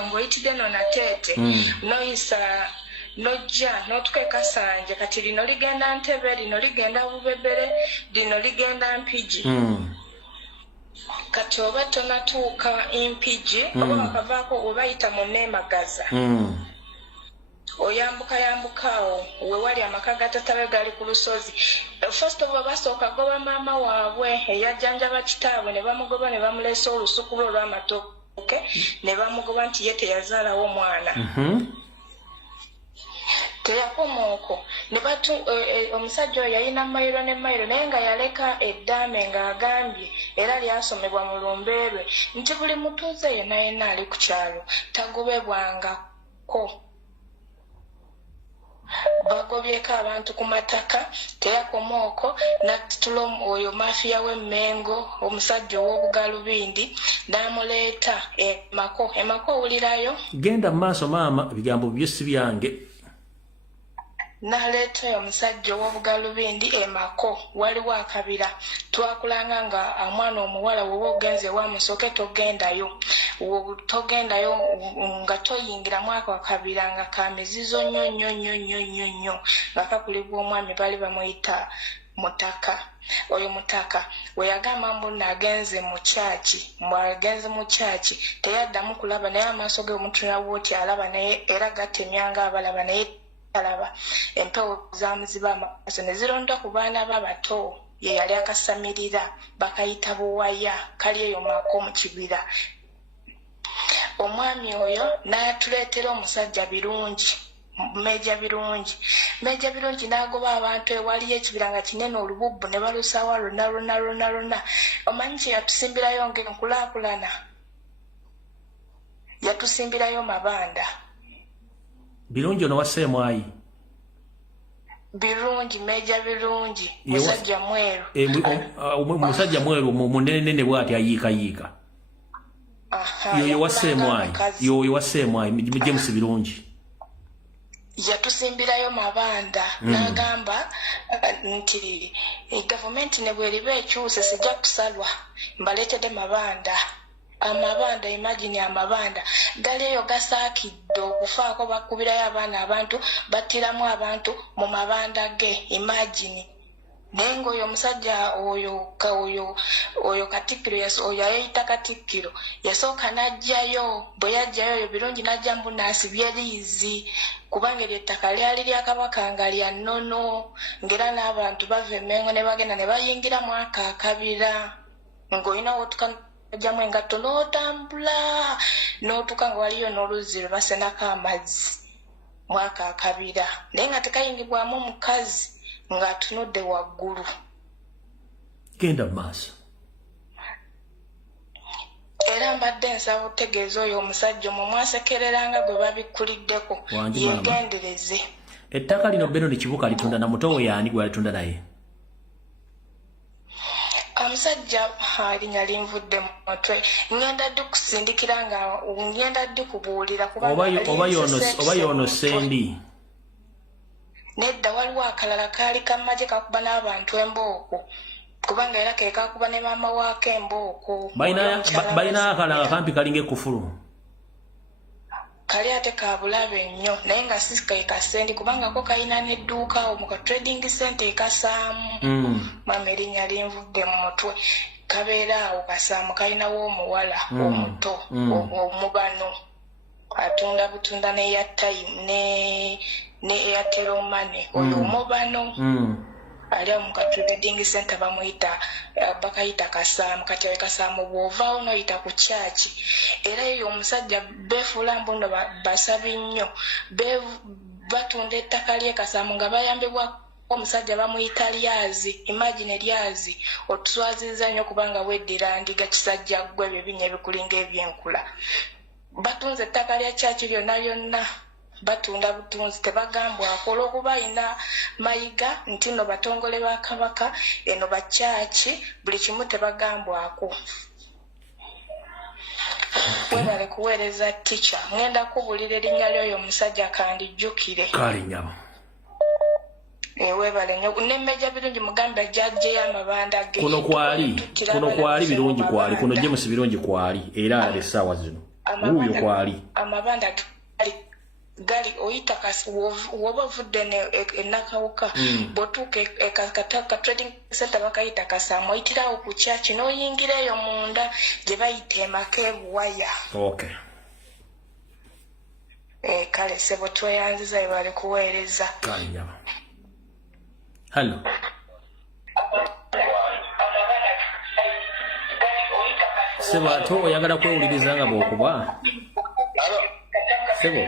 ng'oyitidde n'onateete noyisa nojja n'otuka Kasanje kati lino ligenda Ntebe lino ligenda Bubebere lino ligenda Mpigi. Kati oba tonatuuka Mpigi oba wakavaako obayita mu Neemagaza oyambukaawo we wali amaka ga tatawe gali ku lusozi. First of all basooka goba maama waabwe eyajjanjaba kitaabwe ne bamugoba ne bamuleesa olusuku lwe olw'amatooke ne bamugoba nti ye teyazaalawo mwana. Teyakomaoko ne batu omusajja oyo yalina mayiro ne mayiro naye nga yaleka eddaame ng'agambye era lyasomebwa mu Lumbuye nti buli mutuuze yenna yenna ali ku kyalo tagobebwangako. bagobyeko abantu ku mataka teyakomaoko natutula oyo mafiya w'emmengo omusajja ow'obugalubindi n'amuleeta emako owulirayo genda mu maaso maama ebigambo byo si byange n'aleeta oyo omusajja ow'obugalubindi emako waliwo akabira twakulanga nga omwana omuwala woba ogenze wamusooke togendayo nga toyingiramu ako akabira nga kamizizo nnyo nga kakulibwa omwami bali bamuyita mutaka oyo mutaka weyagamba mbu agenze mu kyaki teyaddamu kulaba naye amaaso ge omutulawo oti alaba naye era gatemyanga abalaba naye alaba empewo zamuziba amaaso ne zironda ku baana b'abato ye yali akasamirira bakayita buwaya kali eyo mako mu kibira omwami oyo n'atuleetera omusajja birungi meja birungi n'agoba abantu ewaliyo ekibira nga kinene olububbu ne balusaawa lonna omanyi kye yatusimbirayo ng'enkulaakulana yatusimbirayo mabanda birungi ono wasseemu ayi birungi meja birungi musajja mweru musajja mweru munenenene bw'ati ayiikayiika yoyo wasseemu ayi James birungi yatusimbirayo mabanda n'agamba nti gavumenti ne bweriba ekyuse sijja kusalwa mbaleetedde mabanda imagine amabanda gali eyo gasaakidde okufaako bakubirayo abaana abantu battiramu abantu mu mabanda ge imagine naye ng'oyo omusajja oyo katikkiro oyo ayeyita katikkiro yasooka n'ajjayo bwe yajjayo oyo birungi n'ajja mbu n'asibye liizi kubanga eryo ettaka lyali lya kabaka nga lya nnono ng'era n'abantu bava emmengo ne bagenda ne bayingira mu ako akabira ng'olina ojjamu engatto n'otambula n'otuuka nga waliyo n'oluzzi lwe basenako amazzi mu ako akabira naye nga tekayingibwamu omukazi ng'atunudde waggulu genda mu maaso era mbadde nsaba otegeeza oyo omusajja omwo mwasekereranga gwe babikkuliddeko yegendereze ettaka lino beno ne kibuka litunda na muto we yaani gwe alitunda naye omusajja linnya linvudde mu mutwe ngenda ddi kusindikira nga ngenda ddi kubuulira oba yono sendi nedda waliwo akalala kaali kamagye kakuba n'abantu embooko kubanga era ke kakuba ne maama waako embooko balina akalala kampi kalinga ekufulu kali ate kabulabe nnyo naye nga si kasendi kubanga ko kalina n'edduuka awo mu ka trading center ekasaamu mama erinnya linvudde mu mutwe kabeera awo kasaamu kalinawo omuwala omuto omubano atunda butunda ne airtime ne Airtel money oyo omubano ali mu ka trading center bakayita kasaamu kati awe kasaamu bw'ovaawo n'oyita ku kyaki era eyo omusajja beefuula mbu nno basabi nnyo batunda ettaka ly'ekasaamu nga bayambibwa omusajja bamuyita lyazi imagine lyazi otuswaziza nnyo kubanga weddira ndiga kisajja ggwe ebyo binya ebikulinga ebyenkula batunze ettaka lya kyaki lyonna batunda butunzi tebagambwako olw'okuba alina mayiga nti nno batongole ba kabaka eno bakyaki buli kimu tebagambwako webale kuweereza tica ngenda kubulira erinnya lyoyo omusajja kandijjukire kalinyama webale nnyo nemmeja birungi mugambe ajjajjeyo amabanda ge kuno kwali birungi kwali kuno James birungi kwali era alaba essaawa zino wuuyo kwali amabanda gali oyita kasi woba ovudde enakawuka bw'otuuka ka trading center bakayita kasaamu oyitirawo ku kyaki n'oyingira eyo munda gye bayita emaka ebuwaya kale sebo tweyanziza bebali kuweereza kalinyama hallo sebo ate oyagala kwewuliriza nga bw'okuba sebo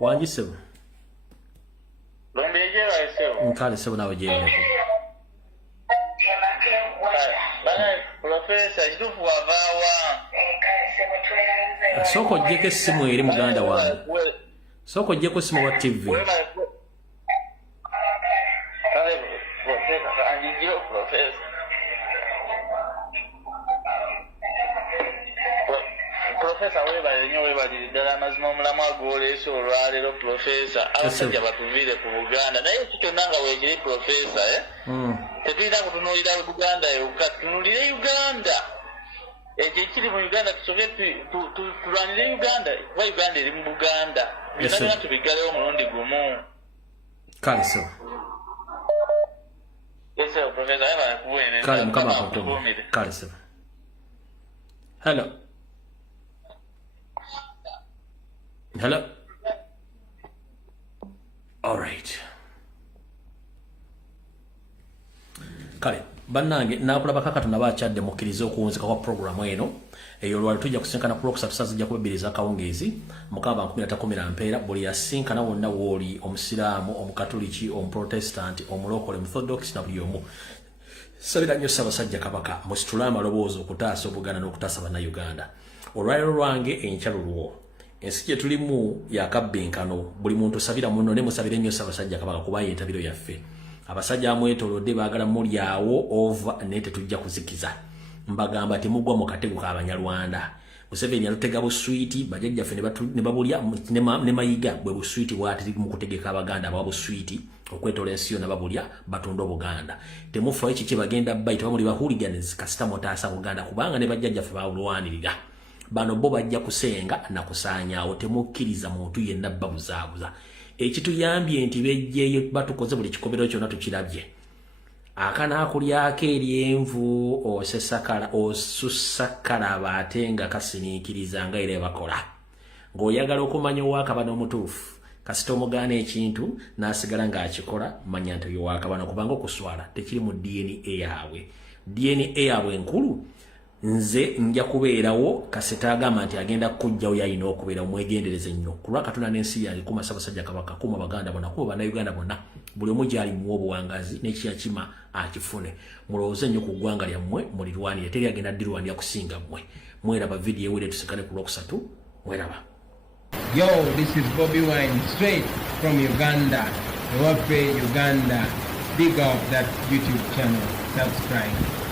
wangi sebo nkale sebo nawe gyemeko profesa kituufu wavaawa Soko jeke simu eri muganda wange. Soko jeko simu wa TV. Professor webale nyo webale ddala mazima omulamu agwoleesa olwaleero professor abasajja batuvire ku Buganda naye kitonnanga weekiri professor tetulina kutunuulira Buganda yokka tutunuulire Uganda ekyo ekiri mu Uganda tusoke tulwanire Uganda kuba Uganda eri mu Buganda bitalina tubigalewo omulundi gumu kale so yeso professor yebale kubuweereza kale mukama akutume kale so hello. Hello. All right. Kale, bannange nakulaba kakatu nabachadde mukkiriza okuwunzika kwa programu eno. Eyo lwali tujja kusinkana ku Lwokusatu sajja kubabiriza akawungeezi mukaba 13 mpeera buli yasinkana wonna wooli omusiraamu omukatoliki omuprotestant omulokole Orthodox na buli omu. Sabira nnyo Ssaabasajja Kabaka musitule amaloboozi okutaasa Obuganda n'okutaasa bannayuganda. Olwaliro lwange enkyalulwo ensi gye tulimu yakabbenkano buli muntu sabira muno ne musabire nnyo Ssaabasajja Kabaka kuba yentabiro yaffe. Abasajja amwetoolodde baagala mulyawo ova naye tetujja kuzikiza. Mbagamba temugwa mu katego k'Abanyarwanda. Museveni yalutega buswiti bajjajjaffe ne babulya ne mayiga bwe buswiti bwatiri mu kutegeka Abaganda aba buswiti okwetoola ensi yonna babulya batunda Obuganda. Temufa ekyo kye bagenda bayita bamuli bahooligans kasita motaasa Buganda kubanga ne bajjajjaffe bawulwanirira. Bano bo bajja kusenga na kusaanyaawo temukkiriza muntu yenna babuzaabuza. Ekituyambye nti bejjeeyo batukoze buli kikobero kyonna tukirabye. Akanaakulyako eryenvu osusakala ate nga kasiniikiriza nga era bakola. Ng'oyagala okumanya Owakabano omutuufu kasita omugaana ekintu n'asigala ng'akikola manya nti oyo Owakabano kubanga okuswala tekiri mu DNA yaabwe. DNA yaabwe enkulu nze nja kubeerawo kasita agamba nti agenda kujjawo yalina okubeera omwegendereze nnyo kulwa Katonda n'ensi yali kuma Ssaabasajja Kabaka kuma Baganda bonna kuma Bannayuganda bonna buli omu gyali muwa obuwangazi n'ekiyakima akifune. Mulowooze nnyo ku ggwanga lyammwe mulirwanire teri agenda ddirwanira kusinga mmwe. Mweraba vidiyo ewere tusikane ku Lwokusatu. Mweraba. Yo, this is Bobby Wine straight from Uganda. Ewaffe Uganda. Big up that YouTube channel. Subscribe.